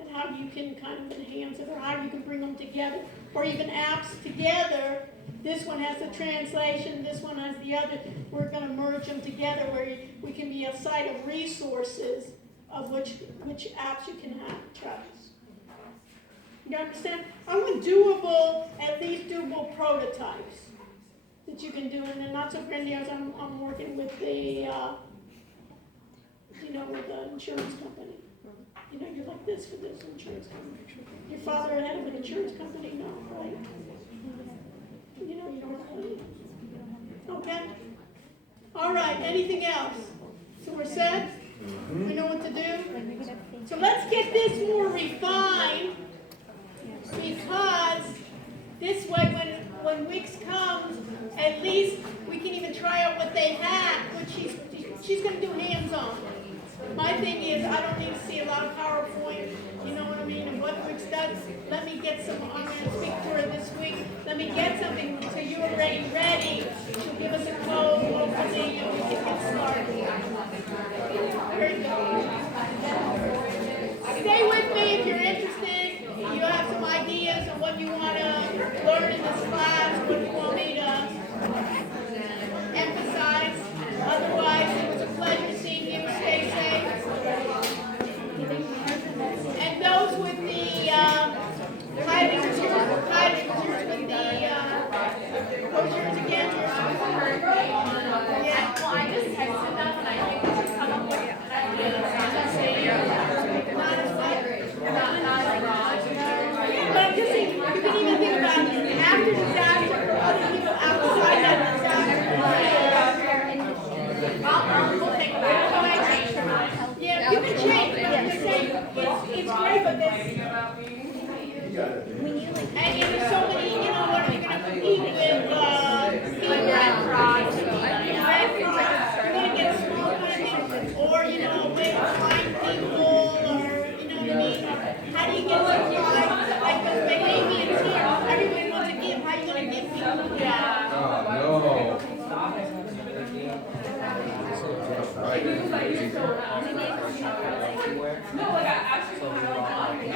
And how you can kind of enhance it, or how you can bring them together, or even apps together. This one has the translation, this one has the other. We're gonna merge them together where we can be a site of resources of which apps you can have, Travis. You understand? I want doable, at least doable prototypes that you can do, and then not so grandiose. I'm working with the, with the insurance company. You're like this for this insurance company. Your father had an insurance company, no, right? You don't. Okay. All right. Anything else? So we're set. We know what to do. So let's get this more refined, because this way, when Wix comes, at least we can even try out what they have, which she's going to do hands-on. My thing is, I don't need to see a lot of PowerPoint, you know what I mean, and what Wix does. Let me get some, I'm going to speak to her this week, let me get something so you're already ready. She'll give us a code, opening, and we can get started. Very good. Stay with me if you're interested. You have some ideas of what you want to learn in this class, what you want me to emphasize. Otherwise, it was a pleasure seeing you. Stay safe. And those with the hiding yours with the what's yours again? Yeah. Well, I just texted them and I think we should come up with an idea. Not as much, not like But I'm just saying, you can even think about it after disaster for other people outside that disaster. We'll take that. Yeah, you can change, but I'm just saying, it's great, but there's, and there's so many, what are you gonna compete with, red frogs, you're gonna get small women, or, with blind people, or, what I mean, how do you get supplies, like those Bahamians here, everybody wants to give, how you gonna give people that? Oh, No, like I actually.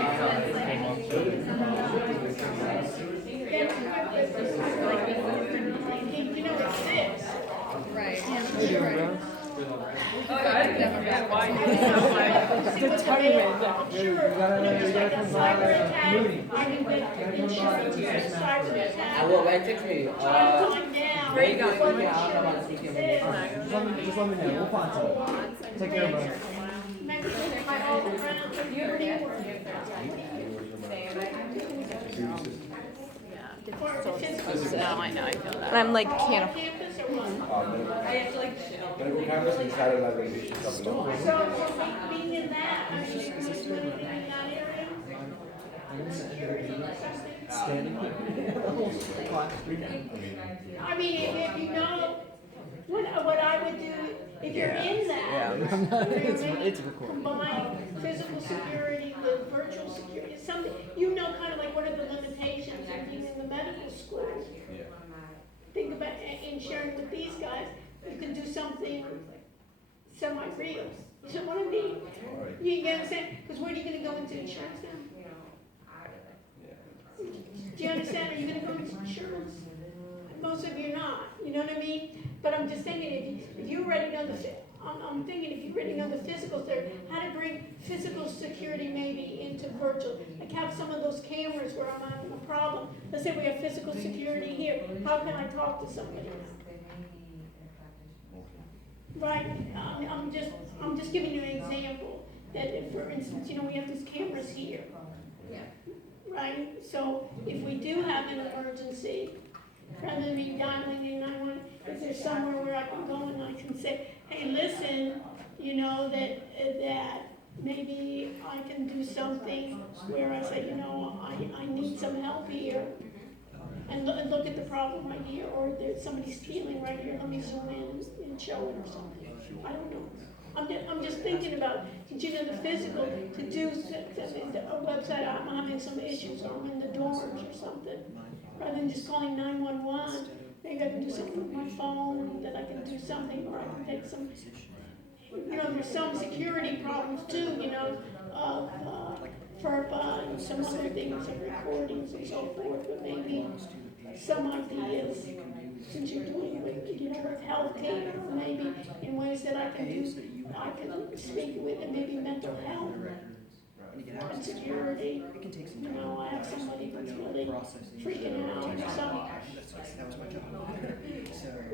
Determined. I'm sure, you know, just like a cyber attack, I can get insurance, cyber attack. Well, man, text me. Try to find out what I don't know about insurance speaking is. Just let me know, we'll find something. Take care of it. Maybe look at my all around security work. For the physical. No, I know, I feel that. And I'm like, All can't on campus or what? I have to like. Medical campus and satellite radiation supplement. So, being in that, I mean, is there anything in that area? Security or something? I mean, if you know, what I would do, if you're in that, It's recorded. combine physical security with virtual security, something, you know, kind of like what are the limitations of being in the medical school? Yeah. Think about, in sharing with these guys, you can do something semi-real. So what I mean, you get what I'm saying? Because where are you gonna go into insurance now? Do you understand? Are you gonna go into insurance? Most of you are not, you know what I mean? But I'm just thinking, if you already know I'm thinking if you already know the physical stuff, how to bring physical security maybe into virtual. Like have some of those cameras where I'm having a problem. Let's say we have physical security here. How can I talk to somebody now? Right, I'm just giving you an example, that if, for instance, you know, we have these cameras here. Right, so if we do have an emergency, rather than me dialing in 911, is there somewhere where I can go and I can say, hey, listen, you know, that maybe I can do something where I say, you know, I need some help here. And look at the problem right here, or there's somebody stealing right here, let me zoom in and show it or something. I don't know. I'm just thinking about, you know, the physical, to do a website, I'm having some issues, or I'm in the dorms or something. Rather than just calling 911, maybe I can do something with my phone, that I can do something, or I can take some, you know, there's some security problems too, you know, of FERPA and some other things, and recordings and so forth, but maybe some ideas, since you're doing with, you know, with healthcare, maybe in ways that I can speak with, and maybe mental health and security. You know, I have somebody who's really freaking out or something.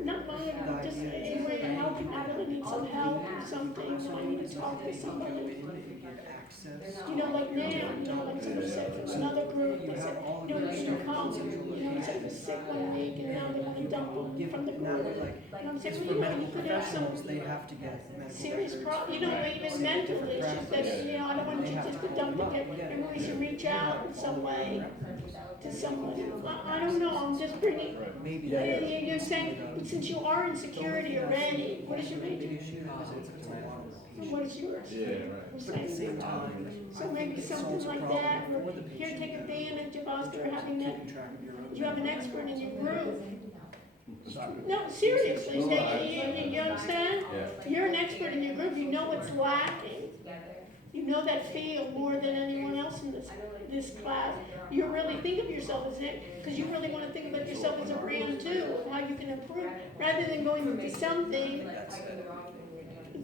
Not long, just a way to help him, I really need some help or something, I need to talk to somebody. You know, like now, you know, like somebody said from another group, they said, you know, you can come, you know, say was sick 1 week, and now they want to dump them from the group. And I'm saying, well, you know, you could have some serious you know, even mental issues that, you know, I don't want you just to dump it there, maybe we should reach out in some way to somebody. I don't know, I'm just bringing, you're saying, since you are in security already, what is your major? What is yours? Yeah, right. But at the same time, So maybe something like that, or here, take advantage of Oscar having that, you have an expert in your group. No, seriously, you understand? Yeah. You're an expert in your group, you know what's lacking. You know that field more than anyone else in this class. You really think of yourself as it, because you really want to think about yourself as a brand too, of how you can improve, rather than going into something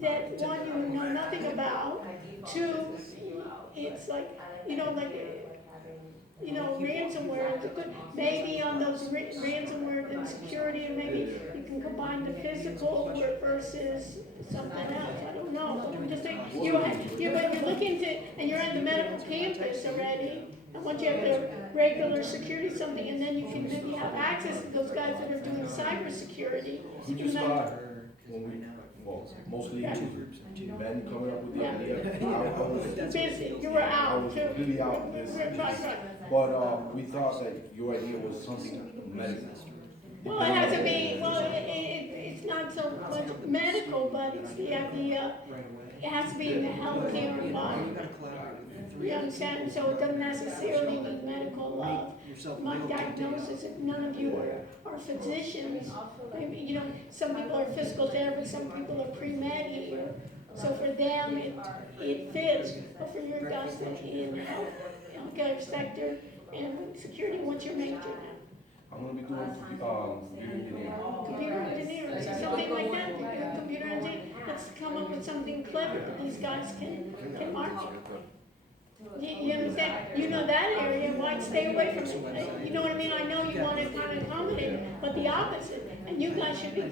that, one, you know nothing about, two, it's like, you know, ransomware, it's a good, maybe on those ransomware and security, and maybe you can combine the physical versus something else, I don't know, but I'm just saying, but you're looking to, and you're at the medical campus already, and once you have the regular security something, and then you can maybe have access to those guys that are doing cybersecurity. We just mostly Ben coming up with the idea. Busy, you were out I was too. really out this, Right. but we thought that your idea was something medical. Well, it has to be, it's not so much medical, but it's the idea, it has to be in the healthcare environment. You understand? So it doesn't necessarily need medical, my diagnosis, if none of you are physicians. Maybe, you know, some people are physical therapists, some people are pre-med here. So for them, it fits, but for your guys in healthcare sector and security, what's your major now? I'm gonna be doing computer engineering. Computer engineering, so something like that, you're doing computer engineering. let's come up with something clever that these guys can market. You understand? You know that area, why stay away from it? You know what I mean? I know you want to kind of accommodate it, but the opposite. And you guys should be,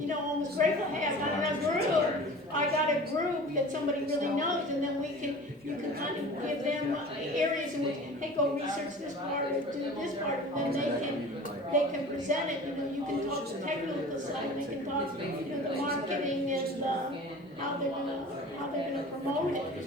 you know, almost grateful, hey, I got a group. I got a group that somebody really knows, and then you can kind of give them areas in which, hey, go research this part or do this part, and then they can present it. You know, you can talk the technical side, they can talk, you know, the marketing and how they're gonna promote it.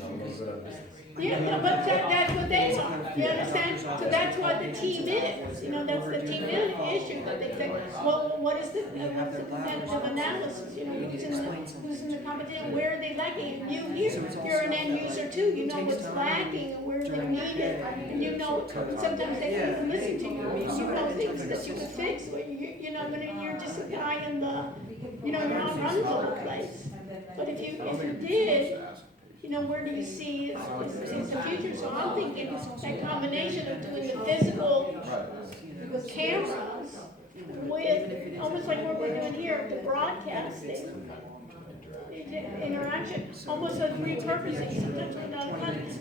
Yeah, no, but that's what they are, you understand? So that's what the team is, you know, that's the team issue, that they say, well, what's the competitive analysis, you know, who's in the competition, where are they lacking? And you're an end user too, you know what's lacking and where they're needed, and you know, sometimes they don't even listen to you, you know things that you can fix, you know, when you're just a guy in the, you know, you're not running the whole place. But if you did, you know, where do you see is the future? So I'm thinking that combination of doing the physical with cameras, with almost like what we're doing here, the broadcasting, interaction, almost like repurposing. Sometimes we're not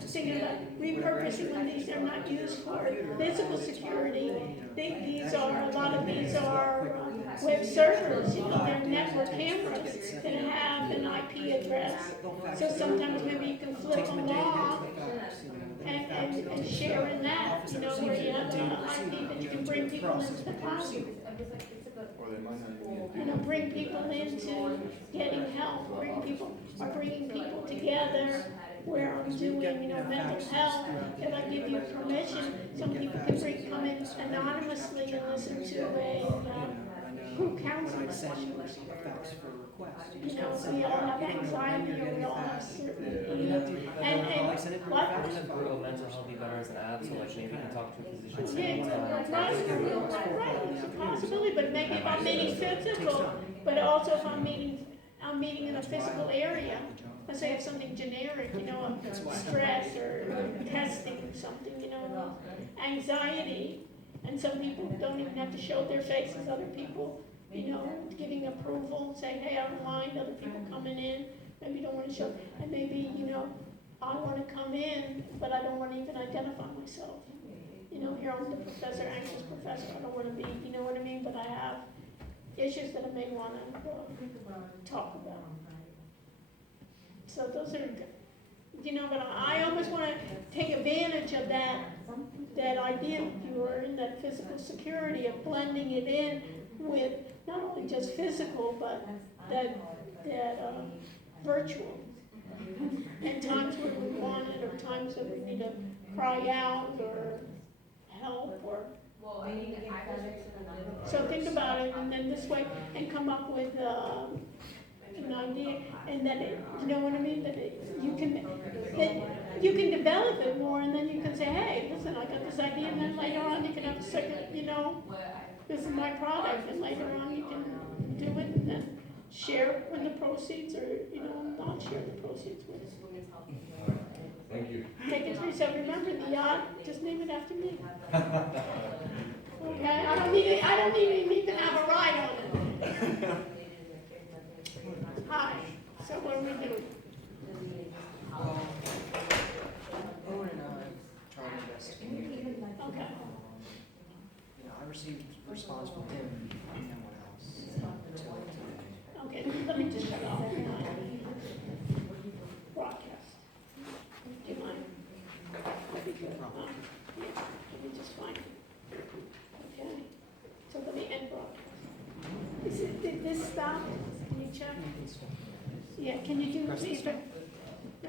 thinking about repurposing when these are not used for physical security. A lot of these are web servers, you know, they're network cameras that have an IP address. So sometimes maybe you can flip them off and share in that, you know, where you have an IP that you can bring people into the classroom. You know, bring people into getting help, bringing people together, where I'm doing, you know, mental health, if I give you permission, some people can come in anonymously and listen to a group counseling session. You know, so we all have anxiety, or we all have certain needs. And what? Mental health be better as an app, so like maybe you can talk to a physician. Yeah, right, it's a possibility, but maybe if I'm meeting physical, but also if I'm meeting in a physical area. Let's say it's something generic, you know, stress or testing or something, you know, anxiety. And some people don't even have to show their faces, other people, you know, giving approval, saying, hey, I don't mind other people coming in, maybe you don't want to show, and maybe, you know, I want to come in, but I don't want to even identify myself. You know, here I'm the professor, anxious professor, I don't want to be, you know what I mean, but I have issues that I may want to talk about. So those are, you know, but I almost want to take advantage of that idea you were in, that physical security, of blending it in with not only just physical, but that virtual. And times when we want it, or times when we need to cry out or help, or so think about it, and then this way, and come up with an idea, and then you know what I mean. That you can develop it more, and then you can say, hey, listen, I got this idea, and then later on you can have a second, you know, this is my product, and later on you can do it, and then share in the proceeds, or you know, not share the proceeds with. Thank you. Take it 3-7. Remember the yacht? Just name it after me. Okay, I don't need to even have a ride on it. Hi. So what are we doing? Owen and I tried our best to communicate. Okay. You know, I received a response from him and no one else until today. Okay, let me just shut off broadcast. Do you mind? That'd be good. Yeah, let me just find it. Okay. So let me end broadcast. Did this stop? Can you check? Yeah, can you do, see if it?